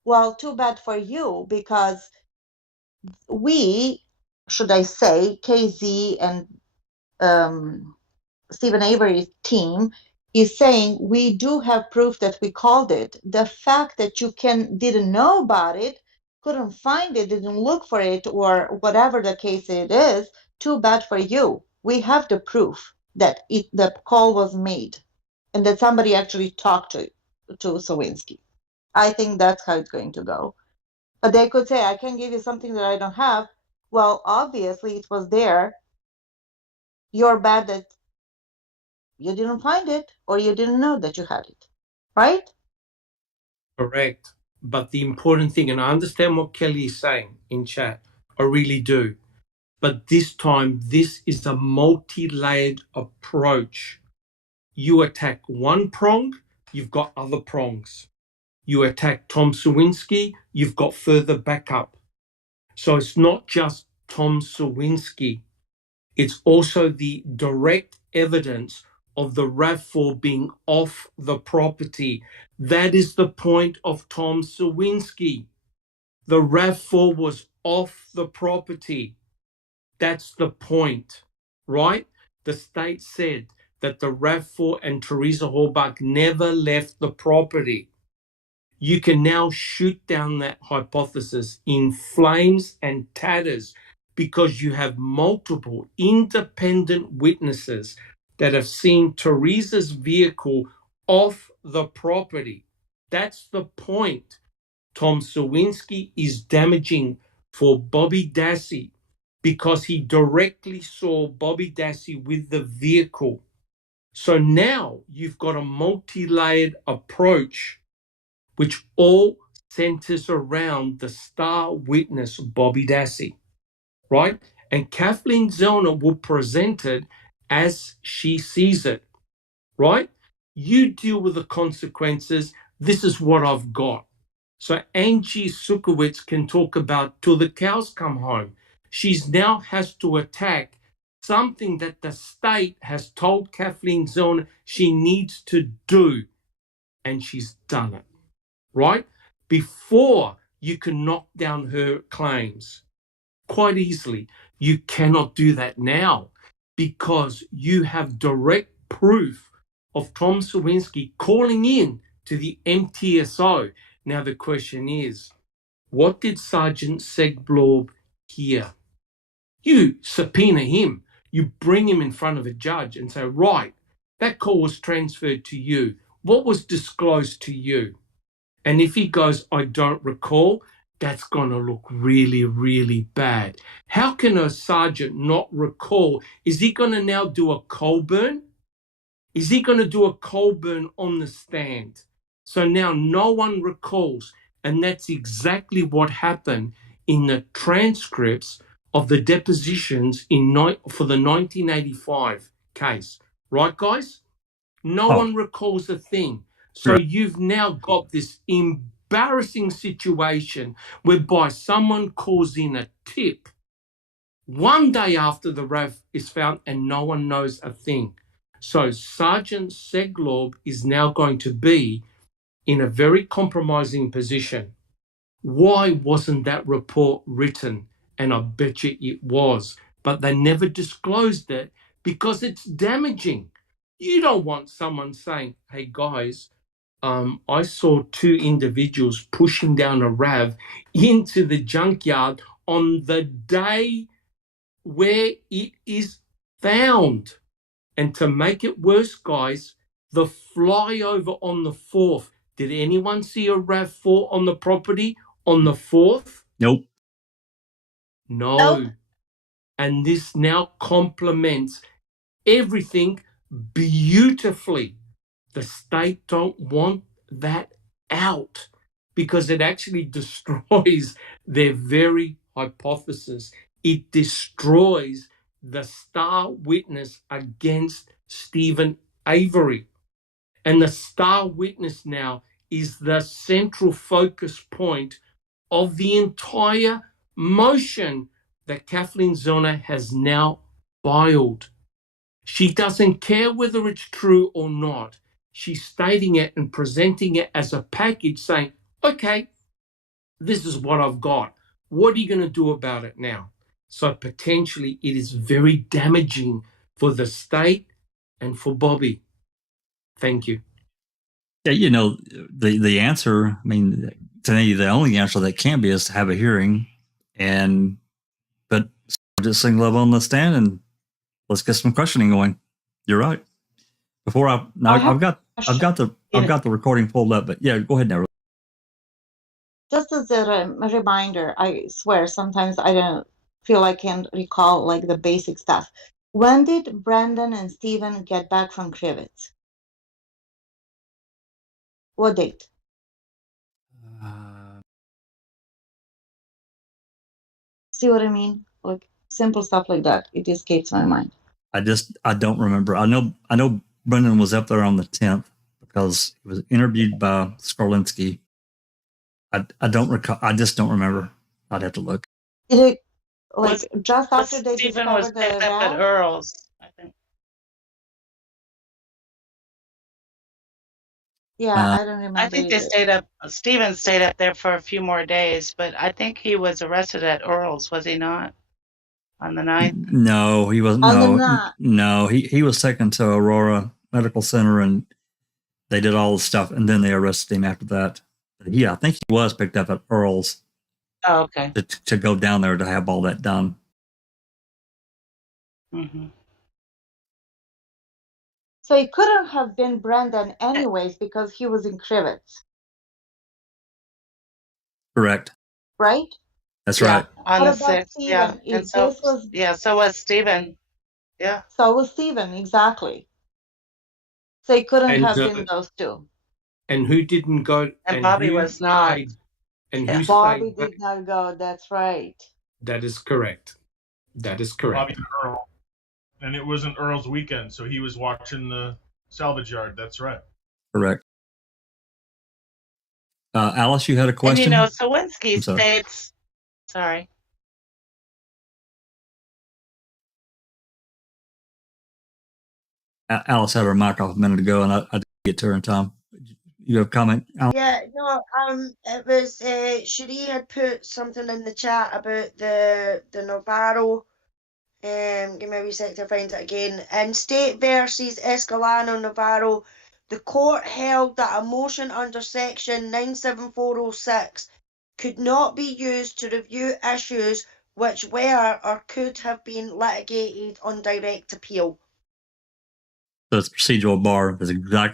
Well, too bad for you, because we, should I say, KZ and Stephen Avery's team is saying we do have proof that we called it. The fact that you didn't know about it, couldn't find it, didn't look for it, or whatever the case it is, too bad for you. We have the proof that the call was made and that somebody actually talked to Sowinski. I think that's how it's going to go. But they could say, I can give you something that I don't have. Well, obviously it was there. You're bad that you didn't find it, or you didn't know that you had it, right? Correct. But the important thing, and I understand what Kelly is saying in chat, I really do. But this time, this is a multi-layered approach. You attack one prong, you've got other prongs. You attack Tom Sowinski, you've got further backup. So it's not just Tom Sowinski. It's also the direct evidence of the RAV4 being off the property. That is the point of Tom Sowinski. The RAV4 was off the property. That's the point, right? The state said that the RAV4 and Teresa Halbach never left the property. You can now shoot down that hypothesis in flames and tatters because you have multiple independent witnesses that have seen Teresa's vehicle off the property. That's the point. Tom Sowinski is damaging for Bobby Dassey because he directly saw Bobby Dassey with the vehicle. So now you've got a multi-layered approach which all centers around the star witness, Bobby Dassey, right? And Kathleen Zellner will present it as she sees it, right? You deal with the consequences. This is what I've got. So Angie Sukowitz can talk about till the cows come home. She's now has to attack something that the state has told Kathleen Zellner she needs to do, and she's done it. Right? Before you can knock down her claims quite easily. You cannot do that now because you have direct proof of Tom Sowinski calling in to the MTSO. Now the question is, what did Sergeant Segblob hear? You subpoena him. You bring him in front of a judge and say, right, that call was transferred to you. What was disclosed to you? And if he goes, I don't recall, that's going to look really, really bad. How can a sergeant not recall? Is he going to now do a coal burn? Is he going to do a coal burn on the stand? So now no one recalls. And that's exactly what happened in the transcripts of the depositions for the 1985 case. Right, guys? No one recalls a thing. So you've now got this embarrassing situation whereby someone calls in a tip one day after the RAV is found and no one knows a thing. So Sergeant Seglob is now going to be in a very compromising position. Why wasn't that report written and I bet you it was. But they never disclosed it because it's damaging. You don't want someone saying, hey, guys, I saw two individuals pushing down a RAV into the junkyard on the day where it is found. And to make it worse, guys, the flyover on the 4th. Did anyone see a RAV4 on the property on the 4th? Nope. No. Nope. And this now complements everything beautifully. The state don't want that out because it actually destroys their very hypothesis. It destroys the star witness against Stephen Avery. And the star witness now is the central focus point of the entire motion that Kathleen Zellner has now filed. She doesn't care whether it's true or not. She's stating it and presenting it as a package saying, okay, this is what I've got. What are you going to do about it now? So potentially it is very damaging for the state and for Bobby. Thank you. Yeah, you know, the answer, I mean, to me, the only answer that can be is to have a hearing and put Sergeant Singlove on the stand and let's get some questioning going. You're right. Before I've got the recording pulled up, but yeah, go ahead now. Just as a reminder, I swear sometimes I don't feel I can recall like the basic stuff. When did Brandon and Stephen get back from Crivets? What date? See what I mean? Like simple stuff like that. It escapes my mind. I don't remember. I know Brendan was up there on the 10th because he was interviewed by Sowinski. I don't recall. I just don't remember. I'd have to look. Did it like just after they Stephen discovered was the picked up at RAV? Earl's, I think. Yeah, I don't remember. I think they either. stayed up. Stephen stayed up there for a few more days, but I think he was arrested at Earl's, was he not? On the 9th? No, he wasn't. No, he was taken to Aurora Medical Center and they did all the stuff, and then they arrested him after that. Yeah, I think he was picked up at Earl's. Oh, okay. To go down there to have all that done. Mm-hmm. So it couldn't have been Brandon anyways because he was in Crivets, Correct. right? That's right. On What the about 6th, yeah. Stephen? And If so, this was yeah, so was Stephen. Yeah. so was Stephen, exactly. So it couldn't have been those two. And who didn't go? And Bobby was not. And Yeah. who Bobby stayed? did not go. That's right. That is correct. That is correct. Bobby and Earl. And it wasn't Earl's weekend, so he was watching the salvage yard. That's right. Correct. Alice, you had a question? And Sowinski states, sorry. Alice had her mic off a minute ago, and I didn't get to her in time. You have a comment, Alice? Yeah, no, it was Cherie had put something in the chat about the Navarro. Give me a wee sec to find it again. In State versus Escalano Navarro, the court held that a motion under section 97406 could not be used to review issues which were or could have been litigated on direct appeal. So it's procedural bar.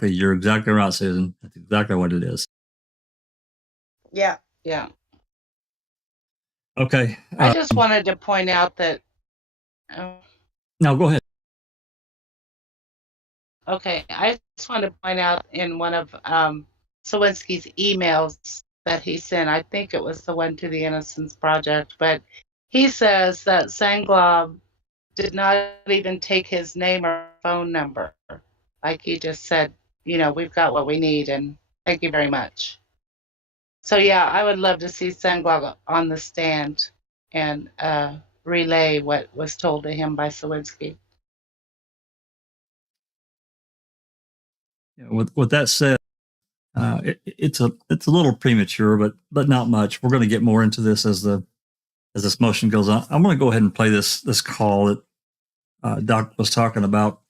You're exactly right, Susan. That's exactly what it is. Yeah. Yeah. Okay. I just wanted to point out that. No, go ahead. Okay, I just want to point out in one of Sowinski's emails that he sent, I think it was the one to the Innocence Project, but he says that Sanglob did not even take his name or phone number. Like he just said, we've got what we need and thank you very much. So yeah, I would love to see Sanglob on the stand and relay what was told to him by Sowinski. With that said, it's a little premature, but not much. We're going to get more into this as the as this motion goes on, I'm going to go ahead and play this call that Doc was talking about,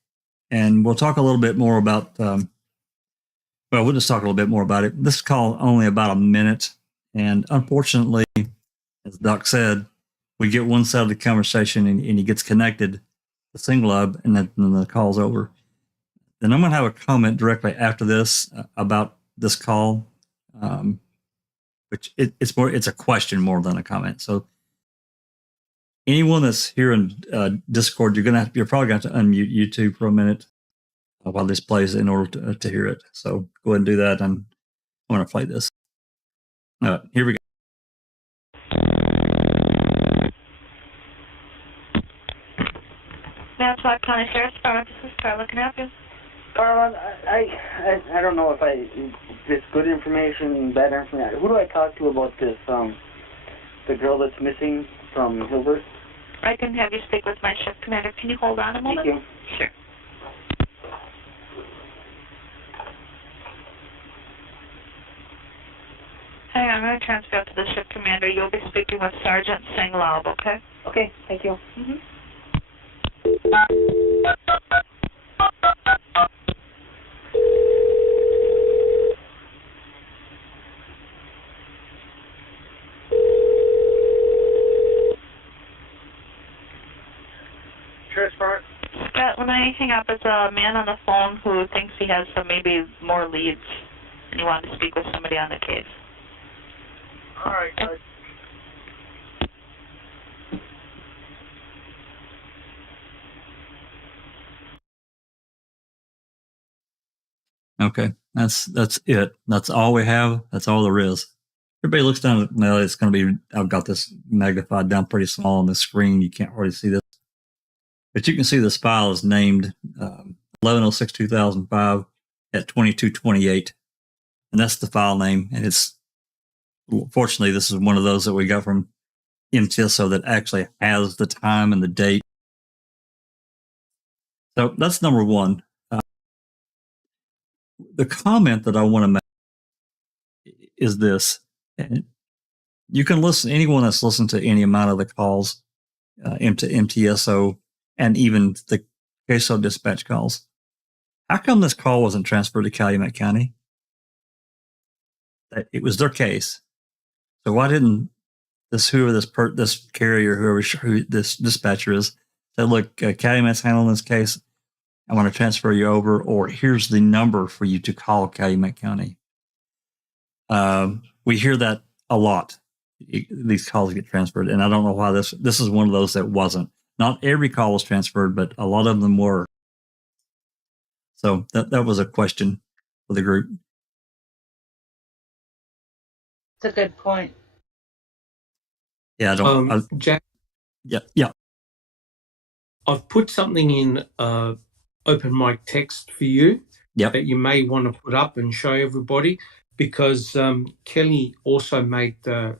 and we'll talk a little bit more about. We'll just talk a little bit more about it. This call only about a minute, and unfortunately, as Doc said, we get one side of the conversation, and he gets connected to SingLab, and then the call's over. Then I'm going to have a comment directly after this about this call, which it's a question more than a comment. So anyone that's here in Discord, you're probably going to have to unmute YouTube for a minute while this plays in order to hear it. So go ahead and do that. I'm going to play this. All right, here we go. Manitowoc County Sheriff's Department, this is Carla. Can I help you? Carla, I don't know if it's good information, bad information. Who do I talk to about this, the girl that's missing from Hilbert? I can have you speak with my shift commander. Can you hold on a moment? Thank you. Sure. Hang on, I'm going to transfer to the shift commander. You'll be speaking with Sergeant Singlab, okay? Okay, thank you. Mm-hmm. Scott, when I hang up, it's a man on the phone who thinks he has some maybe more leads, and he wanted to speak with somebody on the case. All right, guys. Okay, that's it. That's all we have. That's all there is. Everybody looks down at now. It's going to be. I've got this magnified down pretty small on the screen. You can't really see this, but you can see this file is named 1106-2005 at 2228, and that's the file name. And it's fortunately this is one of those that we got from MTSO that actually has the time and the date. So that's number one. The comment that I want to make is this. And you can listen, anyone that's listened to any amount of the calls into MTSO and even the queso dispatch calls. How come this call wasn't transferred to Calumet County? It was their case. So why didn't this carrier, who this dispatcher is, say, look, Calumet's handling this case. I want to transfer you over, or here's the number for you to call Calumet County. We hear that a lot. These calls get transferred, and I don't know why this is one of those that wasn't. Not every call was transferred, but a lot of them were. So that was a question for the group. That's a good point. Yeah, I don't. Jack, Yeah. I've put something in open mic text for you that you may want to put up and show everybody, because Kelly also made the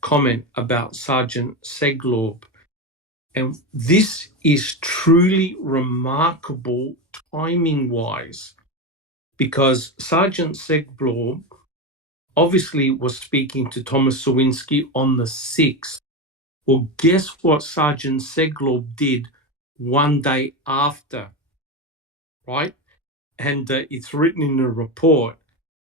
comment about Sergeant Seglob. And this is truly remarkable timing-wise, because Sergeant Seglob obviously was speaking to Thomas Sowinski on the 6th. Well, guess what Sergeant Seglob did one day after, right? And it's written in the report.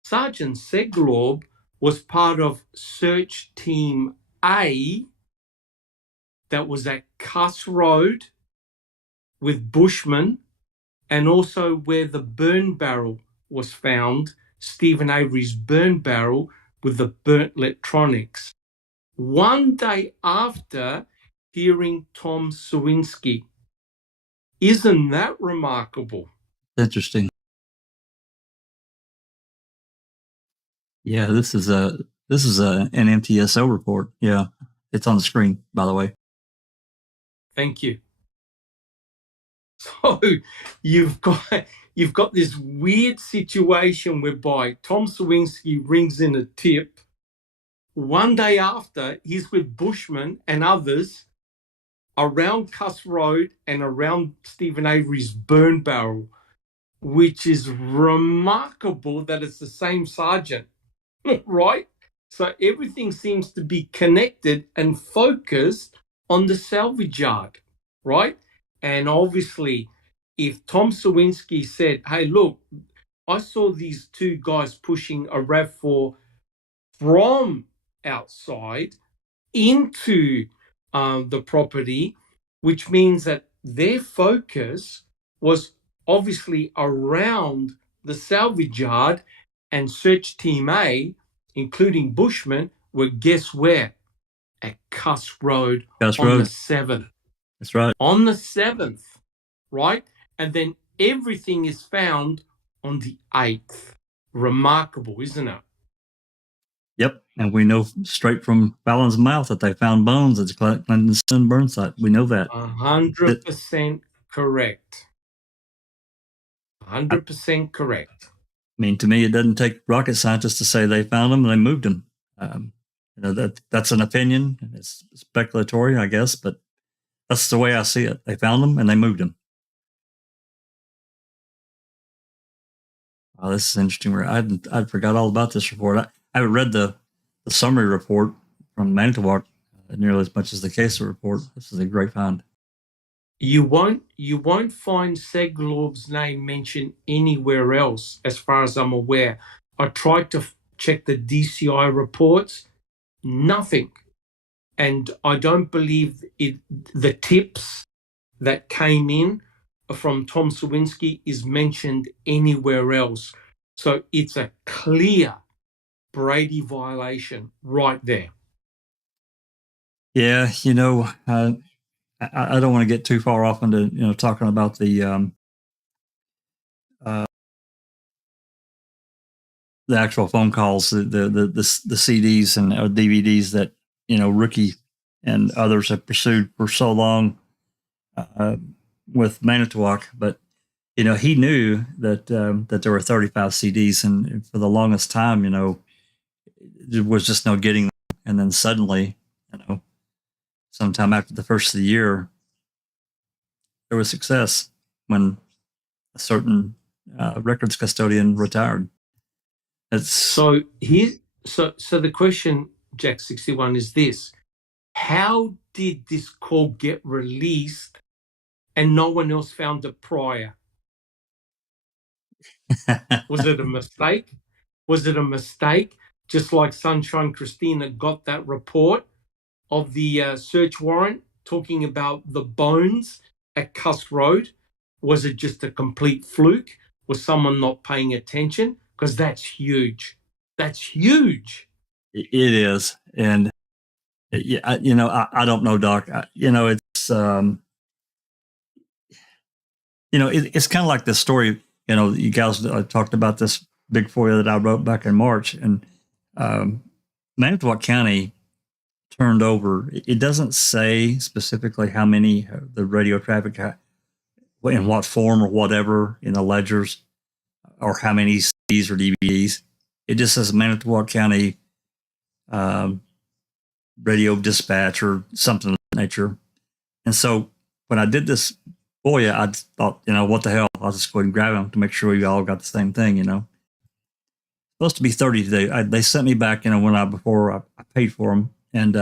Sergeant Seglob was part of Search Team A that was at Cuss Road with Bushman, and also where the burn barrel was found, Stephen Avery's burn barrel with the burnt electronics. One day after hearing Tom Sowinski. Isn't that remarkable? Interesting. Yeah, this is an MTSO report. Yeah, it's on the screen, by the way. Thank you. So you've got this weird situation whereby Tom Sowinski rings in a tip. One day after, he's with Bushman and others around Cuss Road and around Stephen Avery's burn barrel, which is remarkable that it's the same sergeant, right? So everything seems to be connected and focused on the salvage yard, right? And obviously, if Tom Sowinski said, hey, look, I saw these two guys pushing a RAV4 from outside into the property, which means that their focus was obviously around the salvage yard, and search team A, including Bushman, were guess where? At Cuss Road Cuss on the Road. 7th. That's right. On the 7th, right? And then everything is found on the 8th. Remarkable, isn't it? Yep. And we know straight from Fallon's mouth that they found bones at the clandestine burn site. We know that. 100% correct. 100% correct. I mean, to me, it doesn't take rocket scientists to say they found them and they moved them. That's an opinion. It's speculatory, I guess, but that's the way I see it. They found them and they moved them. Oh, this is interesting. I'd forgot all about this report. I read the summary report from Manitowoc nearly as much as the case report. This is a great find. You won't find Seglov's name mentioned anywhere else, as far as I'm aware. I tried to check the DCI reports, nothing. And I don't believe the tips that came in from Tom Sowinski is mentioned anywhere else. So it's a clear Brady violation right there. Yeah, I don't want to get too far off into talking about the actual phone calls, the CDs and DVDs that Rookie and others have pursued for so long with Manitowoc, but he knew that there were 35 CDs, and for the longest time, there was just no getting them. And then suddenly, sometime after the first of the year, there was success when a certain records custodian retired. So the question, Jack 61, is this: how did this call get released and no one else found it prior? Was it a mistake? Was it a mistake? Just like Sunshine Christina got that report of the search warrant talking about the bones at Cuss Road. Was it just a complete fluke? Was someone not paying attention? Because that's huge. That's huge. It is. And, I don't know, Doc. It's, it's kind of like the story, you guys talked about this big FOIA that I wrote back in March, and Manitowoc County turned over. It doesn't say specifically how many the radio traffic, in what form or whatever in the ledgers, or how many CDs or DVDs. It just says Manitowoc County radio dispatch or something of that nature. And so when I did this FOIA, I thought, what the hell? I'll just go ahead and grab them to make sure we all got the same thing, Supposed to be 30 today. They sent me back, before I paid for them, and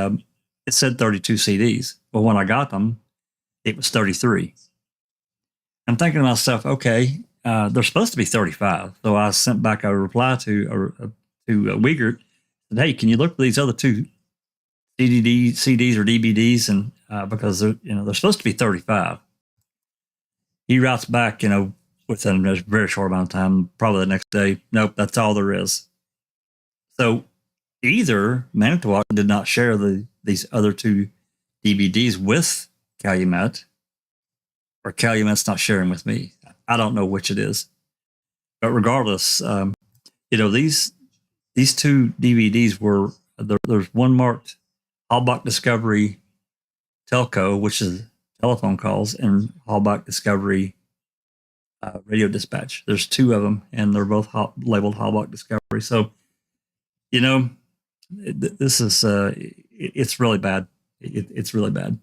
it said 32 CDs. But when I got them, it was 33. I'm thinking to myself, okay, they're supposed to be 35. So I sent back a reply to Wiegert, said, hey, can you look at these other two CDs or DVDs, and because they're supposed to be 35. He writes back, within a very short amount of time, probably the next day, nope, that's all there is. So either Manitowoc did not share these other two DVDs with Calumet, or Calumet's not sharing with me. I don't know which it is. But regardless, these two DVDs were, there's one marked Halbach Discovery Telco, which is telephone calls, and Halbach Discovery radio dispatch. There's two of them, and they're both labeled Halbach Discovery. So, this is, it's really bad. It's really bad.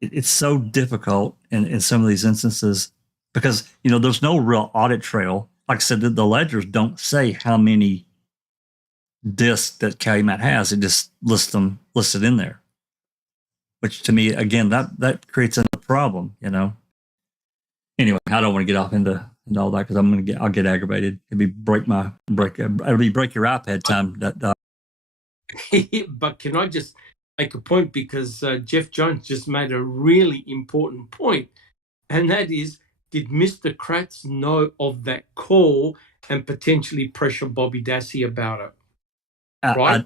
It's so difficult in some of these instances because, there's no real audit trail. Like I said, the ledgers don't say how many disc that Calumet has. It just lists them listed in there, which to me, again, that creates another problem, you know. Anyway, I don't want to get off into all that because I'll get aggravated. It'll be break your iPad time. But can I just make a point, because Jeff Jones just made a really important point, and that is, did Mr. Kratz know of that call and potentially pressure Bobby Dassey about it? Right?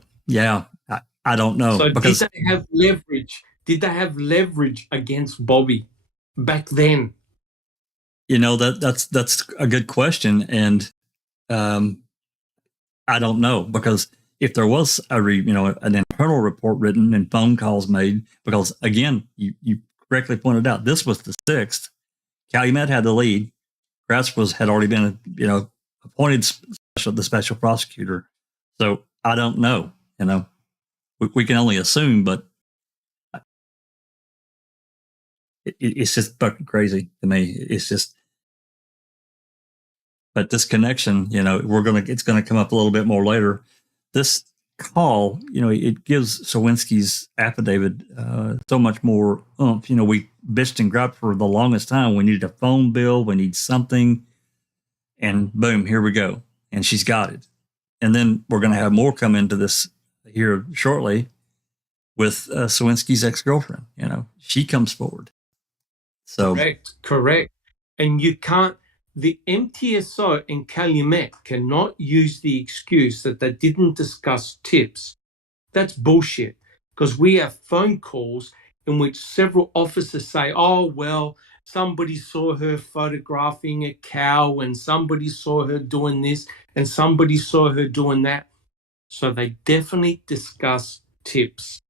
I don't know. So because did they have leverage? Did they have leverage against Bobby back then? You know, that's a good question, and I don't know, because if there was an internal report written and phone calls made, because again, you correctly pointed out, this was the 6th. Calumet had the lead. Kratz had already been, appointed the special prosecutor. So I don't know. You know, we can only assume, but it's just fucking crazy to me. It's just, but this connection, it's gonna come up a little bit more later. This call, it gives Sowinski's affidavit so much more oomph. We bitched and griped for the longest time. We needed a phone bill. We need something. And boom, here we go. And she's got it. And then we're going to have more come into this here shortly with Sowinski's ex-girlfriend. She comes forward. So Correct. And the MTSO and Calumet cannot use the excuse that they didn't discuss tips. That's bullshit, because we have phone calls in which several officers say, oh, well, somebody saw her photographing a cow and somebody saw her doing this and somebody saw her doing that. So they definitely discuss tips,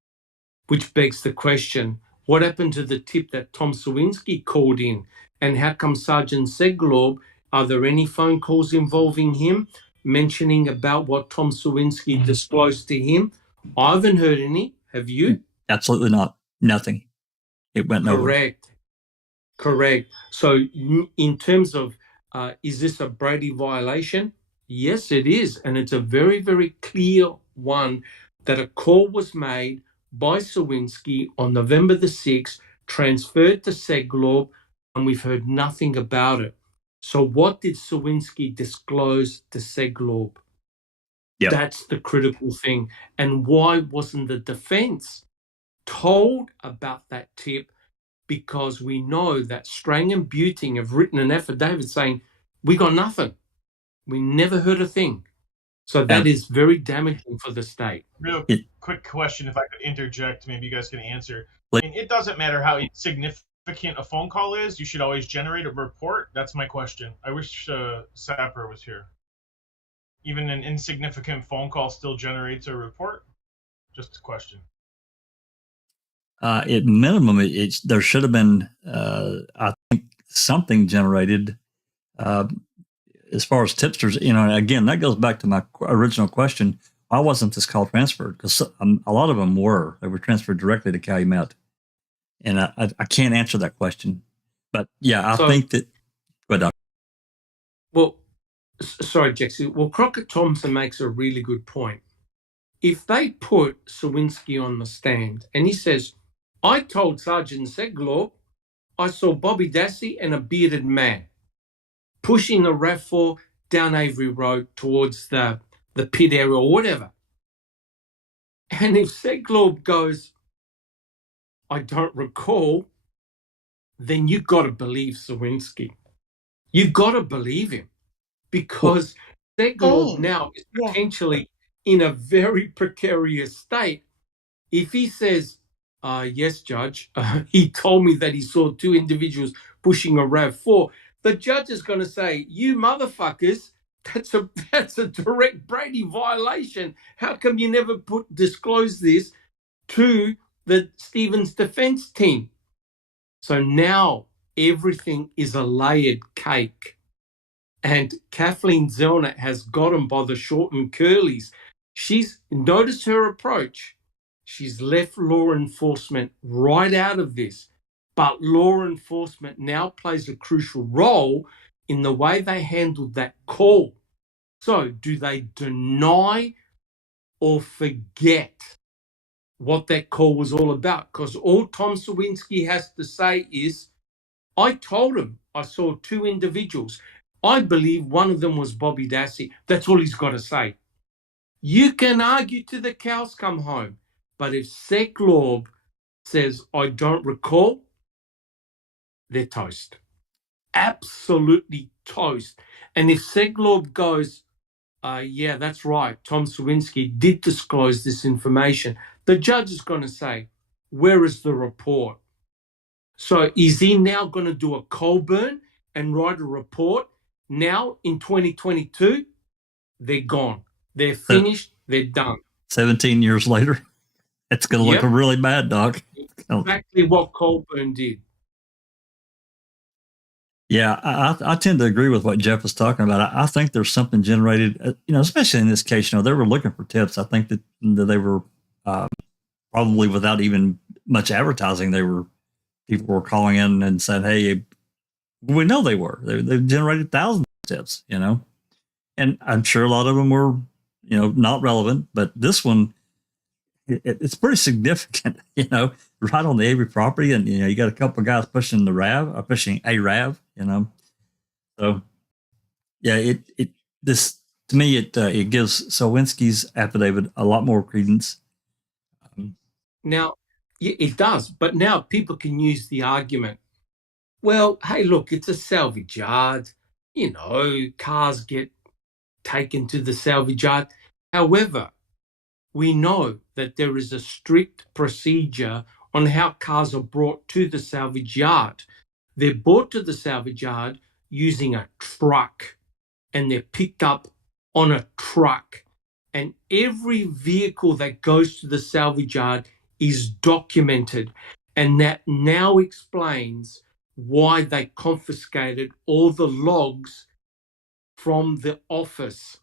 which begs the question, what happened to the tip that Tom Sowinski called in? And how come Sergeant Seglob, are there any phone calls involving him mentioning about what Tom Sowinski disclosed to him? I haven't heard any. Have you? Absolutely not. Nothing. It went nowhere. Correct. So in terms of, is this a Brady violation? Yes, it is. And it's a very, very clear one that a call was made by Sowinski on November the 6th, transferred to Seglob, and we've heard nothing about it. So what did Sowinski disclose to Seglob? Yep. That's the critical thing. And why wasn't the defense told about that tip? Because we know that Strang and Buting have written an affidavit saying, we got nothing. We never heard a thing. So that is very damaging for the state. Real quick question, if I could interject, maybe you guys can answer. It doesn't matter how significant a phone call is. You should always generate a report. That's my question. I wish Sapper was here. Even an insignificant phone call still generates a report? Just a question. At minimum, there should have been, I think, something generated. As far as tipsters, again, that goes back to my original question. Why wasn't this call transferred? Because a lot of them were. They were transferred directly to Calumet. And I can't answer that question. But, yeah, I think that... But, well, sorry, Jexy. Well, Crockett Thompson makes a really good point. If they put Sowinski on the stand and he says, I told Sergeant Seglob I saw Bobby Dassey and a bearded man pushing a RAV4 down Avery Road towards the pit area or whatever. And if Seglob goes, I don't recall, then you've got to believe Sowinski. You've got to believe him, because Seglob now is potentially in a very precarious state. If he says, yes, Judge, he told me that he saw two individuals pushing a RAV4, the judge is going to say, you motherfuckers, that's a direct Brady violation. How come you never disclose this to the Stevens defense team? So now everything is a layered cake. And Kathleen Zellner has got him by the short and curlies. She's noticed her approach. She's left law enforcement right out of this. But law enforcement now plays a crucial role in the way they handled that call. So do they deny or forget what that call was all about. Because all Tom Sowinski has to say is, I told him I saw two individuals. I believe one of them was Bobby Dassey. That's all he's got to say. You can argue till the cows come home, but if Seglob says, I don't recall, they're toast. Absolutely toast. And if Seglob goes, yeah, that's right, Tom Sowinski did disclose this information, the judge is going to say, where is the report? So is he now going to do a cold burn and write a report? Now in 2022, they're gone. They're finished. They're done. 17 years later, it's going to look really bad, Doc. Exactly what Colburn did. Yeah, I tend to agree with what Jeff was talking about. I think there's something generated, especially in this case, they were looking for tips. I think that they were probably without even much advertising, people were calling in and said, hey, we know they were. They've generated thousands of tips, and I'm sure a lot of them were, not relevant, but this one, it's pretty significant, right on the Avery property. And, you got a couple of guys pushing pushing a RAV, So, yeah, this, to me, it gives Sowinski's affidavit a lot more credence. Now, it does, but now people can use the argument, well, hey, look, it's a salvage yard. Cars get taken to the salvage yard. However, we know that there is a strict procedure on how cars are brought to the salvage yard. They're brought to the salvage yard using a truck, and they're picked up on a truck. And every vehicle that goes to the salvage yard is documented. And that now explains why they confiscated all the logs from the office.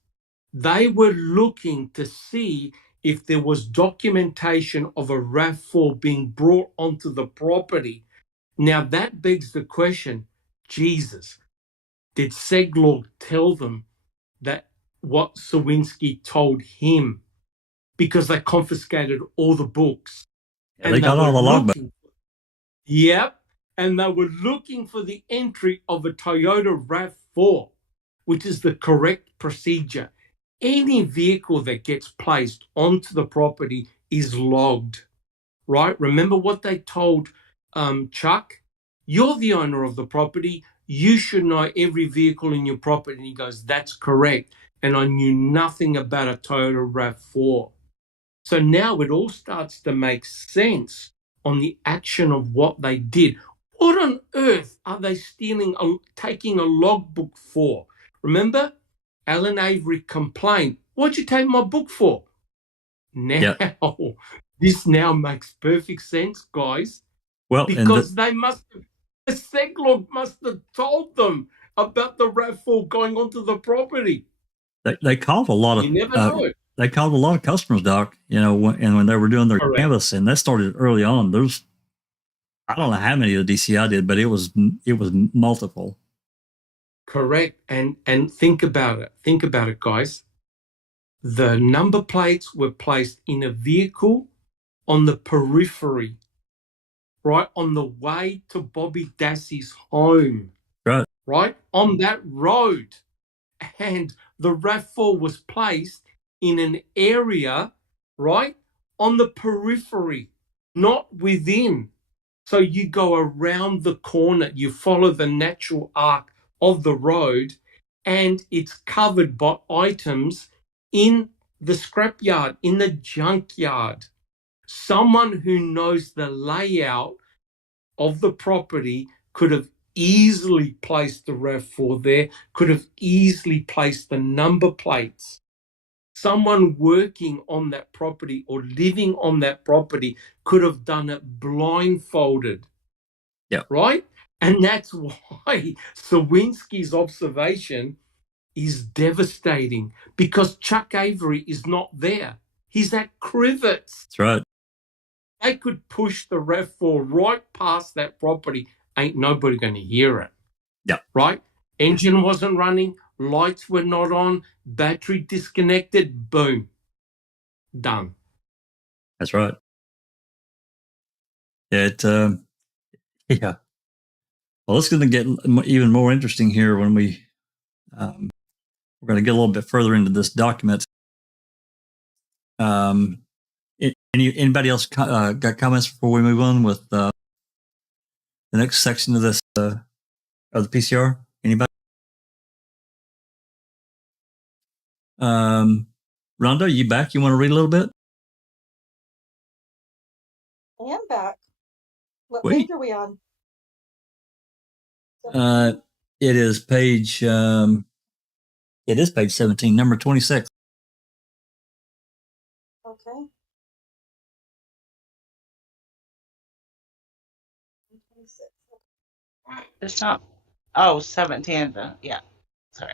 They were looking to see if there was documentation of a RAV4 being brought onto the property. Now that begs the question, Jesus, did Seglob tell them that what Sowinski told him? Because they confiscated all the books. And they got all the logbooks. Yep. And they were looking for the entry of a Toyota RAV4, which is the correct procedure. Any vehicle that gets placed onto the property is logged, right? Remember what they told Chuck? You're the owner of the property. You should know every vehicle in your property. And he goes, that's correct. And I knew nothing about a Toyota RAV4. So now it all starts to make sense on the action of what they did. What on earth are they taking a logbook for? Remember, Alan Avery complained, what'd you take my book for? Now, This now makes perfect sense, guys. Well, because the Seglob must have told them about the RAV4 going onto the property. They called a lot of. You never know. They called a lot of customers, Doc. When they were doing their canvas, and that started early on. I don't know how many the DCI did, but it was multiple. Correct. And think about it. Think about it, guys. The number plates were placed in a vehicle on the periphery, right? On the way to Bobby Dassey's home. Right. Right? On that road. And the RAV4 was placed in an area, right? On the periphery, not within. So you go around the corner, you follow the natural arc of the road, and it's covered by items in the scrapyard, in the junkyard. Someone who knows the layout of the property could have easily placed the RAV4 there, could have easily placed the number plates. Someone working on that property or living on that property could have done it blindfolded. Yeah. Right? And that's why Sowinski's observation is devastating, because Chuck Avery is not there. He's at Crivets. That's right. They could push the RAV4 right past that property. Ain't nobody going to hear it. Yeah. Right? Engine wasn't running. Lights were not on. Battery disconnected. Boom. done. That's right. Yeah. Well, it's going to get even more interesting here when we're going to get a little bit further into this document. Anybody else got comments before we move on with the next section of this of the PCR? Anybody? Rhonda, you back? You want to read a little bit? I am back. What Wait. page are we on? It is page. It is page 17, number 26. Okay. 26. It's not. Oh, 17. Yeah. Sorry.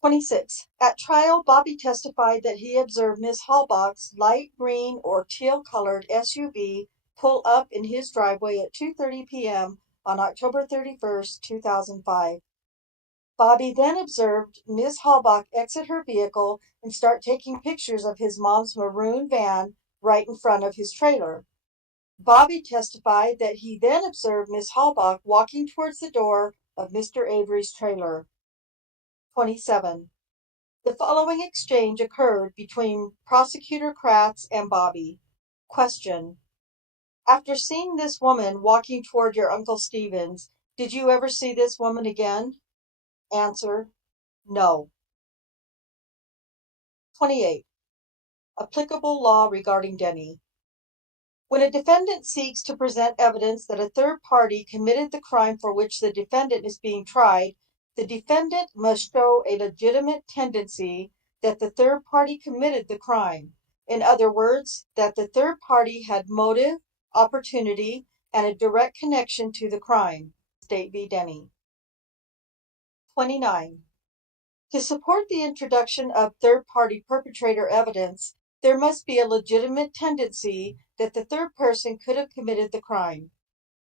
26. At trial, Bobby testified that he observed Miss Halbach's light green or teal-colored SUV pull up in his driveway at 2:30 p.m. on October 31st, 2005. Bobby then observed Miss Halbach exit her vehicle and start taking pictures of his mom's maroon van right in front of his trailer. Bobby testified that he then observed Miss Halbach walking towards the door of Mr. Avery's trailer. 27. The following exchange occurred between Prosecutor Kratz and Bobby. Question. After seeing this woman walking toward your Uncle Stevens, did you ever see this woman again? Answer. No. 28. Applicable law regarding Denny. When a defendant seeks to present evidence that a third party committed the crime for which the defendant is being tried, the defendant must show a legitimate tendency that the third party committed the crime. In other words, that the third party had motive, opportunity, and a direct connection to the crime. State v. Denny. 29. To support the introduction of third-party perpetrator evidence, there must be a legitimate tendency that the third person could have committed the crime.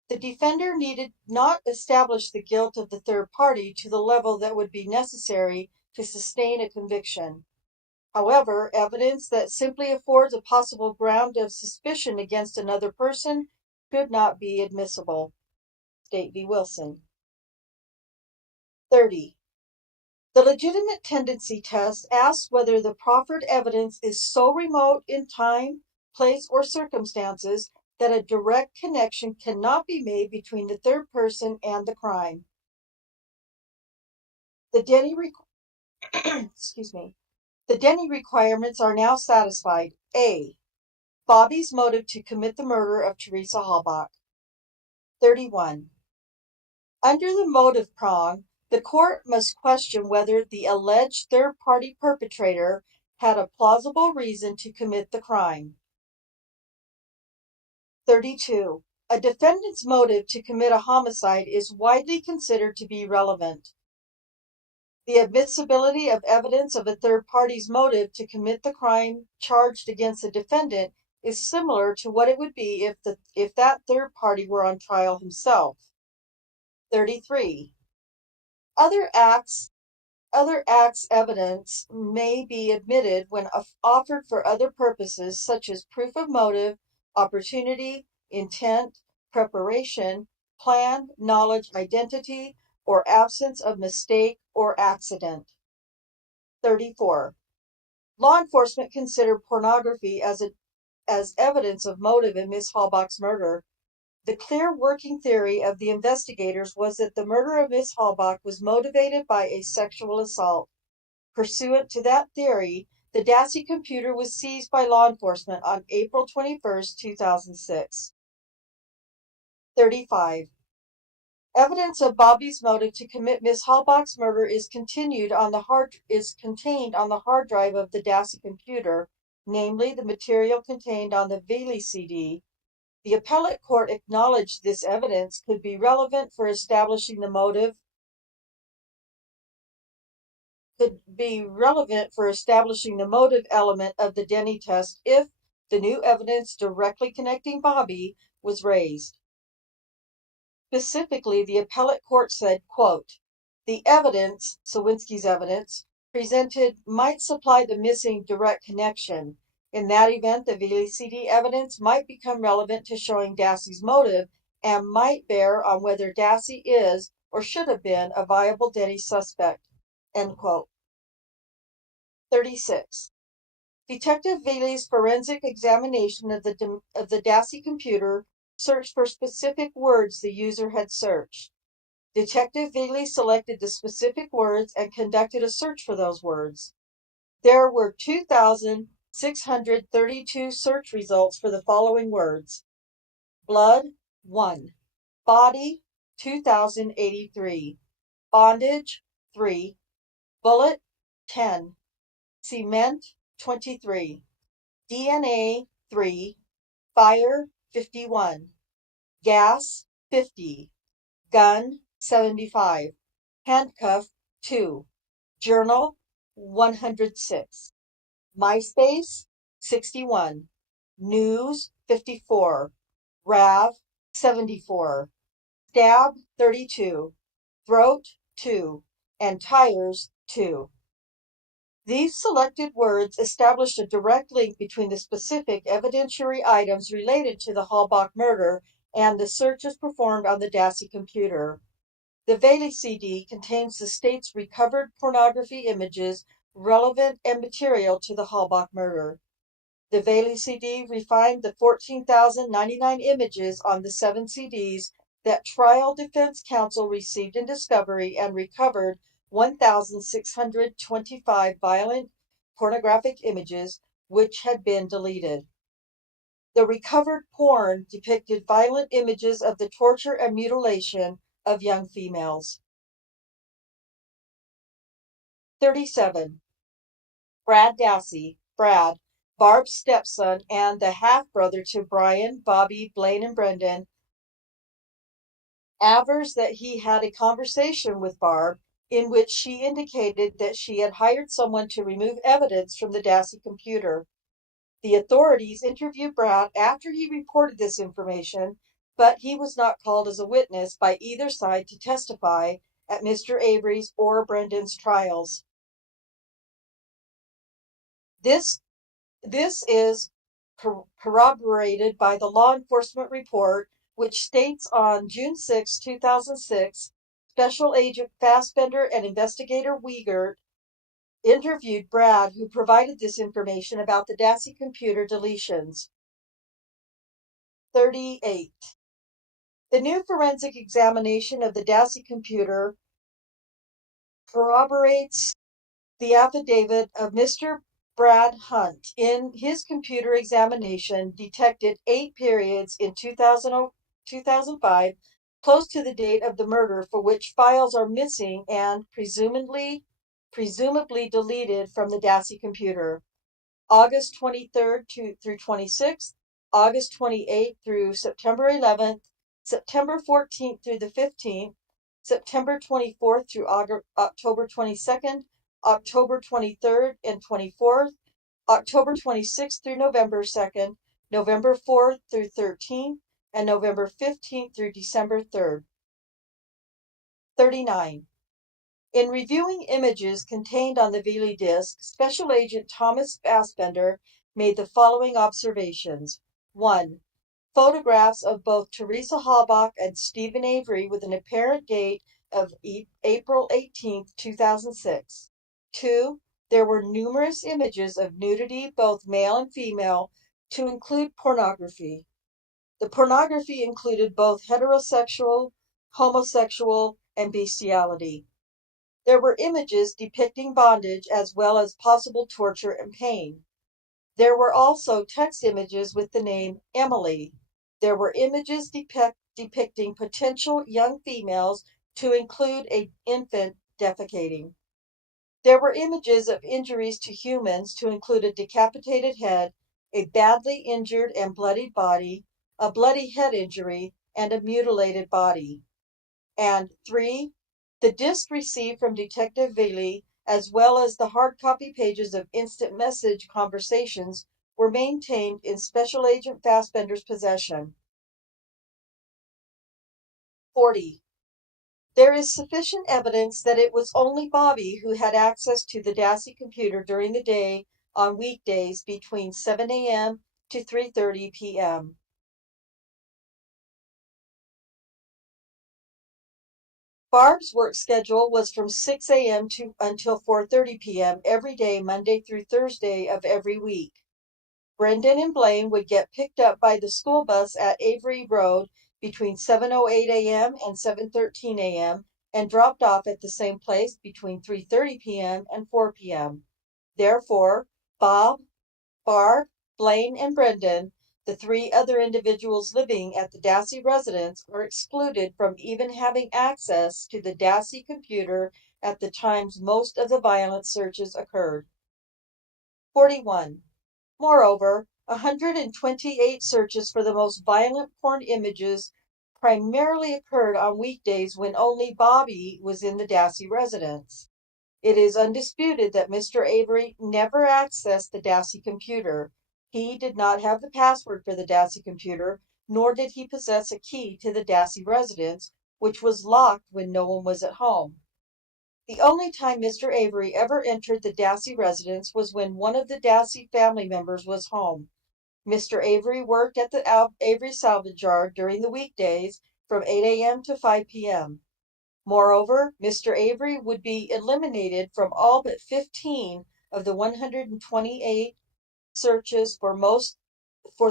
The defender needed not establish the guilt of the third party to the level that would be necessary to sustain a conviction. However, evidence that simply affords a possible ground of suspicion against another person should not be admissible. State v. Wilson. 30. The legitimate tendency test asks whether the proffered evidence is so remote in time, place, or circumstances that a direct connection cannot be made between the third person and the crime. The Denny The Denny requirements are now satisfied. A. Bobby's motive to commit the murder of Teresa Halbach. 31. Under the motive prong, the court must question whether the alleged third-party perpetrator had a plausible reason to commit the crime. 32. A defendant's motive to commit a homicide is widely considered to be relevant. The admissibility of evidence of a third party's motive to commit the crime charged against the defendant is similar to what it would be if that third party were on trial himself. 33. Other acts evidence may be admitted when offered for other purposes such as proof of motive, opportunity, intent, preparation, plan, knowledge, identity, or absence of mistake or accident. 34. Law enforcement considered pornography as evidence of motive in Miss Halbach's murder. The clear working theory of the investigators was that the murder of Miss Halbach was motivated by a sexual assault. Pursuant to that theory, the Dassey computer was seized by law enforcement on April 21st, 2006. 35. Evidence of Bobby's motive to commit Miss Halbach's murder is contained on the hard drive of the Dassey computer, namely the material contained on the Avery CD. The appellate court acknowledged this evidence could be relevant for establishing the motive element of the Denny test if the new evidence directly connecting Bobby was raised. Specifically, the appellate court said, quote, the evidence, Sowinski's evidence, presented might supply the missing direct connection. In that event, the VACD evidence might become relevant to showing Dassey's motive and might bear on whether Dassey is or should have been a viable Denny suspect. End quote. 36. Detective Veely's forensic examination of the Dassey computer searched for specific words the user had searched. Detective Veely selected the specific words and conducted a search for those words. There were 2,632 search results for the following words: blood, 1; body, 2,083; bondage, 3; bullet, 10; cement, 23; DNA, 3; fire, 51; gas, 50; gun, 75; handcuff, 2; journal, 106; MySpace, 61; news, 54; RAV, 74; stab, 32; throat, 2; and tires, 2. These selected words established a direct link between the specific evidentiary items related to the Halbach murder and the searches performed on the Dassey computer. The Veely CD contains the state's recovered pornography images relevant and material to the Halbach murder. The Veely CD refined the 14,099 images on the 7 CDs that trial defense counsel received in discovery and recovered 1,625 violent pornographic images which had been deleted. The recovered porn depicted violent images of the torture and mutilation of young females. 37. Brad Dassey, Brad, Barb's stepson and the half-brother to Brian, Bobby, Blaine, and Brendan, avers that he had a conversation with Barb in which she indicated that she had hired someone to remove evidence from the Dassey computer. The authorities interviewed Brad after he reported this information, but he was not called as a witness by either side to testify at Mr. Avery's or Brendan's trials. This is corroborated by the law enforcement report, which states on June 6, 2006, Special Agent Fassbender and Investigator Wiegert interviewed Brad, who provided this information about the Dassey computer deletions. 38. The new forensic examination of the Dassey computer corroborates the affidavit of Mr. Brad Hunt. In his computer examination, detected 8 periods in 2005, close to the date of the murder, for which files are missing and presumably deleted from the Dassey computer. August 23rd through 26th, August 28th through September 11th, September 14th through the 15th, September 24th through October 22nd, October 23rd and 24th, October 26th through November 2nd, November 4th through 13th, and November 15th through December 3rd. 39. In reviewing images contained on the Veely disk, Special Agent Thomas Fassbender made the following observations. 1. Photographs of both Teresa Halbach and Stephen Avery with an apparent date of April 18, 2006. 2. There were numerous images of nudity, both male and female, to include pornography. The pornography included both heterosexual, homosexual, and bestiality. There were images depicting bondage as well as possible torture and pain. There were also text images with the name Emily. There were images depicting potential young females, to include an infant defecating. There were images of injuries to humans, to include a decapitated head, a badly injured and bloodied body, a bloody head injury, and a mutilated body. And 3. The disc received from Detective Veely, as well as the hard copy pages of instant message conversations, were maintained in Special Agent Fassbender's possession. 40. There is sufficient evidence that it was only Bobby who had access to the Dassey computer during the day on weekdays between 7 a.m. to 3:30 p.m. Barb's work schedule was from 6 a.m. to until 4:30 p.m. every day, Monday through Thursday of every week. Brendan and Blaine would get picked up by the school bus at Avery Road between 7:08 a.m. and 7:13 a.m. and dropped off at the same place between 3:30 p.m. and 4 p.m. Therefore, Bob, Barb, Blaine, and Brendan, the three other individuals living at the Dassey residence, are excluded from even having access to the Dassey computer at the times most of the violent searches occurred. 41. Moreover, 128 searches for the most violent porn images primarily occurred on weekdays when only Bobby was in the Dassey residence. It is undisputed that Mr. Avery never accessed the Dassey computer. He did not have the password for the Dassey computer, nor did he possess a key to the Dassey residence, which was locked when no one was at home. The only time Mr. Avery ever entered the Dassey residence was when one of the Dassey family members was home. Mr. Avery worked at the Avery salvage yard during the weekdays from 8 a.m. to 5 p.m. Moreover, Mr. Avery would be eliminated from all but 15 of the 128 searches for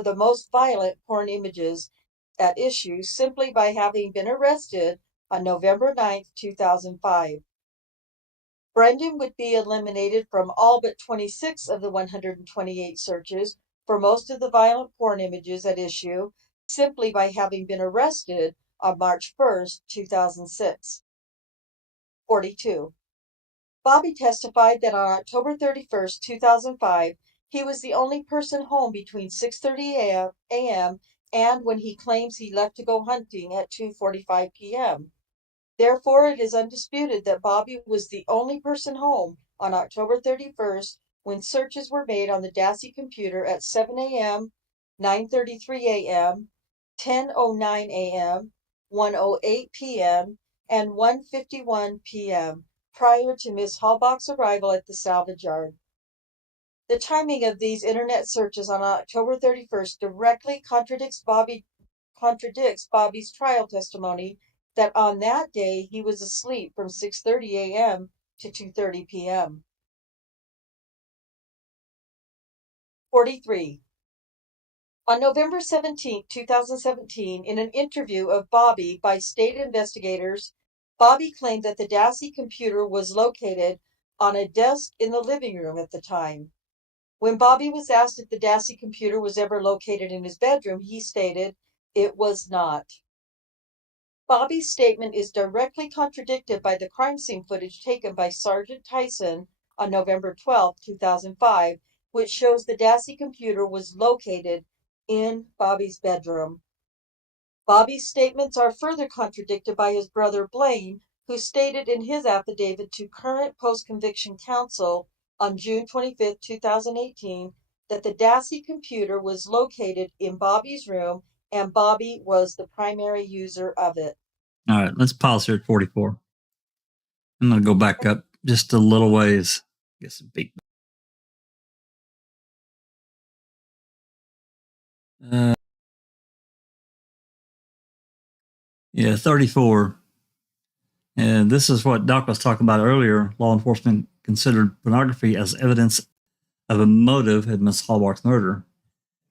the most violent porn images at issue simply by having been arrested on November 9, 2005. Brendan would be eliminated from all but 26 of the 128 searches for most of the violent porn images at issue simply by having been arrested on March 1st, 2006. 42. Bobby testified that on October 31st, 2005, he was the only person home between 6:30 a.m. and when he claims he left to go hunting at 2:45 p.m. Therefore, it is undisputed that Bobby was the only person home on October 31st when searches were made on the Dassey computer at 7 a.m., 9:33 a.m., 10:09 a.m., 1:08 p.m., and 1:51 p.m. prior to Ms. Halbach's arrival at the salvage yard. The timing of these internet searches on October 31st directly contradicts Bobby's trial testimony that on that day he was asleep from 6:30 a.m. to 2:30 p.m. 43. On November 17, 2017, in an interview of Bobby by state investigators, Bobby claimed that the Dassey computer was located on a desk in the living room at the time. When Bobby was asked if the Dassey computer was ever located in his bedroom, he stated, "It was not." Bobby's statement is directly contradicted by the crime scene footage taken by Sergeant Tyson on November 12, 2005, which shows the Dassey computer was located in Bobby's bedroom. Bobby's statements are further contradicted by his brother Blaine, who stated in his affidavit to current post-conviction counsel on June 25, 2018, that the Dassey computer was located in Bobby's room and Bobby was the primary user of it. All right, let's pause here at 44. I'm going to go back up just a little ways. Get some big. Yeah, 34. And this is what Doc was talking about earlier. Law enforcement considered pornography as evidence of a motive in Miss Halbach's murder.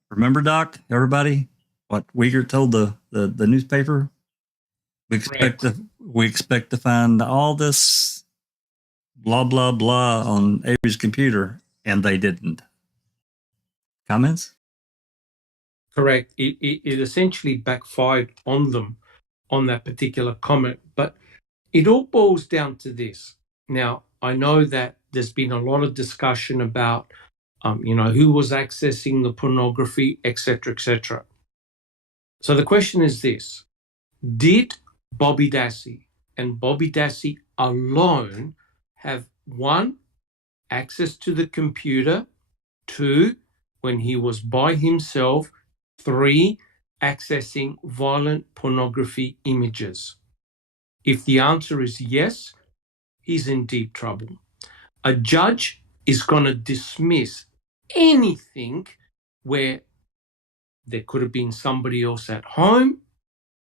Remember, Doc, everybody, what Uyghur told the newspaper? We expect to find all this blah, blah, blah on Avery's computer, and they didn't. Comments? Correct. It essentially backfired on them on that particular comment, but it all boils down to this. Now, I know that there's been a lot of discussion about, who was accessing the pornography, etc., etc. So the question is this: did Bobby Dassey and Bobby Dassey alone have, one, access to the computer, two, when he was by himself, three, accessing violent pornography images? If the answer is yes, he's in deep trouble. A judge is going to dismiss anything where there could have been somebody else at home,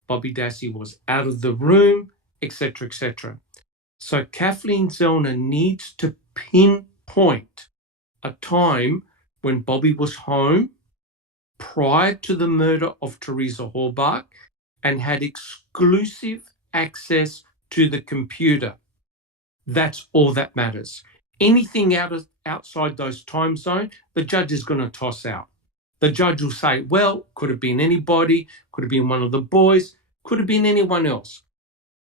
Bobby Dassey was out of the room, etc., etc. So Kathleen Zellner needs to pinpoint a time when Bobby was home prior to the murder of Teresa Halbach and had exclusive access to the computer. That's all that matters. Anything outside those time zones, the judge is going to toss out. The judge will say, well, could have been anybody, could have been one of the boys, could have been anyone else.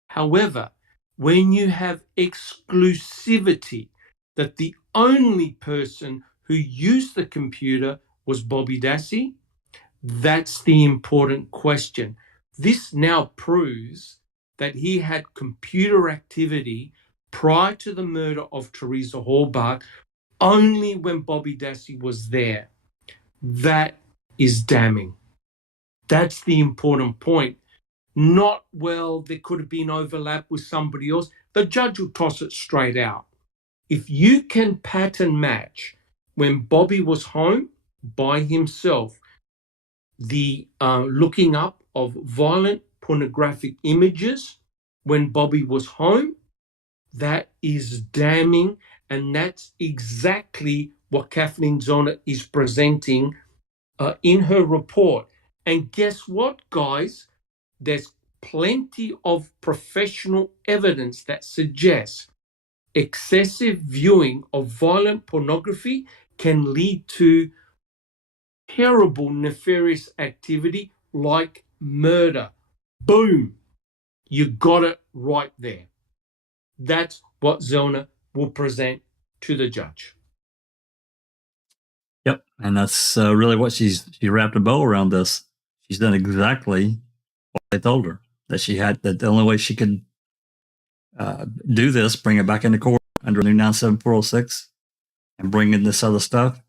However, when you have exclusivity that the only person who used the computer was Bobby Dassey, that's the important question. This now proves that he had computer activity prior to the murder of Teresa Halbach only when Bobby Dassey was there. That is damning. That's the important point. Not, well, there could have been overlap with somebody else. The judge will toss it straight out. If you can pattern match when Bobby was home by himself, the looking up of violent pornographic images when Bobby was home, that is damning, and that's exactly what Kathleen Zellner is presenting in her report. And guess what, guys? There's plenty of professional evidence that suggests excessive viewing of violent pornography can lead to terrible nefarious activity like murder. Boom. You got it right there. That's what Zellner will present to the judge. Yep, and that's really what she wrapped a bow around this. She's done exactly what they told her, that she had, that the only way she could do this, bring it back into court under new 97406 and bring in this other stuff,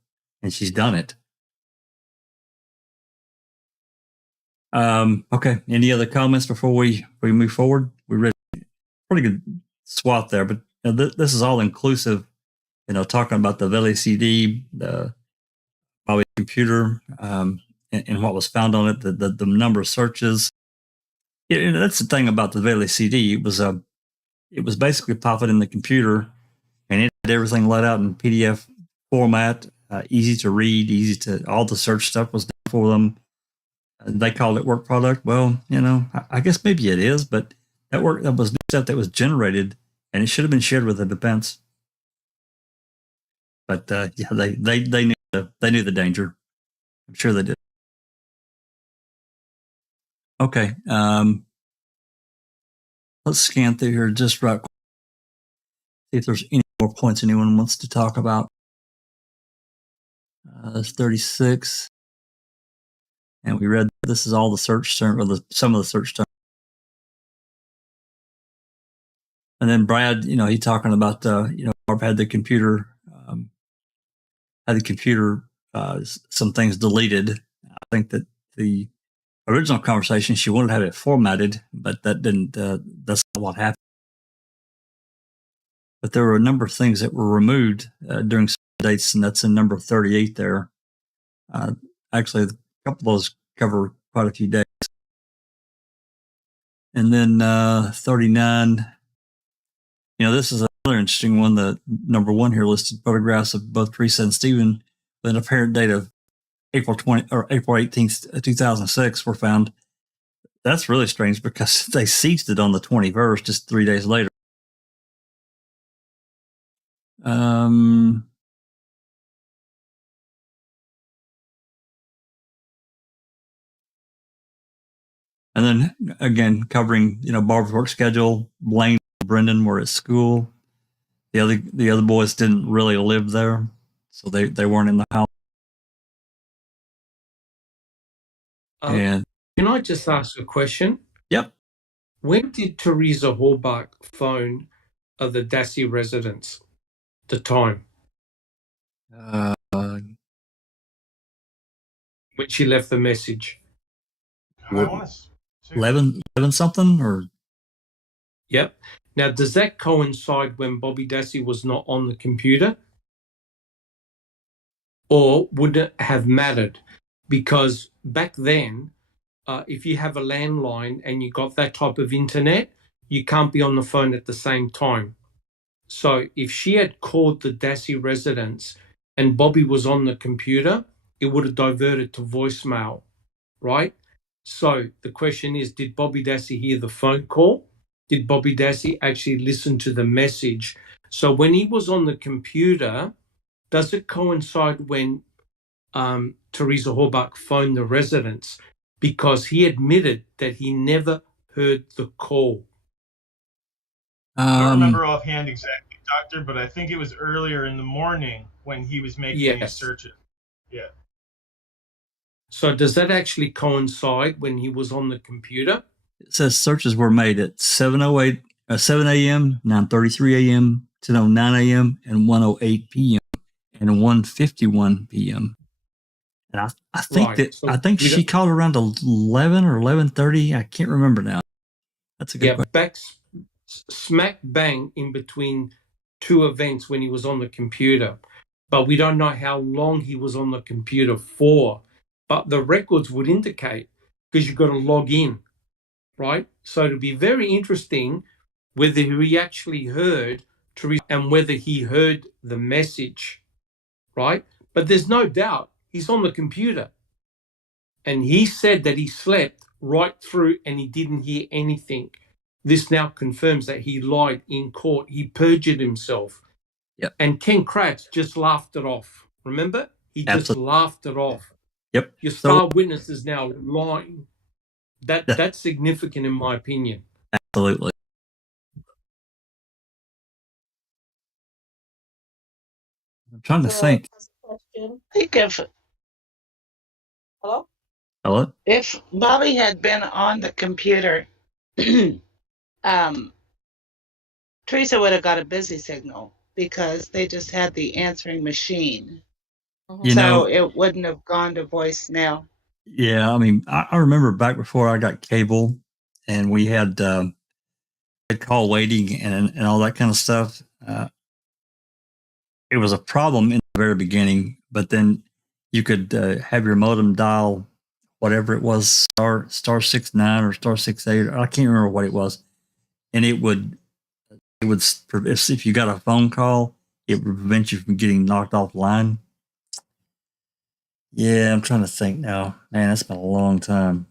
and she's done it. Okay, any other comments before we move forward? We read a pretty good swath there, but this is all inclusive, talking about the VLCD, the Bobby computer, and what was found on it, the number of searches. That's the thing about the VLCD. It was basically popping in the computer, and it had everything let out in PDF format, easy to read, all the search stuff was done for them. They called it work product. Well, I guess maybe it is, but that was new stuff that was generated, and it should have been shared with the defense. But yeah, they knew the danger. I'm sure they did. Okay, let's scan through here just right quick. See if there's any more points anyone wants to talk about. That's 36. And we read, this is all the search term, or some of the search terms. And then Brad, he talking about, Barb had the computer, some things deleted. I think that the original conversation, she wanted to have it formatted, but that didn't, that's not what happened. But there were a number of things that were removed during some dates, and that's in number 38 there. Actually, a couple of those cover quite a few days. And then 39, this is another interesting one. The number 1 here listed photographs of both Teresa and Stephen with an apparent date of April 18th, 2006 were found. That's really strange because they seized it on the 21st, just 3 days later. And then again, covering, Barb's work schedule. Blaine and Brendan were at school. The other boys didn't really live there, so they weren't in the house. And can I just ask a question? Yep. When did Teresa Halbach phone the Dassey residence? The time? When she left the message? 11 something, or Yep. Now, does that coincide when Bobby Dassey was not on the computer? Or would it have mattered? Because back then, if you have a landline and you got that type of internet, you can't be on the phone at the same time. So if she had called the Dassey residence and Bobby was on the computer, it would have diverted to voicemail, right? So the question is, did Bobby Dassey hear the phone call? Did Bobby Dassey actually listen to the message? So when he was on the computer, does it coincide when Teresa Horbach phoned the residence? Because he admitted that he never heard the call. I don't remember offhand exactly, Doctor, but I think it was earlier in the morning when he was making these searches. Yeah. So does that actually coincide when he was on the computer? It says searches were made at 7 a.m., 9:33 a.m., 10:09 a.m., and 1:08 p.m. and 1:51 p.m. And I think she called around 11 or 11:30. I can't remember now. That's a good question. Back smack bang in between two events when he was on the computer. But we don't know how long he was on the computer for. But the records would indicate, because you've got to log in, right? So it'd be very interesting whether he actually heard Teresa and whether he heard the message, right? But there's no doubt he's on the computer. And he said that he slept right through and he didn't hear anything. This now confirms that he lied in court. He perjured himself. Yep. And Ken Kratz just laughed it off. Remember? He just laughed it off. Yep. Your star witness is now lying. That's significant in my opinion. Absolutely. I'm trying to think. Hello? If Bobby had been on the computer, Teresa would have got a busy signal because they just had the answering machine. So it wouldn't have gone to voicemail. Yeah, I mean, I remember back before I got cable and we had call waiting and all that kind of stuff. It was a problem in the very beginning, but then you could have your modem dial whatever it was, star 69 or star 68. I can't remember what it was. And it would, if you got a phone call, it would prevent you from getting knocked off line. Yeah, I'm trying to think now. Man, that's been a long time.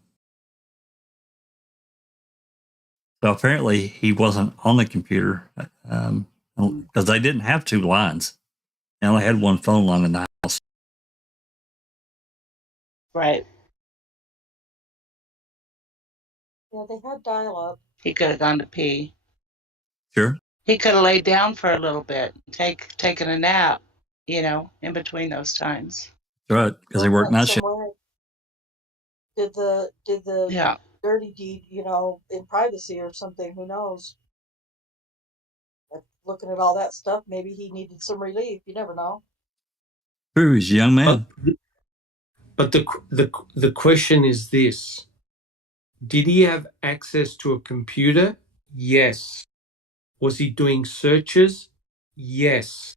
So apparently he wasn't on the computer because they didn't have two lines. They only had one phone line in the house. Right. Yeah, they had dial-up. He could have gone to pee. Sure. He could have laid down for a little bit, taken a nap, in between those times. That's right, because they work night shift. Did the dirty deed, in privacy or something? Who knows? Looking at all that stuff, maybe he needed some relief. You never know. True, he's a young man. But the question is this: did he have access to a computer? Yes. Was he doing searches? Yes.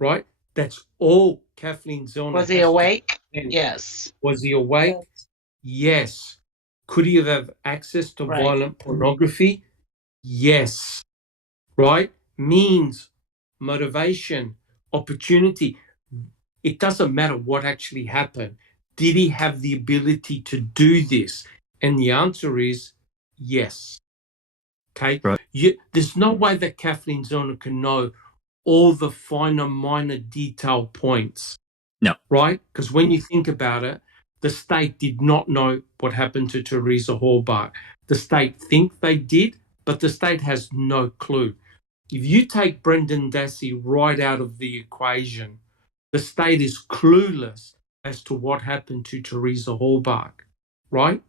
Right? That's all Kathleen Zellner. Was he awake? Yes. Was he awake? Yes. Could he have access to violent pornography? Yes. Right? Means, motivation, opportunity. It doesn't matter what actually happened. Did he have the ability to do this? And the answer is yes. Okay? Right. There's no way that Kathleen Zellner can know all the finer, minor detail points. No. Right? Because when you think about it, the state did not know what happened to Teresa Horbach. The state think they did, but the state has no clue. If you take Brendan Dassey right out of the equation, the state is clueless as to what happened to Teresa Horbach, right?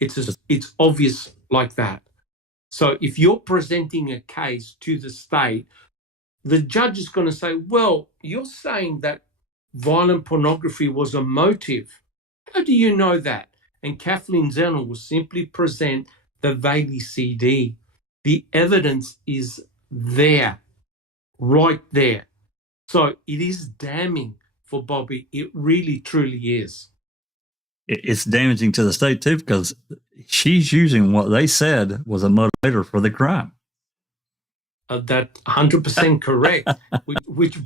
It's obvious like that. So if you're presenting a case to the state, the judge is going to say, well, you're saying that violent pornography was a motive. How do you know that? And Kathleen Zellner will simply present the Valey CD. The evidence is there, right there. So it is damning for Bobby. It really, truly is. It's damaging to the state too, because she's using what they said was a motivator for the crime. That 100% correct, which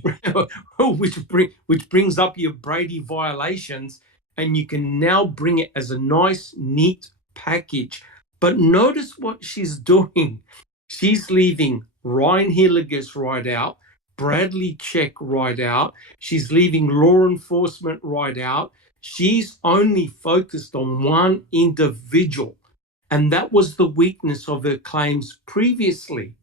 brings up your Brady violations, and you can now bring it as a nice, neat package. But notice what she's doing. She's leaving Ryan Hilliger's right out, Bradley Check right out. She's leaving law enforcement right out. She's only focused on one individual, and that was the weakness of her claims previously.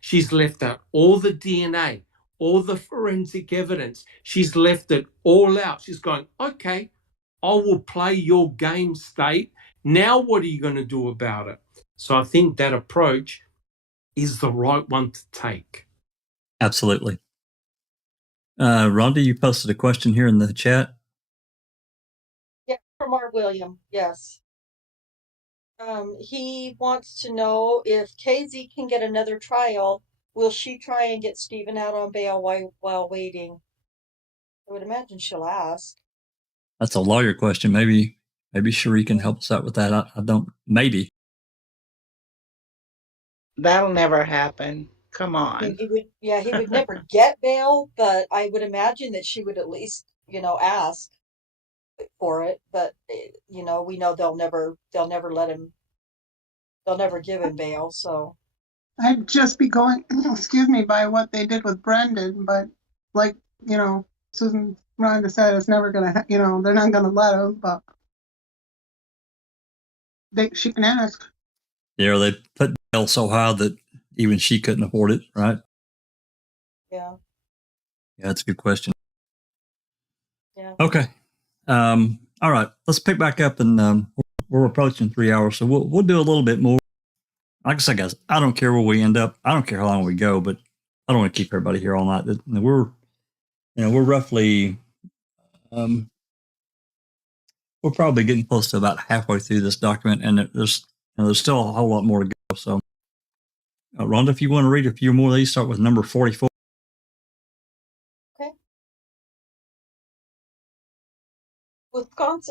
She's left out all the DNA, all the forensic evidence. She's left it all out. She's going, okay, I will play your game, state. Now what are you going to do about it? So I think that approach is the right one to take. Absolutely. Rhonda, you posted a question here in the chat. Yeah, from our William, yes. He wants to know if KZ can get another trial, will she try and get Stephen out on bail while waiting? I would imagine she'll ask. That's a lawyer question. Maybe Cherie can help us out with that. I don't. Maybe. That'll never happen. Come on. He would never get bail, but I would imagine that she would at least, ask for it. But we know they'll never let him. They'll never give him bail. So I'd just be going, excuse me, by what they did with Brendan. But like, Susan Rhonda said, it's never going to, they're not going to let him, but she can ask. Yeah, they put bail so high that even she couldn't afford it, right? Yeah. Yeah, that's a good question. Yeah. Okay. All right. Let's pick back up, and we're approaching 3 hours, so we'll do a little bit more. Like I said, guys, I don't care where we end up. I don't care how long we go, but I don't want to keep everybody here all night. We're roughly, we're probably getting close to about halfway through this document, and there's still a whole lot more to go. So, Rhonda, if you want to read a few more of these, start with number 44. Okay.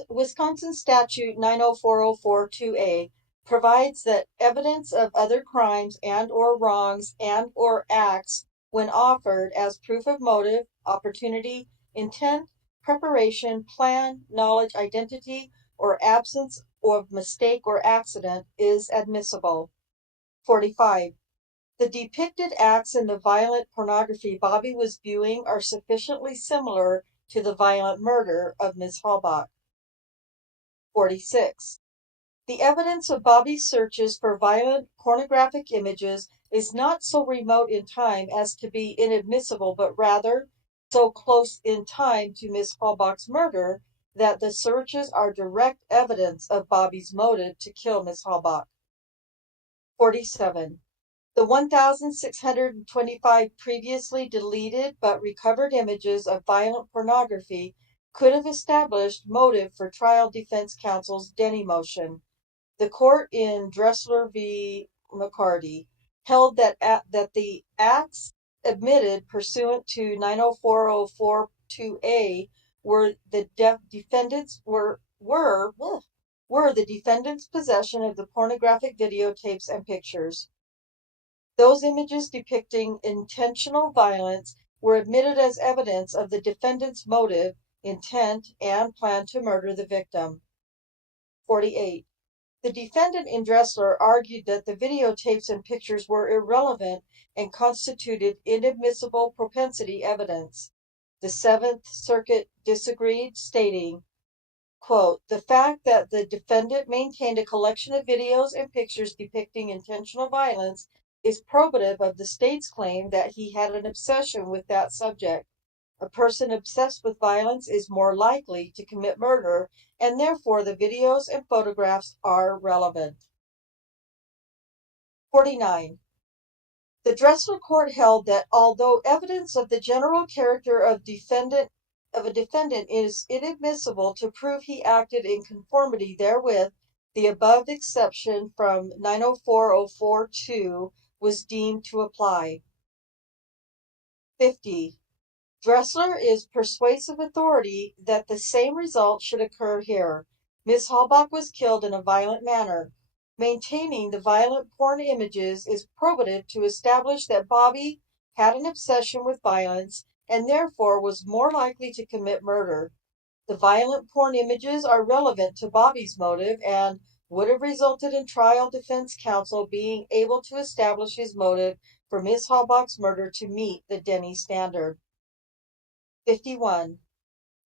Wisconsin Statute 90404-2A provides that evidence of other crimes and or wrongs and or acts when offered as proof of motive, opportunity, intent, preparation, plan, knowledge, identity, or absence of mistake or accident is admissible. 45. The depicted acts in the violent pornography Bobby was viewing are sufficiently similar to the violent murder of Ms. Halbach. 46. The evidence of Bobby's searches for violent pornographic images is not so remote in time as to be inadmissible, but rather so close in time to Ms. Halbach's murder that the searches are direct evidence of Bobby's motive to kill Ms. Halbach. 47. The 1,625 previously deleted but recovered images of violent pornography could have established motive for trial defense counsel's Denny motion. The court in Dressler v. McCarty held that the acts admitted pursuant to 90404-2A were the defendant's possession of the pornographic videotapes and pictures. Those images depicting intentional violence were admitted as evidence of the defendant's motive, intent, and plan to murder the victim. 48. The defendant in Dressler argued that the videotapes and pictures were irrelevant and constituted inadmissible propensity evidence. The Seventh Circuit disagreed, stating, quote, the fact that the defendant maintained a collection of videos and pictures depicting intentional violence is probative of the state's claim that he had an obsession with that subject. A person obsessed with violence is more likely to commit murder, and therefore the videos and photographs are relevant. 49. The Dressler court held that although evidence of the general character of a defendant is inadmissible to prove he acted in conformity therewith, the above exception from 904.042 was deemed to apply. 50. Dressler is persuasive authority that the same result should occur here. Miss Halbach was killed in a violent manner. Maintaining the violent porn images is probative to establish that Bobby had an obsession with violence and therefore was more likely to commit murder. The violent porn images are relevant to Bobby's motive and would have resulted in trial defense counsel being able to establish his motive for Miss Halbach's murder to meet the Denny standard. 51.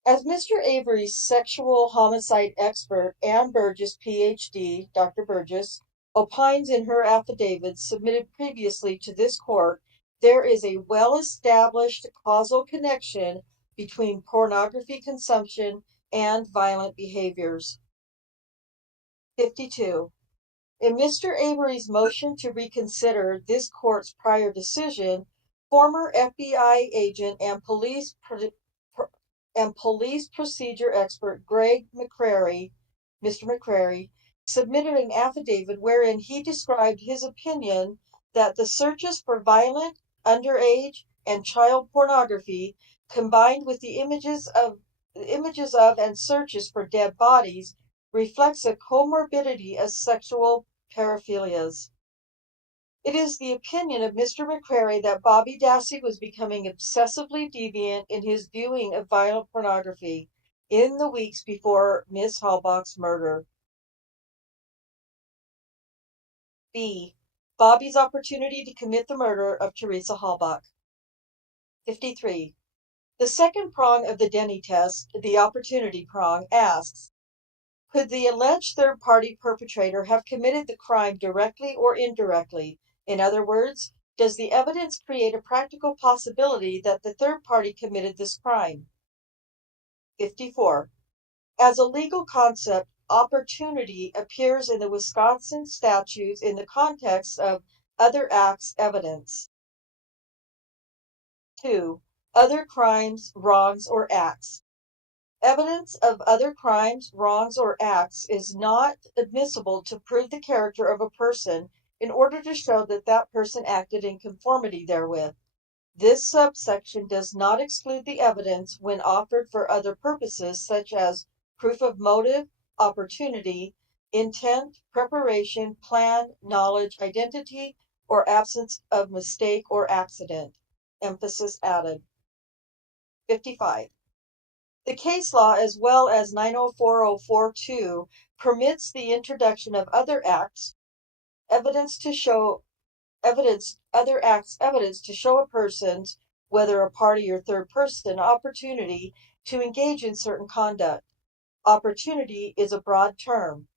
As Mr. Avery's sexual homicide expert, Ann Burgess, Ph.D., Dr. Burgess, opines in her affidavit submitted previously to this court, there is a well-established causal connection between pornography consumption and violent behaviors. 52. In Mr. Avery's motion to reconsider this court's prior decision, former FBI agent and police procedure expert Greg McCrary, Mr. McCrary, submitted an affidavit wherein he described his opinion that the searches for violent, underage, and child pornography, combined with the images of and searches for dead bodies, reflects a comorbidity of sexual paraphilias. It is the opinion of Mr. McCrary that Bobby Dassey was becoming obsessively deviant in his viewing of violent pornography in the weeks before Miss Halbach's murder. B. Bobby's opportunity to commit the murder of Teresa Halbach. 53. The second prong of the Denny test, the opportunity prong, asks, could the alleged third-party perpetrator have committed the crime directly or indirectly? In other words, does the evidence create a practical possibility that the third party committed this crime? 54. As a legal concept, opportunity appears in the Wisconsin statutes in the context of other acts evidence. 2. Other crimes, wrongs, or acts. Evidence of other crimes, wrongs, or acts is not admissible to prove the character of a person in order to show that that person acted in conformity therewith. This subsection does not exclude the evidence when offered for other purposes, such as proof of motive, opportunity, intent, preparation, plan, knowledge, identity, or absence of mistake or accident. Emphasis added. 55. The case law, as well as 904.042, permits the introduction of other acts, evidence to show a person's, whether a party or third person, opportunity to engage in certain conduct. Opportunity is a broad term.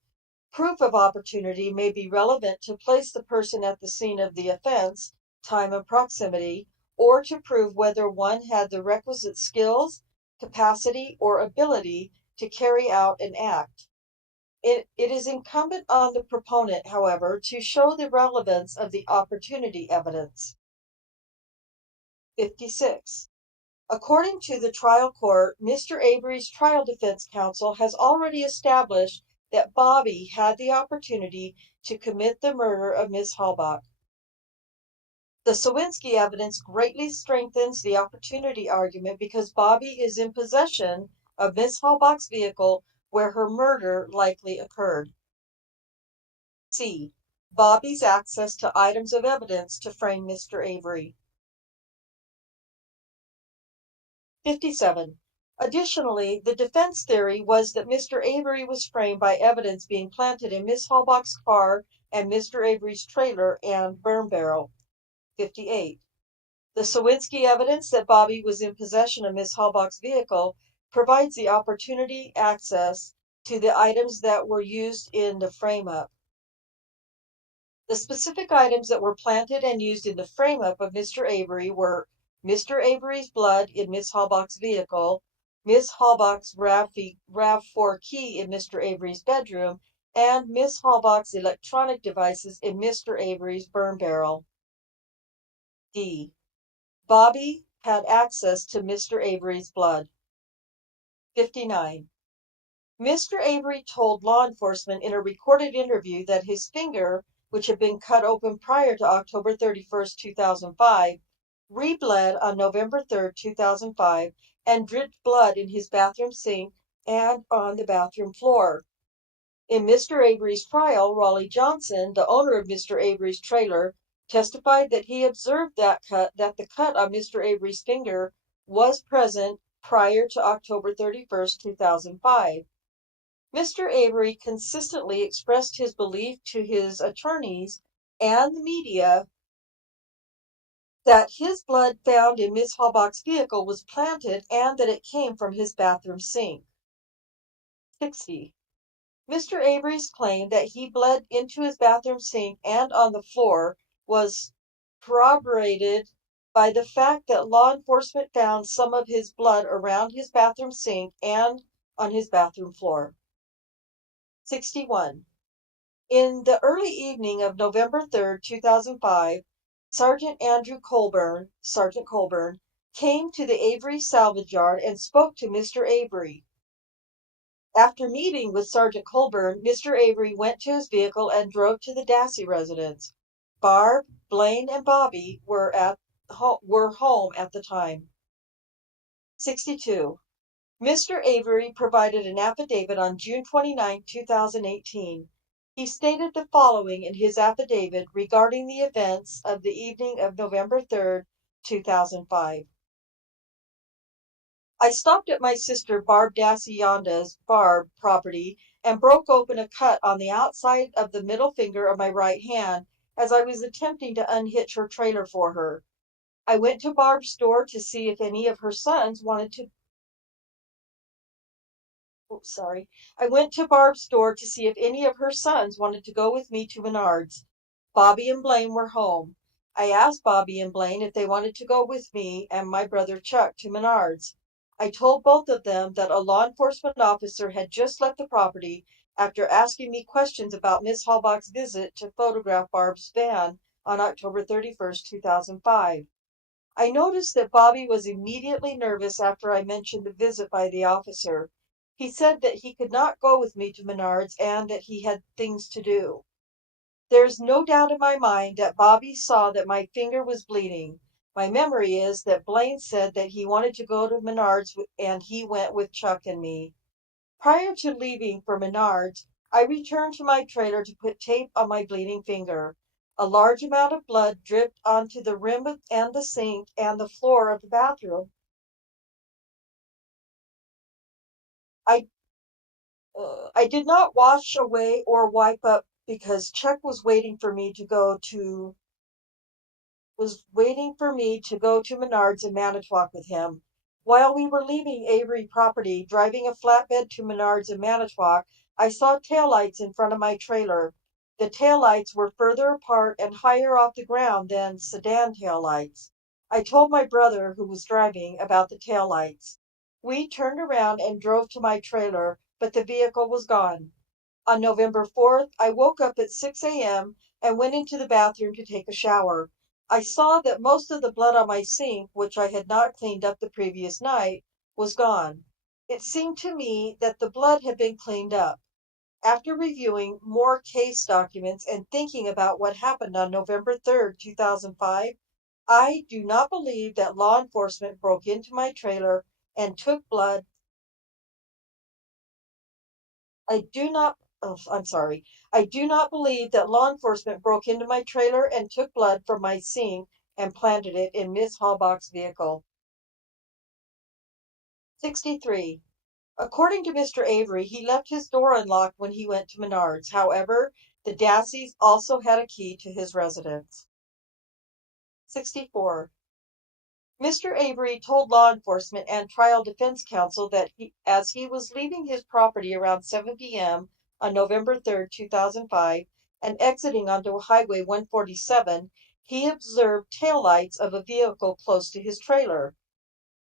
Proof of opportunity may be relevant to place the person at the scene of the offense, time and proximity, or to prove whether one had the requisite skills, capacity, or ability to carry out an act. It is incumbent on the proponent, however, to show the relevance of the opportunity evidence. 56. According to the trial court, Mr. Avery's trial defense counsel has already established that Bobby had the opportunity to commit the murder of Miss Halbach. The Sowinski evidence greatly strengthens the opportunity argument because Bobby is in possession of Miss Halbach's vehicle where her murder likely occurred. C. Bobby's access to items of evidence to frame Mr. Avery. 57. Additionally, the defense theory was that Mr. Avery was framed by evidence being planted in Miss Halbach's car and Mr. Avery's trailer and burn barrel. 58. The Sowinski evidence that Bobby was in possession of Miss Halbach's vehicle provides the opportunity access to the items that were used in the frame-up. The specific items that were planted and used in the frame-up of Mr. Avery were Mr. Avery's blood in Miss Halbach's vehicle, Miss Halbach's RAV4 key in Mr. Avery's bedroom, and Miss Halbach's electronic devices in Mr. Avery's burn barrel. D. Bobby had access to Mr. Avery's blood. 59. Mr. Avery told law enforcement in a recorded interview that his finger, which had been cut open prior to October 31st, 2005, rebled on November 3rd, 2005, and dripped blood in his bathroom sink and on the bathroom floor. In Mr. Avery's trial, Raleigh Johnson, the owner of Mr. Avery's trailer, testified that he observed that the cut on Mr. Avery's finger was present prior to October 31st, 2005. Mr. Avery consistently expressed his belief to his attorneys and the media that his blood found in Ms. Halbach's vehicle was planted and that it came from his bathroom sink. 60. Mr. Avery's claim that he bled into his bathroom sink and on the floor was corroborated by the fact that law enforcement found some of his blood around his bathroom sink and on his bathroom floor. 61. In the early evening of November 3rd, 2005, Sergeant Colburn, came to the Avery salvage yard and spoke to Mr. Avery. After meeting with Sergeant Colburn, Mr. Avery went to his vehicle and drove to the Dassey residence. Barb, Blaine, and Bobby were home at the time. 62. Mr. Avery provided an affidavit on June 29, 2018. He stated the following in his affidavit regarding the events of the evening of November 3rd, 2005. I stopped at my sister Barb Dassey Yonda's property and broke open a cut on the outside of the middle finger of my right hand as I was attempting to unhitch her trailer for her. I went to Barb's store to see if any of her sons wanted to I went to Barb's store to see if any of her sons wanted to go with me to Menards. Bobby and Blaine were home. I asked Bobby and Blaine if they wanted to go with me and my brother Chuck to Menards. I told both of them that a law enforcement officer had just left the property after asking me questions about Miss Halbach's visit to photograph Barb's van on October 31st, 2005. I noticed that Bobby was immediately nervous after I mentioned the visit by the officer. He said that he could not go with me to Menards and that he had things to do. There's no doubt in my mind that Bobby saw that my finger was bleeding. My memory is that Blaine said that he wanted to go to Menards and he went with Chuck and me. Prior to leaving for Menards, I returned to my trailer to put tape on my bleeding finger. A large amount of blood dripped onto the rim and the sink and the floor of the bathroom. I did not wash away or wipe up because Chuck was waiting for me to go to Menards in Manitowoc with him. While we were leaving Avery property, driving a flatbed to Menards in Manitowoc, I saw taillights in front of my trailer. The taillights were further apart and higher off the ground than sedan taillights. I told my brother, who was driving, about the taillights. We turned around and drove to my trailer, but the vehicle was gone. On November 4th, I woke up at 6 a.m. and went into the bathroom to take a shower. I saw that most of the blood on my sink, which I had not cleaned up the previous night, was gone. It seemed to me that the blood had been cleaned up. After reviewing more case documents and thinking about what happened on November 3rd, 2005, I do not believe that law enforcement broke into my trailer and took blood. I do not believe that law enforcement broke into my trailer and took blood from my sink and planted it in Miss Halbach's vehicle. 63. According to Mr. Avery, he left his door unlocked when he went to Menards. However, the Dasseys also had a key to his residence. 64. Mr. Avery told law enforcement and trial defense counsel that as he was leaving his property around 7 p.m. on November 3rd, 2005, and exiting onto Highway 147, he observed taillights of a vehicle close to his trailer.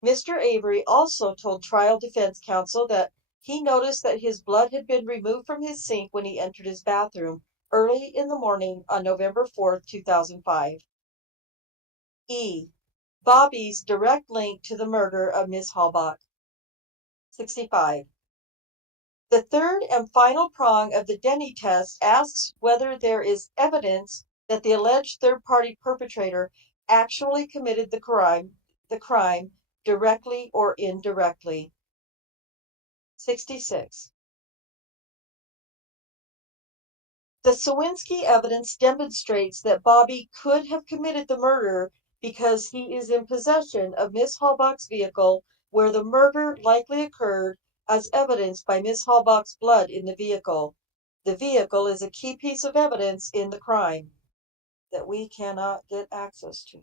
Mr. Avery also told trial defense counsel that he noticed that his blood had been removed from his sink when he entered his bathroom early in the morning on November 4th, 2005. E. Bobby's direct link to the murder of Miss Halbach. 65. The third and final prong of the Denny test asks whether there is evidence that the alleged third-party perpetrator actually committed the crime directly or indirectly. 66. The Sowinski evidence demonstrates that Bobby could have committed the murder because he is in possession of Miss Halbach's vehicle where the murder likely occurred, as evidenced by Miss Halbach's blood in the vehicle. The vehicle is a key piece of evidence in the crime that we cannot get access to.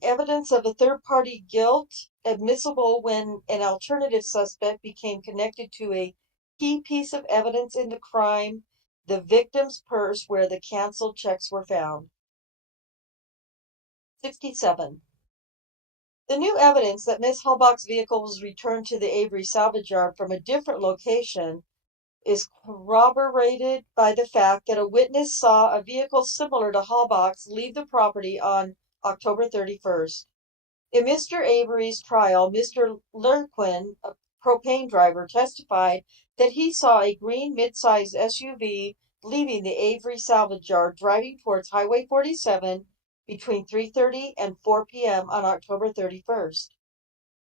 Evidence of a third-party guilt admissible when an alternative suspect became connected to a key piece of evidence in the crime, the victim's purse where the canceled checks were found. 67. The new evidence that Miss Halbach's vehicle was returned to the Avery salvage yard from a different location is corroborated by the fact that a witness saw a vehicle similar to Halbach's leave the property on October 31st. In Mr. Avery's trial, Mr. Lurquin, a propane driver, testified that he saw a green mid-sized SUV leaving the Avery salvage yard driving towards Highway 47 between 3:30 and 4 p.m. on October 31st.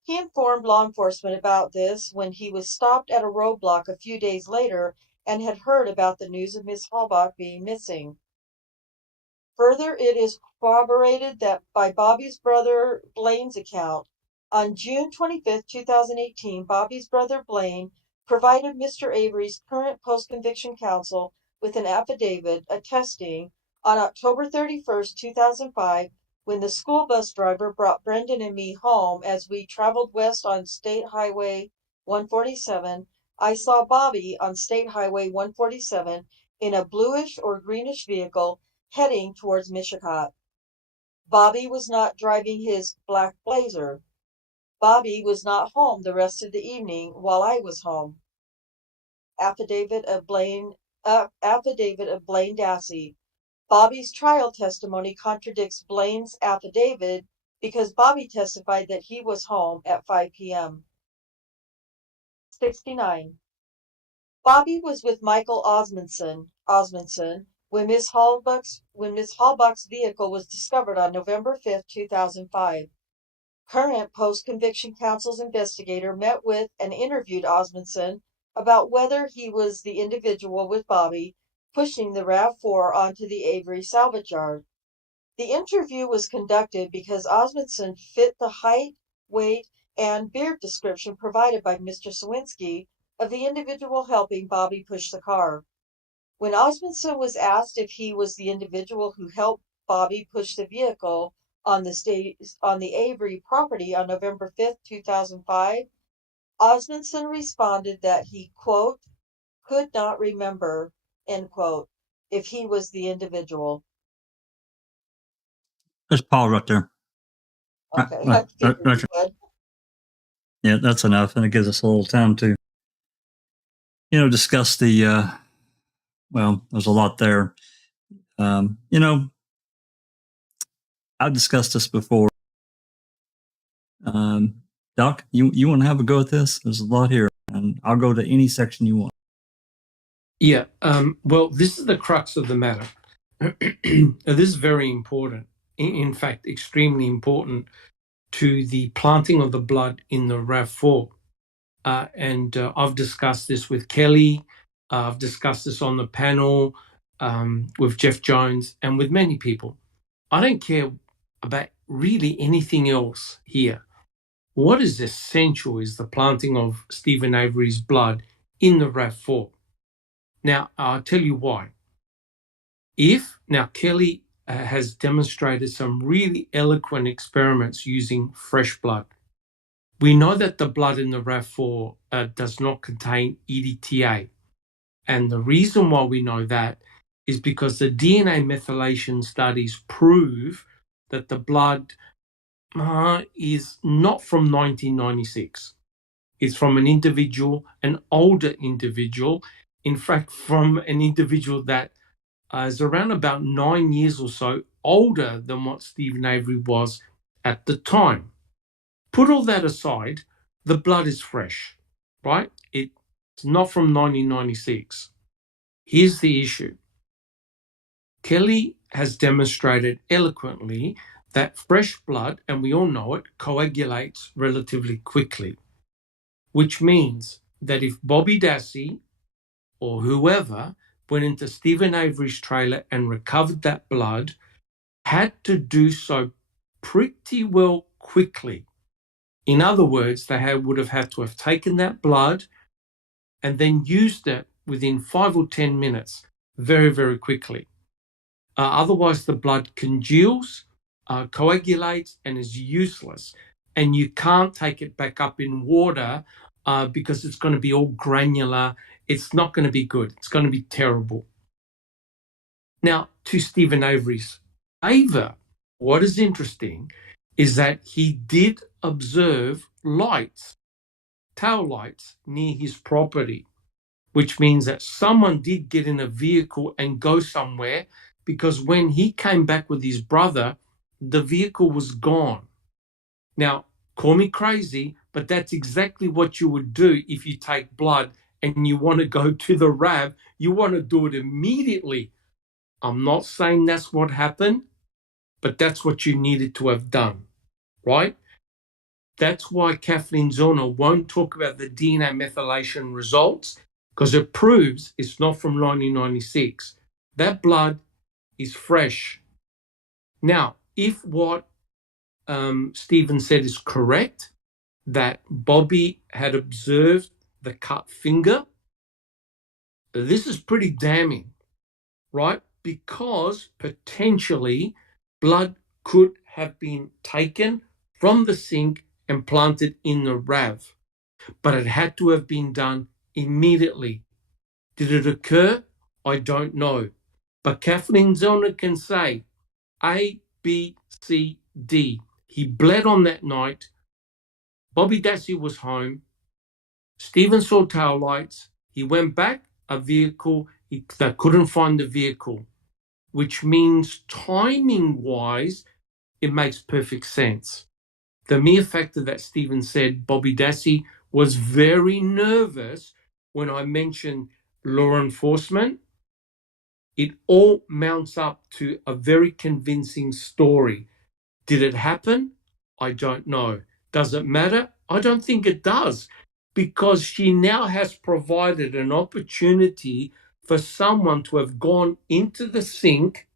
He informed law enforcement about this when he was stopped at a roadblock a few days later and had heard about the news of Miss Halbach being missing. Further, it is corroborated that by Bobby's brother Blaine's account. On June 25, 2018, Bobby's brother Blaine provided Mr. Avery's current post-conviction counsel with an affidavit attesting on October 31, 2005, when the school bus driver brought Brendan and me home as we traveled west on State Highway 147, I saw Bobby on State Highway 147 in a bluish or greenish vehicle heading towards Mishicot. Bobby was not driving his black Blazer. Bobby was not home the rest of the evening while I was home. Affidavit of Blaine Dassey. Bobby's trial testimony contradicts Blaine's affidavit because Bobby testified that he was home at 5 p.m. 69. Bobby was with Michael Osmondson when Miss Halbach's vehicle was discovered on November 5, 2005. Current post-conviction counsel's investigator met with and interviewed Osmondson about whether he was the individual with Bobby pushing the RAV4 onto the Avery salvage yard. The interview was conducted because Osmondson fit the height, weight, and beard description provided by Mr. Sowinski of the individual helping Bobby push the car. When Osmondson was asked if he was the individual who helped Bobby push the vehicle on the Avery property on November 5, 2005, Osmondson responded that he, quote, could not remember, end quote, if he was the individual. There's Paul right there. Okay, Right. Yeah, that's enough, and it gives us a little time to, discuss the. Well, there's a lot there. I've discussed this before. Doc, you want to have a go at this? There's a lot here, and I'll go to any section you want. Yeah. Well, this is the crux of the matter. This is very important. In fact, extremely important to the planting of the blood in the RAV4. And I've discussed this with Kelly. I've discussed this on the panel with Jeff Jones and with many people. I don't care about really anything else here. What is essential is the planting of Stephen Avery's blood in the RAV4. Now, I'll tell you why. Now Kelly has demonstrated some really eloquent experiments using fresh blood. We know that the blood in the RAV4 does not contain EDTA. And the reason why we know that is because the DNA methylation studies prove that the blood is not from 1996. It's from an older individual, in fact, from an individual that is around about 9 years or so older than what Stephen Avery was at the time. Put all that aside, the blood is fresh, right? It's not from 1996. Here's the issue. Kelly has demonstrated eloquently that fresh blood, and we all know it, coagulates relatively quickly, which means that if Bobby Dassey or whoever went into Stephen Avery's trailer and recovered that blood, had to do so pretty well quickly. In other words, they would have had to have taken that blood and then used it within 5 or 10 minutes, very, very quickly. Otherwise, the blood congeals, coagulates, and is useless. And you can't take it back up in water because it's going to be all granular. It's not going to be good. It's going to be terrible. Now, to Stephen Avery's favor, what is interesting is that he did observe lights, tail lights, near his property, which means that someone did get in a vehicle and go somewhere, because when he came back with his brother, the vehicle was gone. Now, call me crazy, but that's exactly what you would do if you take blood and you want to go to the RAV. You want to do it immediately. I'm not saying that's what happened, but that's what you needed to have done, right? That's why Kathleen Zellner won't talk about the DNA methylation results, because it proves it's not from 1996. That blood is fresh. Now, if what Stephen said is correct, that Bobby had observed the cut finger, this is pretty damning, right? Because potentially blood could have been taken from the sink and planted in the RAV, but it had to have been done immediately. Did it occur? I don't know. But Kathleen Zellner can say A, B, C, D. He bled on that night. Bobby Dassey was home. Stephen saw tail lights. He went back, a vehicle. They couldn't find the vehicle, which means timing-wise, it makes perfect sense. The mere fact that Stephen said Bobby Dassey was very nervous when I mentioned law enforcement, it all mounts up to a very convincing story. Did it happen? I don't know. Does it matter? I don't think it does, because she now has provided an opportunity for someone to have gone into the sink,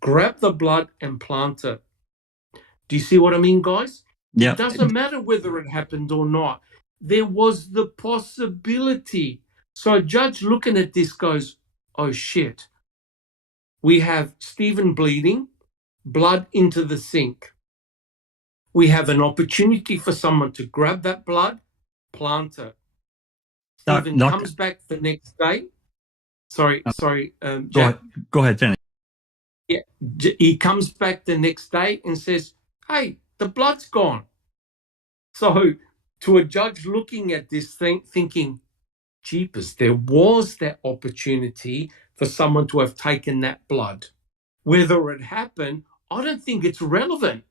grab the blood, and plant it. Do you see what I mean, guys? Yeah. It doesn't matter whether it happened or not. There was the possibility. So a judge looking at this goes, oh, shit. We have Stephen bleeding, blood into the sink. We have an opportunity for someone to grab that blood, plant it. Stephen comes back the next day. Sorry, Jack. Go ahead, finish. Yeah, he comes back the next day and says, hey, the blood's gone. So to a judge looking at this thing, thinking, jeepers, there was that opportunity for someone to have taken that blood. Whether it happened, I don't think it's relevant.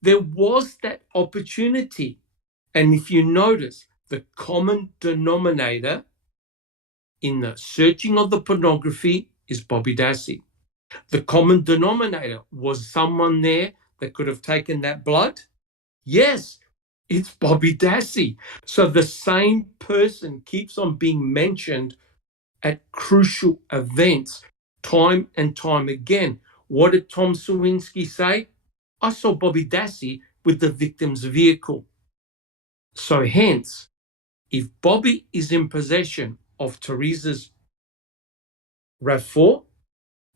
There was that opportunity. And if you notice, the common denominator in the searching of the pornography is Bobby Dassey. The common denominator was someone there that could have taken that blood. Yes, it's Bobby Dassey. So the same person keeps on being mentioned at crucial events time and time again. What did Tom Sowinski say? I saw Bobby Dassey with the victim's vehicle. So hence, if Bobby is in possession of Teresa's RAV4,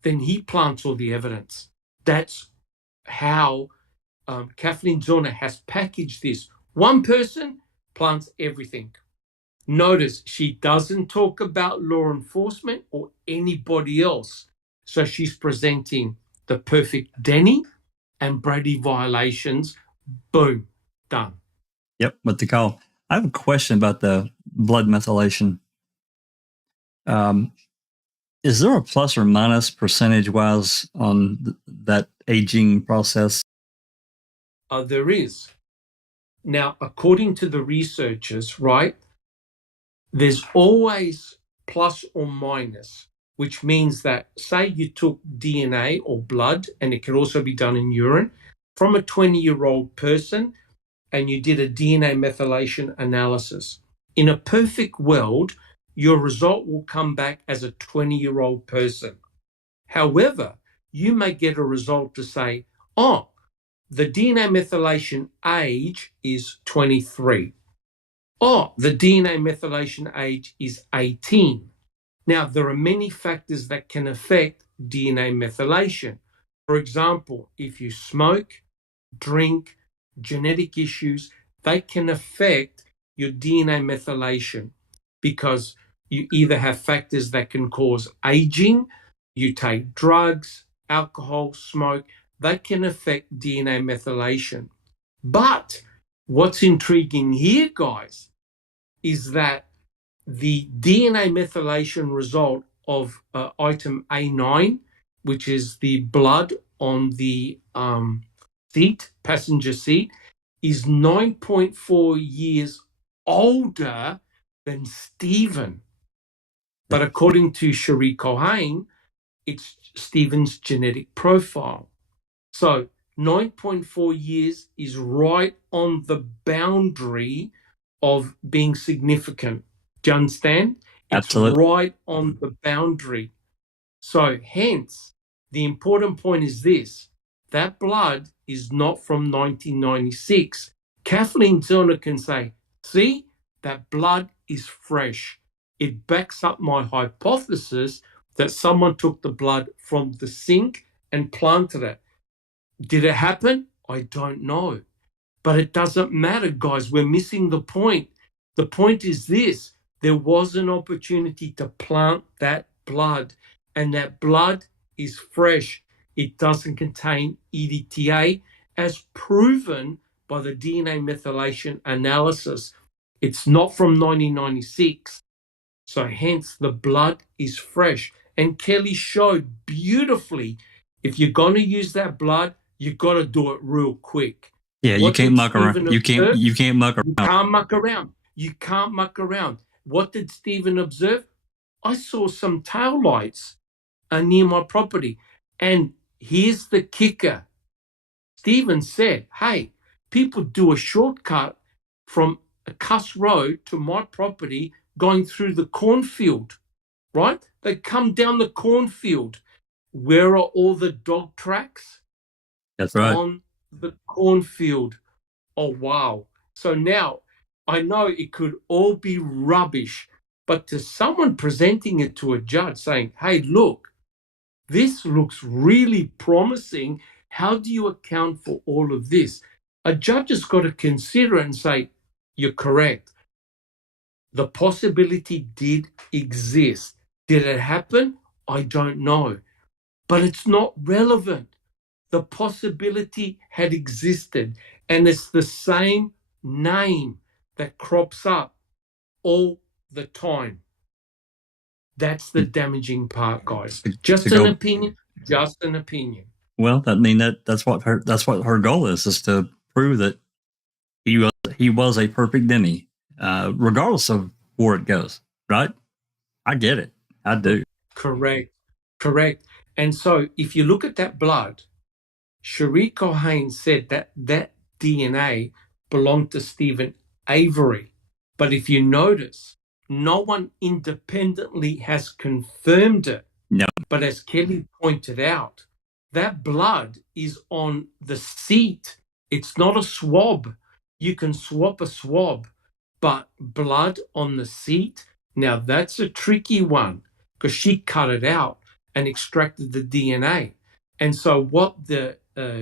then he plants all the evidence. That's how Kathleen Zellner has packaged this. One person plants everything. Notice she doesn't talk about law enforcement or anybody else. So she's presenting the perfect Denny and Brady violations. Boom, done. Yep, what they call. I have a question about the blood methylation. Is there a plus or minus percentage-wise on that aging process? There is. Now, according to the researchers, right, there's always plus or minus, which means that, say you took DNA or blood, and it can also be done in urine, from a 20-year-old person, and you did a DNA methylation analysis. In a perfect world, your result will come back as a 20-year-old person. However, you may get a result to say, oh, the DNA methylation age is 23. Oh, the DNA methylation age is 18. Now, there are many factors that can affect DNA methylation. For example, if you smoke, drink, genetic issues, they can affect your DNA methylation because you either have factors that can cause aging, you take drugs, alcohol, smoke, they can affect DNA methylation. But what's intriguing here, guys, is that the DNA methylation result of item A9, which is the blood on the passenger seat, is 9.4 years older than Stephen. But according to Cherie Cohen, it's Stephen's genetic profile. So 9.4 years is right on the boundary of being significant. Do you understand? It's Absolutely. right on the boundary. So hence, the important point is this. That blood is not from 1996. Kathleen Zellner can say, see, that blood is fresh. It backs up my hypothesis that someone took the blood from the sink and planted it. Did it happen? I don't know. But it doesn't matter, guys. We're missing the point. The point is this. There was an opportunity to plant that blood, and that blood is fresh. It doesn't contain EDTA, as proven by the DNA methylation analysis. It's not from 1996. So hence the blood is fresh. And Kelly showed beautifully, if you're going to use that blood, you've got to do it real quick. Yeah, you can't muck around. You can't muck around. You can't muck around. You can't muck around. What did Stephen observe? I saw some taillights near my property. And here's the kicker. Stephen said, hey, people do a shortcut from a cuss road to my property going through the cornfield, right? They come down the cornfield. Where are all the dog tracks? That's right. On the cornfield. Oh, wow. So now I know it could all be rubbish, but to someone presenting it to a judge saying, hey, look, this looks really promising. How do you account for all of this? A judge has got to consider and say, you're correct. The possibility did exist. Did it happen? I don't know. But it's not relevant. The possibility had existed, and it's the same name that crops up all the time. That's the damaging part, guys. Just an opinion. Just an opinion. Well, I mean that's what her goal is to prove that he was a perfect Denny, regardless of where it goes. Right? I get it. I do. Correct. And so, if you look at that blood, Cherie Cohen said that that DNA belonged to Stephen Avery. But if you notice, no one independently has confirmed it. No. But as Kelly pointed out, that blood is on the seat. It's not a swab. You can swap a swab, but blood on the seat, now that's a tricky one because she cut it out and extracted the DNA. And so what the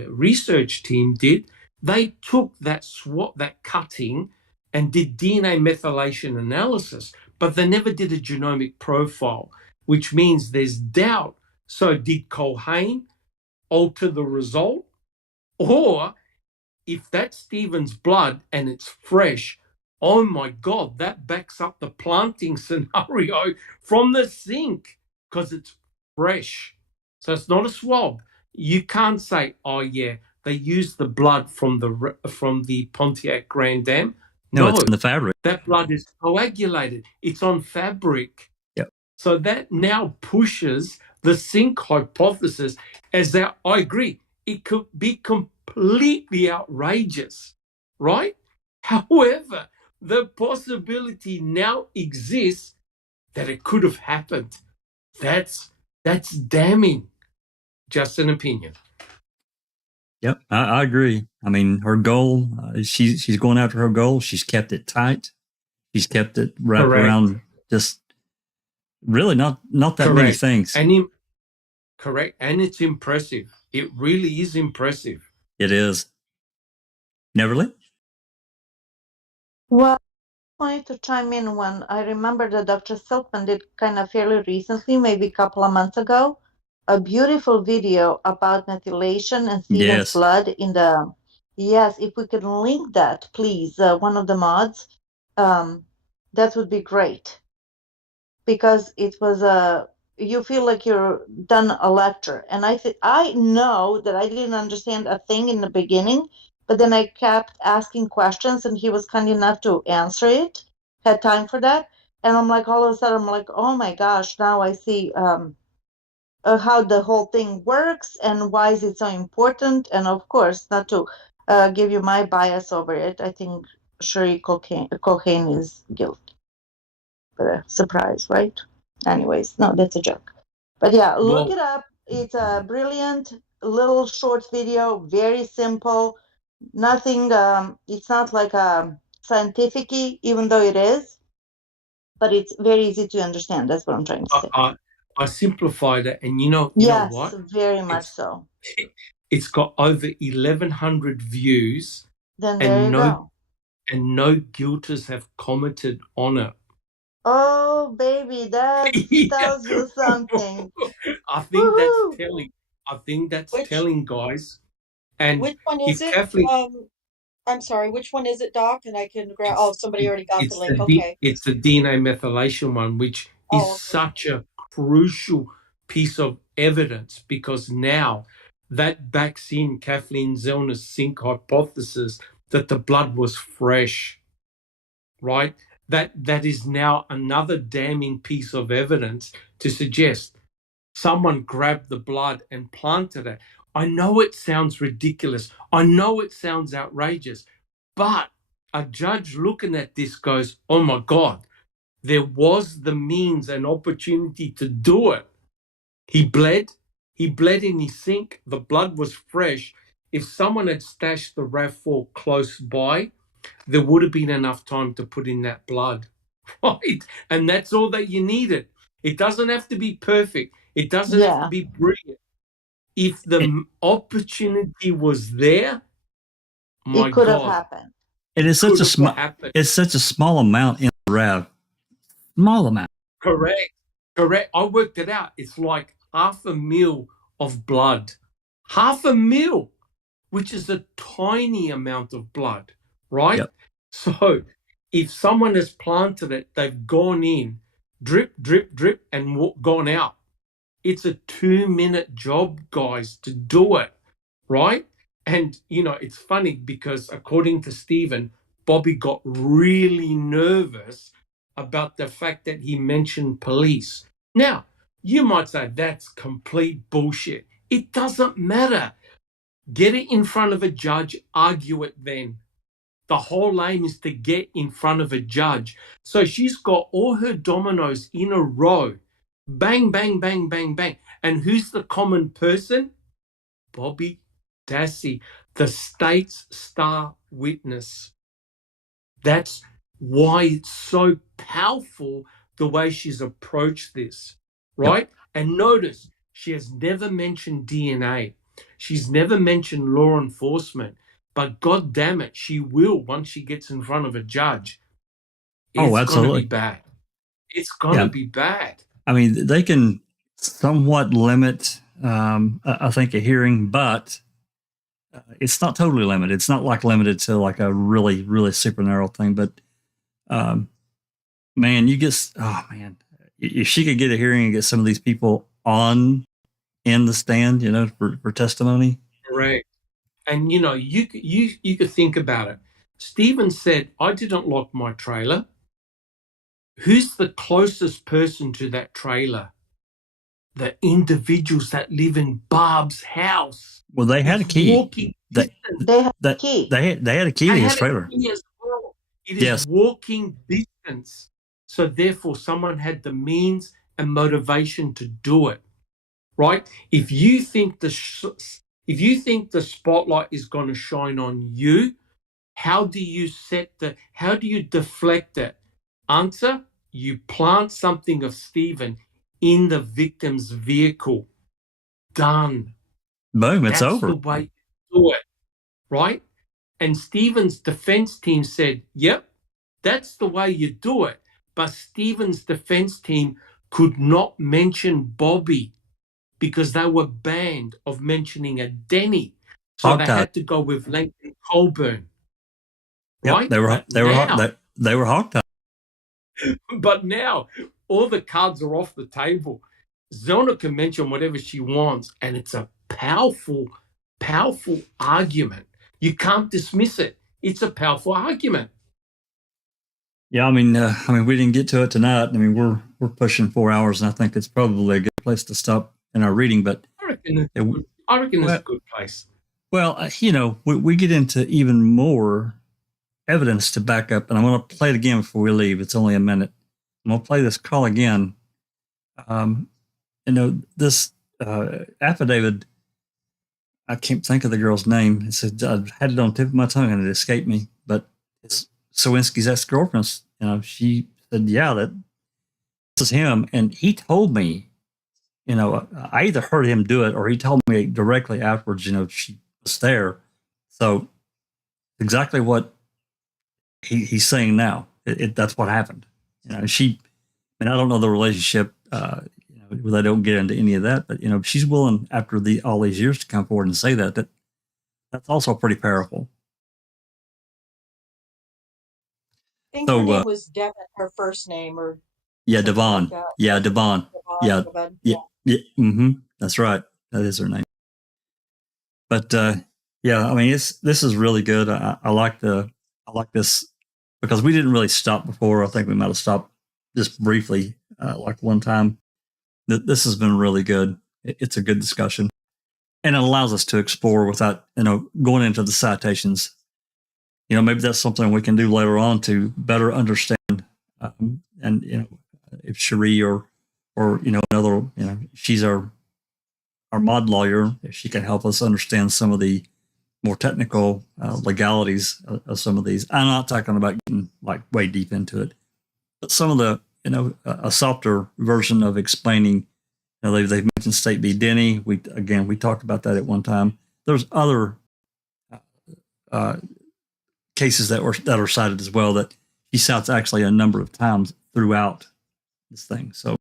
research team did, they took that swap, that cutting, and did DNA methylation analysis, but they never did a genomic profile, which means there's doubt. So did Cohen alter the result? Or if that's Stephen's blood and it's fresh, oh my God, that backs up the planting scenario from the sink because it's fresh. So it's not a swab. You can't say, oh yeah, they used the blood from the Pontiac Grand Dam. No, it's in the fabric. That blood is coagulated. It's on fabric. Yep. So that now pushes the sink hypothesis as that, I agree, it could be completely outrageous, right? However, the possibility now exists that it could have happened. That's damning. Just an opinion. Yep, I agree. I mean, her goal, she's going after her goal. She's kept it tight. She's kept it wrapped around just really not that many things. And correct. And it's impressive. It really is impressive. It is. Neverly? Well, I wanted to chime in when I remember that Dr. Silkman did kind of fairly recently, maybe a couple of months ago, a beautiful video about methylation and Stephen's blood in the. Yes, if we could link that, please, one of the mods, that would be great. Because it was you feel like you're done a lecture. And I know that I didn't understand a thing in the beginning, but then I kept asking questions and he was kind enough to answer it, had time for that. And I'm like, all of a sudden, I'm like, oh my gosh, now I see how the whole thing works and why is it so important. And of course, not to give you my bias over it, I think Sherry Cocaine is guilty. But a surprise, right? Anyways, no, that's a joke. But yeah, look it up. It's a brilliant little short video, very simple. Nothing, it's not like a scientific-y, even though it is, but it's very easy to understand. That's what I'm trying to say. I simplified it, and you know what? Yes, very much so. It's got over 1,100 views. Then there you go. And no guilters have commented on it. Oh, baby, that tells you something. I think that's telling. I think that's telling, guys. And which one is it? Kathleen, I'm sorry, which one is it, Doc? And I can grab. Oh, somebody already got the link. Okay. It's the DNA methylation one, which is such a crucial piece of evidence because now that backs in Kathleen Zellner's sink hypothesis that the blood was fresh, right? That is now another damning piece of evidence to suggest someone grabbed the blood and planted it. I know it sounds ridiculous. I know it sounds outrageous, but a judge looking at this goes, oh my God, there was the means and opportunity to do it. He bled in his sink. The blood was fresh. If someone had stashed the RAV4 close by, there would have been enough time to put in that blood, right? And that's all that you needed. It doesn't have to be perfect. It doesn't have to be brilliant. If the opportunity was there, my it could God, have happened. It is such a small amount in the RAV. Small amount. Correct. I worked it out. It's like 0.5 ml of blood. 0.5 ml, which is a tiny amount of blood, right? Yep. So if someone has planted it, they've gone in, drip, drip, drip, and gone out. It's a 2-minute job, guys, to do it, right? And, it's funny because according to Stephen, Bobby got really nervous about the fact that he mentioned police. Now, you might say that's complete bullshit. It doesn't matter. Get it in front of a judge, argue it then. The whole aim is to get in front of a judge. So she's got all her dominoes in a row. Bang, bang, bang, bang, bang. And who's the common person? Bobby Dassey, the state's star witness. That's why it's so powerful the way she's approached this, right? Yep. And notice, she has never mentioned DNA. She's never mentioned law enforcement. But God damn it, she will once she gets in front of a judge. It's going to be bad. It's going to be bad. I mean, they can somewhat limit, I think, a hearing, but it's not totally limited. It's not like limited to like a really, really super narrow thing. But man, if she could get a hearing and get some of these people in the stand, for testimony. Correct. And you could think about it. Stephen said, I didn't lock my trailer. Who's the closest person to that trailer? The individuals that live in Barb's house. Well, they had a key. Walking They They have a key. they had a key to his trailer. As well. It is Yes. walking distance. So therefore, someone had the means and motivation to do it, right? If you think the spotlight is going to shine on you, how do you deflect it? Answer: you plant something of Stephen in the victim's vehicle. Done. Boom, it's That's over. the way to do it, right? And Stephen's defense team said, yep, that's the way you do it. But Stephen's defense team could not mention Bobby because they were banned of mentioning a Denny. So they had to go with Langton Colburn. Right? Yep, they were hogtied. But now all the cards are off the table. Zellner can mention whatever she wants, and it's a powerful, powerful argument. You can't dismiss it. It's a powerful argument. Yeah, I mean, we didn't get to it tonight. I mean, we're pushing 4 hours, and I think it's probably a good place to stop in our reading. But I reckon it's a good place. Well, we get into even more evidence to back up, and I'm going to play it again before we leave. It's only a minute. I'm going to play this call again. This affidavit, I can't think of the girl's name. It said, I had it on the tip of my tongue and it escaped me, but it's Sowinski's ex-girlfriend. She said, yeah, this is him. And he told me, I either heard him do it or he told me directly afterwards, she was there. So exactly what he's saying now, that's what happened. I don't know the relationship, they don't get into any of that, but she's willing after all these years to come forward and say that's also pretty powerful. I think her name was Devon, her first name, or Devon. Like yeah, Devon. Yeah. Mm-hmm. That's right. That is her name. But this is really good. I like this because we didn't really stop before. I think we might have stopped just briefly, like one time. This has been really good. It's a good discussion, and it allows us to explore without going into the citations. Maybe that's something we can do later on to better understand. If Cherie or another, she's our mod lawyer, if she can help us understand some of the more technical legalities of some of these. I'm not talking about getting like way deep into it, but some of the a softer version of explaining. They've mentioned State v. Denny. We talked about that at one time. There's other cases that are cited as well that he cites actually a number of times throughout this thing. So,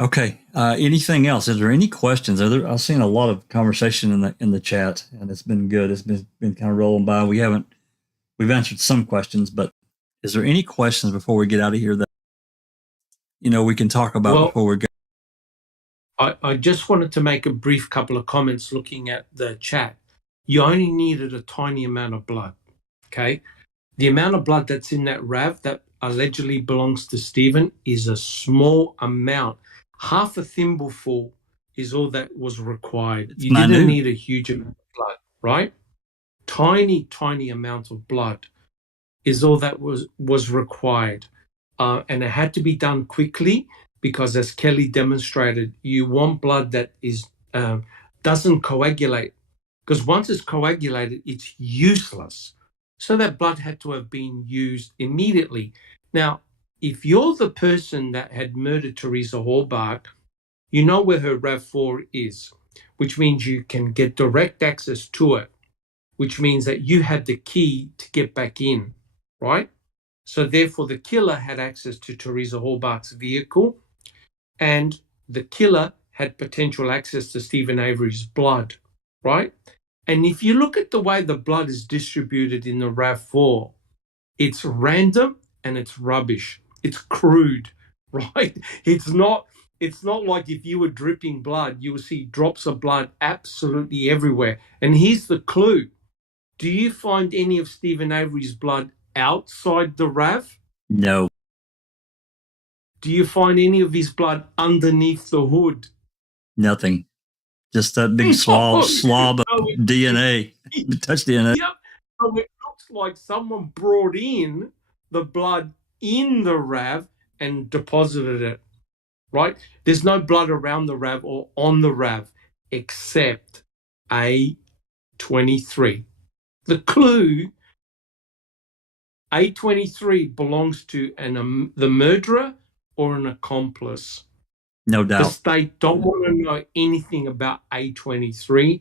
okay. Anything else? Is there any questions? I've seen a lot of conversation in the chat, and it's been good. It's been kind of rolling by. We've answered some questions, but is there any questions before we get out of here that we can talk about before we go? I just wanted to make a brief couple of comments looking at the chat. You only needed a tiny amount of blood, okay? The amount of blood that's in that RAV that allegedly belongs to Stephen is a small amount. Half a thimbleful is all that was required. You didn't need a huge amount of blood, right? Tiny amount of blood is all that was required. And it had to be done quickly because, as Kelly demonstrated, you want blood that doesn't coagulate, because once it's coagulated, it's useless. So that blood had to have been used immediately. Now, if you're the person that had murdered Teresa Hallbach, you know where her RAV4 is, which means you can get direct access to it, which means that you had the key to get back in, right? So therefore, the killer had access to Teresa Hallbach's vehicle, and the killer had potential access to Stephen Avery's blood, right? And if you look at the way the blood is distributed in the RAV4, it's random and it's rubbish. It's crude, right? It's not like if you were dripping blood, you would see drops of blood absolutely everywhere. And here's the clue. Do you find any of Stephen Avery's blood outside the RAV? No, Do you find any of his blood underneath the hood? nothing. Just that big slob of DNA, touch DNA. Yep. So it looks like someone brought in the blood in the RAV and deposited it, right? There's no blood around the RAV or on the RAV except A23. The clue, A23 belongs to the murderer or an accomplice. No The doubt. state don't want to know anything about A23,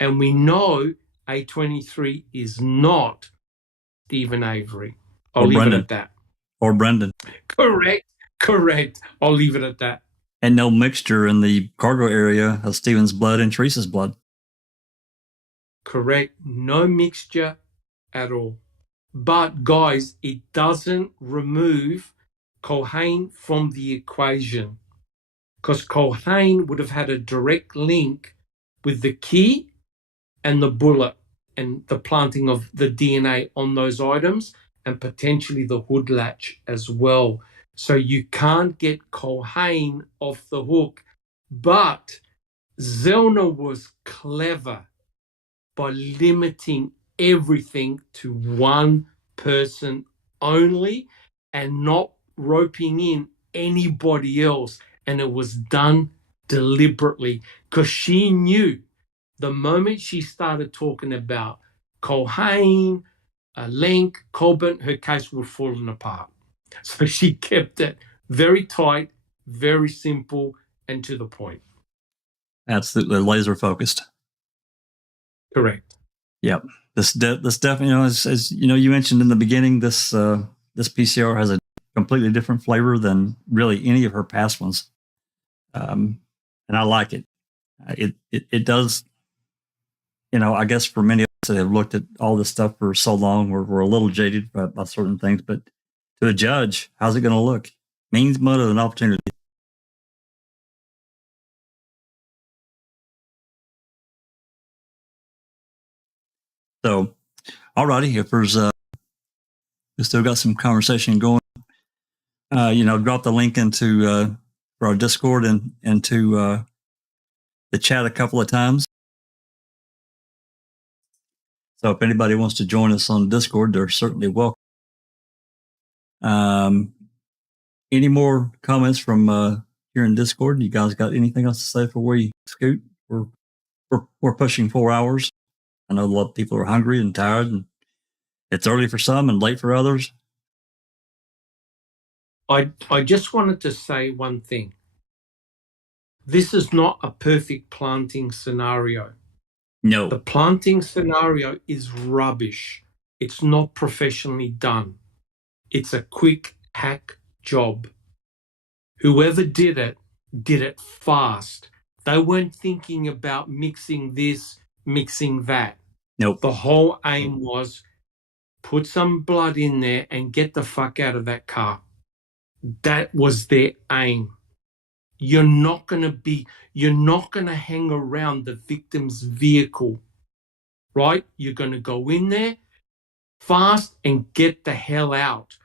and we know A23 is not Stephen Avery. I'll leave it at that. Or Brendan. Correct. I'll leave it at that. And no mixture in the cargo area of Stephen's blood and Teresa's blood. Correct. No mixture at all. But guys, it doesn't remove Culhane from the equation, because Culhane would have had a direct link with the key and the bullet and the planting of the DNA on those items and potentially the hood latch as well. So you can't get Culhane off the hook. But Zellner was clever by limiting everything to one person only and not roping in anybody else. And it was done deliberately because she knew the moment she started talking about Culhane, Link, Colburn, her case was falling apart. So she kept it very tight, very simple, and to the point. Absolutely laser focused. Correct. Yep. This definitely, as you mentioned in the beginning, this PCR has a completely different flavor than really any of her past ones, and I like it. It does. I guess for many of us that have looked at all this stuff for so long, we're a little jaded by certain things. But to a judge, how's it going to look? Means mud of an opportunity. So, alrighty, if there's we still got some conversation going. Drop the link into for our Discord and into the chat a couple of times. So if anybody wants to join us on Discord, they're certainly welcome. Any more comments from here in Discord? You guys got anything else to say before we scoot? We're pushing 4 hours. I know a lot of people are hungry and tired, and it's early for some and late for others. I just wanted to say one thing. This is not a perfect planting scenario. No. The planting scenario is rubbish. It's not professionally done. It's a quick hack job. Whoever did it fast. They weren't thinking about mixing this, mixing that. Nope. The whole aim was put some blood in there and get the fuck out of that car. That was their aim. You're not going to hang around the victim's vehicle, right? You're going to go in there fast and get the hell out.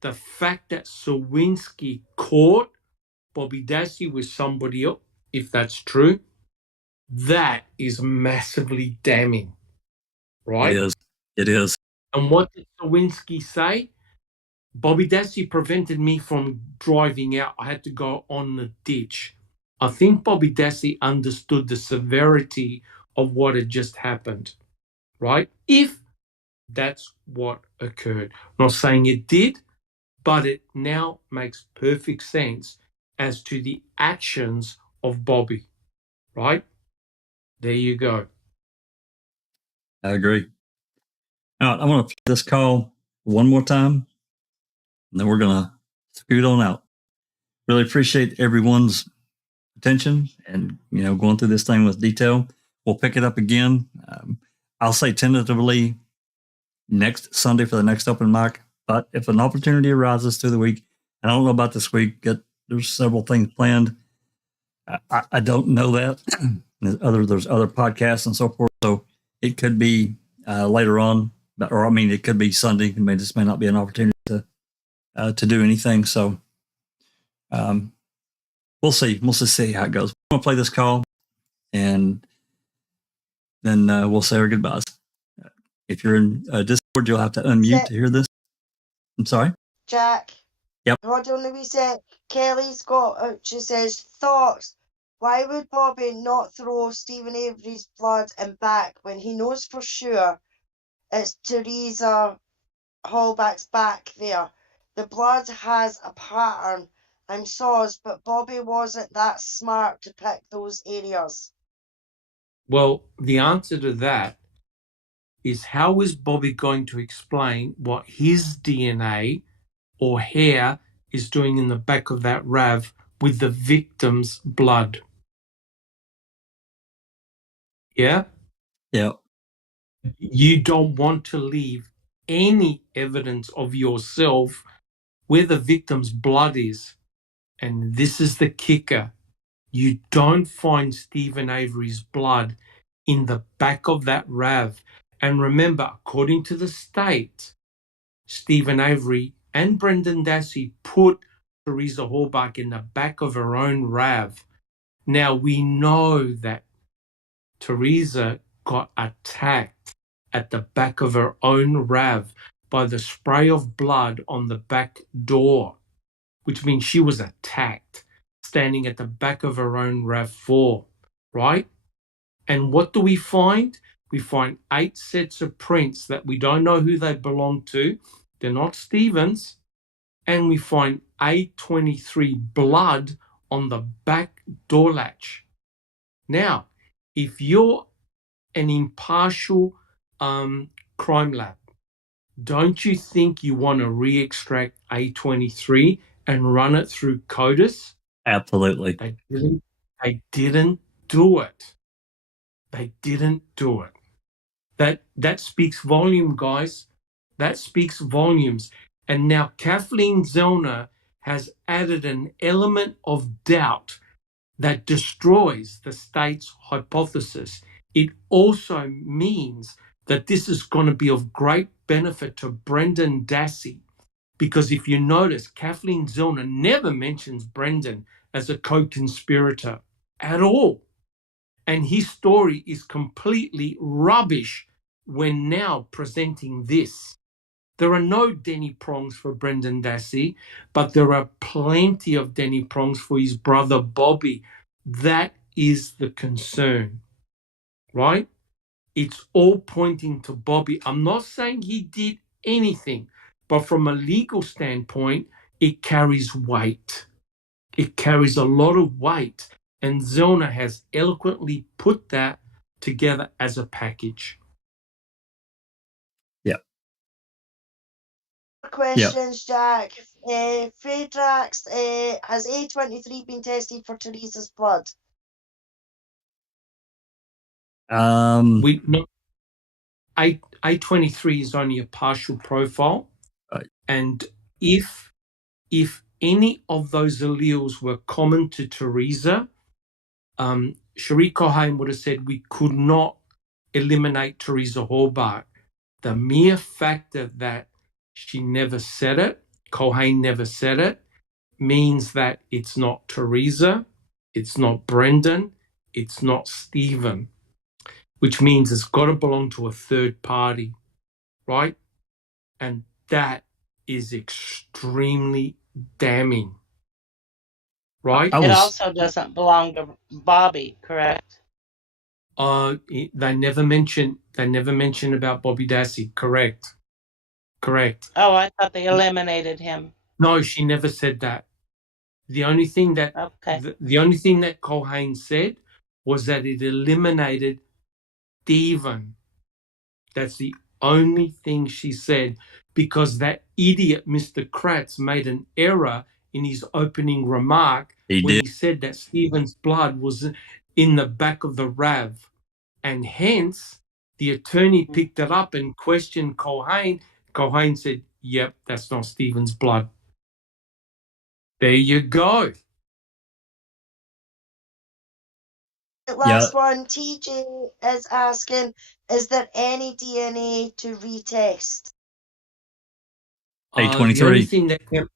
The fact that Sowinski caught Bobby Dassey with somebody else, if that's true, that is massively damning, right? It is. And what did Sowinski say? Bobby Dassey prevented me from driving out. I had to go on the ditch. I think Bobby Dassey understood the severity of what had just happened, right? If that's what occurred. I'm not saying it did, but it now makes perfect sense as to the actions of Bobby, right? There you go. I agree. All right, I'm going to play this call one more time, and then we're going to scoot on out. Really appreciate everyone's attention and, going through this thing with detail. We'll pick it up again. I'll say tentatively next Sunday for the next open mic, but if an opportunity arises through the week, and I don't know about this week, there's several things planned. I don't know that. There's other podcasts and so forth, so it could be later on, or I mean, it could be Sunday. I mean, this may not be an opportunity to do anything. So we'll see. We'll just see how it goes. I'm gonna play this call, and then we'll say our goodbyes. If you're in Discord, you'll have to unmute to hear this. I'm sorry, Jack. Yep. Hold on a wee sec. Kelly's got. She says thoughts. Why would Bobby not throw Stephen Avery's blood and back when he knows for sure it's Teresa Hallback's back there? The blood has a pattern. I'm sorry, but Bobby wasn't that smart to pick those areas. Well, the answer to that is, how is Bobby going to explain what his DNA or hair is doing in the back of that RAV with the victim's blood? Yeah? Yeah. You don't want to leave any evidence of yourself where the victim's blood is. And this is the kicker. You don't find Stephen Avery's blood in the back of that RAV. And remember, according to the state, Stephen Avery and Brendan Dassey put Teresa Hallback in the back of her own RAV. Now, we know that Teresa got attacked at the back of her own RAV by the spray of blood on the back door, which means she was attacked standing at the back of her own RAV4, right? And what do we find? We find 8 sets of prints that we don't know who they belong to. They're not Stephen's. And we find A23 blood on the back door latch. Now, if you're an impartial crime lab, don't you think you want to re-extract A23 and run it through CODIS? Absolutely. They didn't do it. They didn't do it. That speaks volume, guys. That speaks volumes. And now Kathleen Zellner has added an element of doubt that destroys the state's hypothesis. It also means that this is going to be of great benefit to Brendan Dassey, because if you notice, Kathleen Zellner never mentions Brendan as a co-conspirator at all. And his story is completely rubbish when now presenting this. There are no Denny prongs for Brendan Dassey, but there are plenty of Denny prongs for his brother Bobby. That is the concern, right? It's all pointing to Bobby. I'm not saying he did anything, but from a legal standpoint, it carries weight. It carries a lot of weight, and Zellner has eloquently put that together as a package. Questions, Jack. Fredrax, has A23 been tested for Teresa's blood? A23 is only a partial profile, right. And if any of those alleles were common to Teresa, Cherie Cohen would have said we could not eliminate Teresa Hallback. The mere fact that she never said it, Cohen never said it, means that it's not Teresa, it's not Brendan, it's not Stephen, which means it's got to belong to a third party, right? And that is extremely damning, right? It also doesn't belong to Bobby, correct? They never mention about Bobby Dassey. Correct. Oh, I thought they eliminated him. No, she never said that. The only thing that Colhane said was that it eliminated Stephen. That's the only thing she said, because that idiot Mr. Kratz made an error in his opening remark he said that Stephen's blood was in the back of the RAV, and hence the attorney picked it up and questioned Colhane. Colhane said, "Yep, that's not Stephen's blood." There you go. Last one, TJ is asking, is there any DNA to retest? The only A23. thing that can,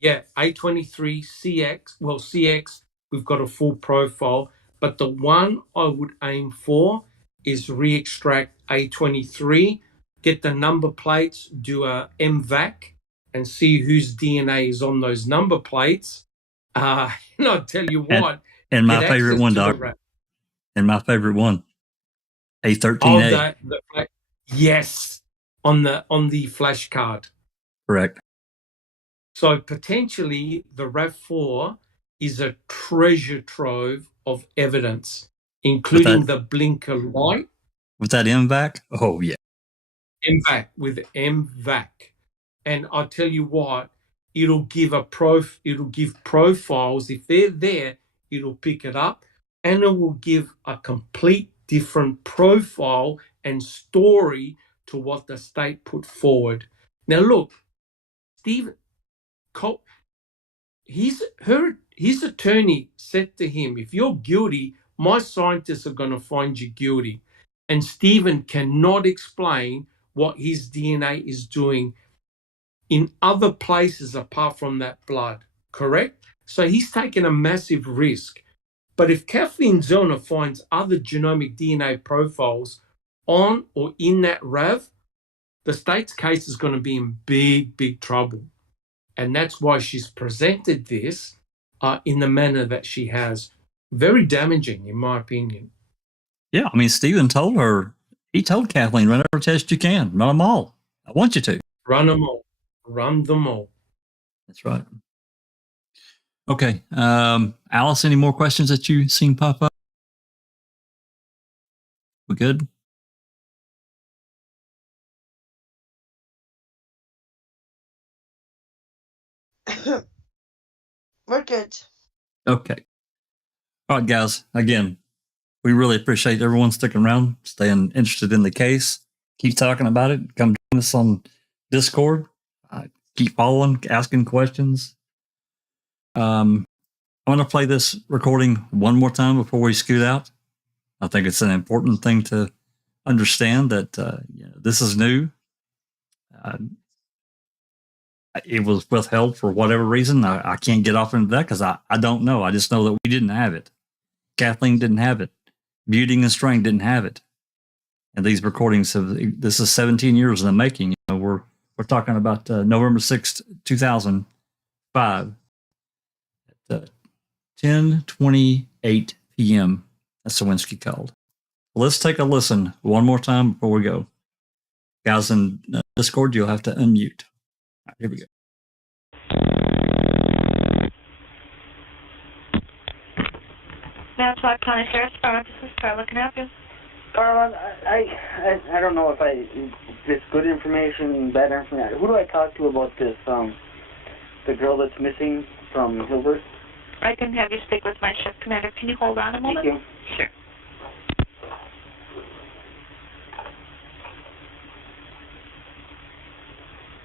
yeah, A23, CX, well, CX, we've got a full profile, but the one I would aim for is re-extract A23, get the number plates, do a MVAC, and see whose DNA is on those number plates. And I'll tell you what, And my get favorite access one, to the Doc. And my favorite one, A13A. yes, on the flash card. Correct. So potentially the RAV4 is a treasure trove of evidence, including the blinker light. With that MVAC? Oh, yeah. MVAC, with MVAC. And I tell you what, it'll give profiles. If they're there, it'll pick it up and it will give a complete different profile and story to what the state put forward. Now look, Stephen, his attorney said to him, if you're guilty, my scientists are going to find you guilty. And Stephen cannot explain what his DNA is doing in other places apart from that blood, correct? So he's taken a massive risk. But if Kathleen Zellner finds other genomic DNA profiles on or in that RAV, the state's case is going to be in big, big trouble. And that's why she's presented this in the manner that she has. Very damaging, in my opinion. Yeah, I mean, Stephen told her, he told Kathleen, run every test you can, run them all. I want you to. Run them all. Run them all. That's right. Okay. Alice, any more questions that you've seen pop up? We good? We're good. Okay. All right, guys. Again, we really appreciate everyone sticking around, staying interested in the case. Keep talking about it. Come join us on Discord. Keep following, asking questions. I'm going to play this recording one more time before we scoot out. I think it's an important thing to understand that this is new. It was withheld for whatever reason. I can't get off into that because I don't know. I just know that we didn't have it. Kathleen didn't have it. Beauty and Strain didn't have it. And these recordings this is 17 years in the making. We're talking about November 6th, 2005 at 10:28 p.m. That's Sowinski called. Let's take a listen one more time before we go. Guys in Discord, you'll have to unmute. All right, here we go. Nassau County Sheriff's Department, this is Carla. Can I help you? Carla, I don't know if it's good information, bad information. Who do I talk to about this, the girl that's missing from Hilbert? I can have you speak with my shift commander. Can you hold on a moment? Thank you. Sure.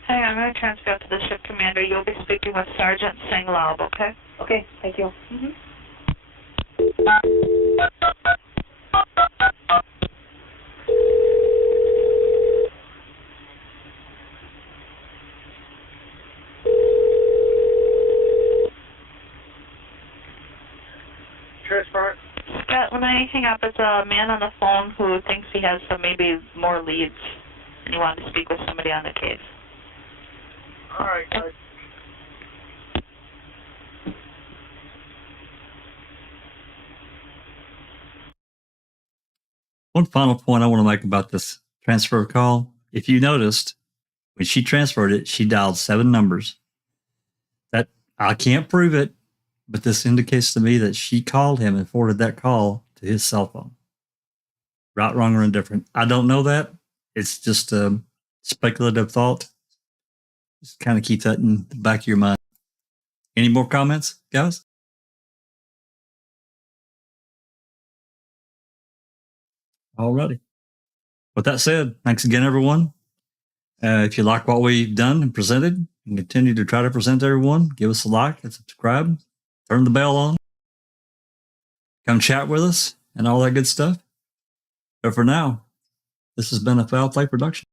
Hang on, I'm going to transfer out to the shift commander. You'll be speaking with Sergeant Singlaub, okay? Okay, thank you. Mm-hmm. Scott, when I hang up, it's a man on the phone who thinks he has some maybe more leads, and he wanted to speak with somebody on the case. All right, guys. One final point I want to make about this transfer call. If you noticed, when she transferred it, she dialed 7 numbers. That I can't prove it, but this indicates to me that she called him and forwarded that call to his cell phone. Right, wrong, or indifferent. I don't know that. It's just a speculative thought. Just kind of keep that in the back of your mind. Any more comments, guys? Alrighty. With that said, thanks again, everyone. If you like what we've done and presented and continue to try to present to everyone, give us a like and subscribe. Turn the bell on. Come chat with us. and all that good stuff. But for now, this has been a Foul Play production.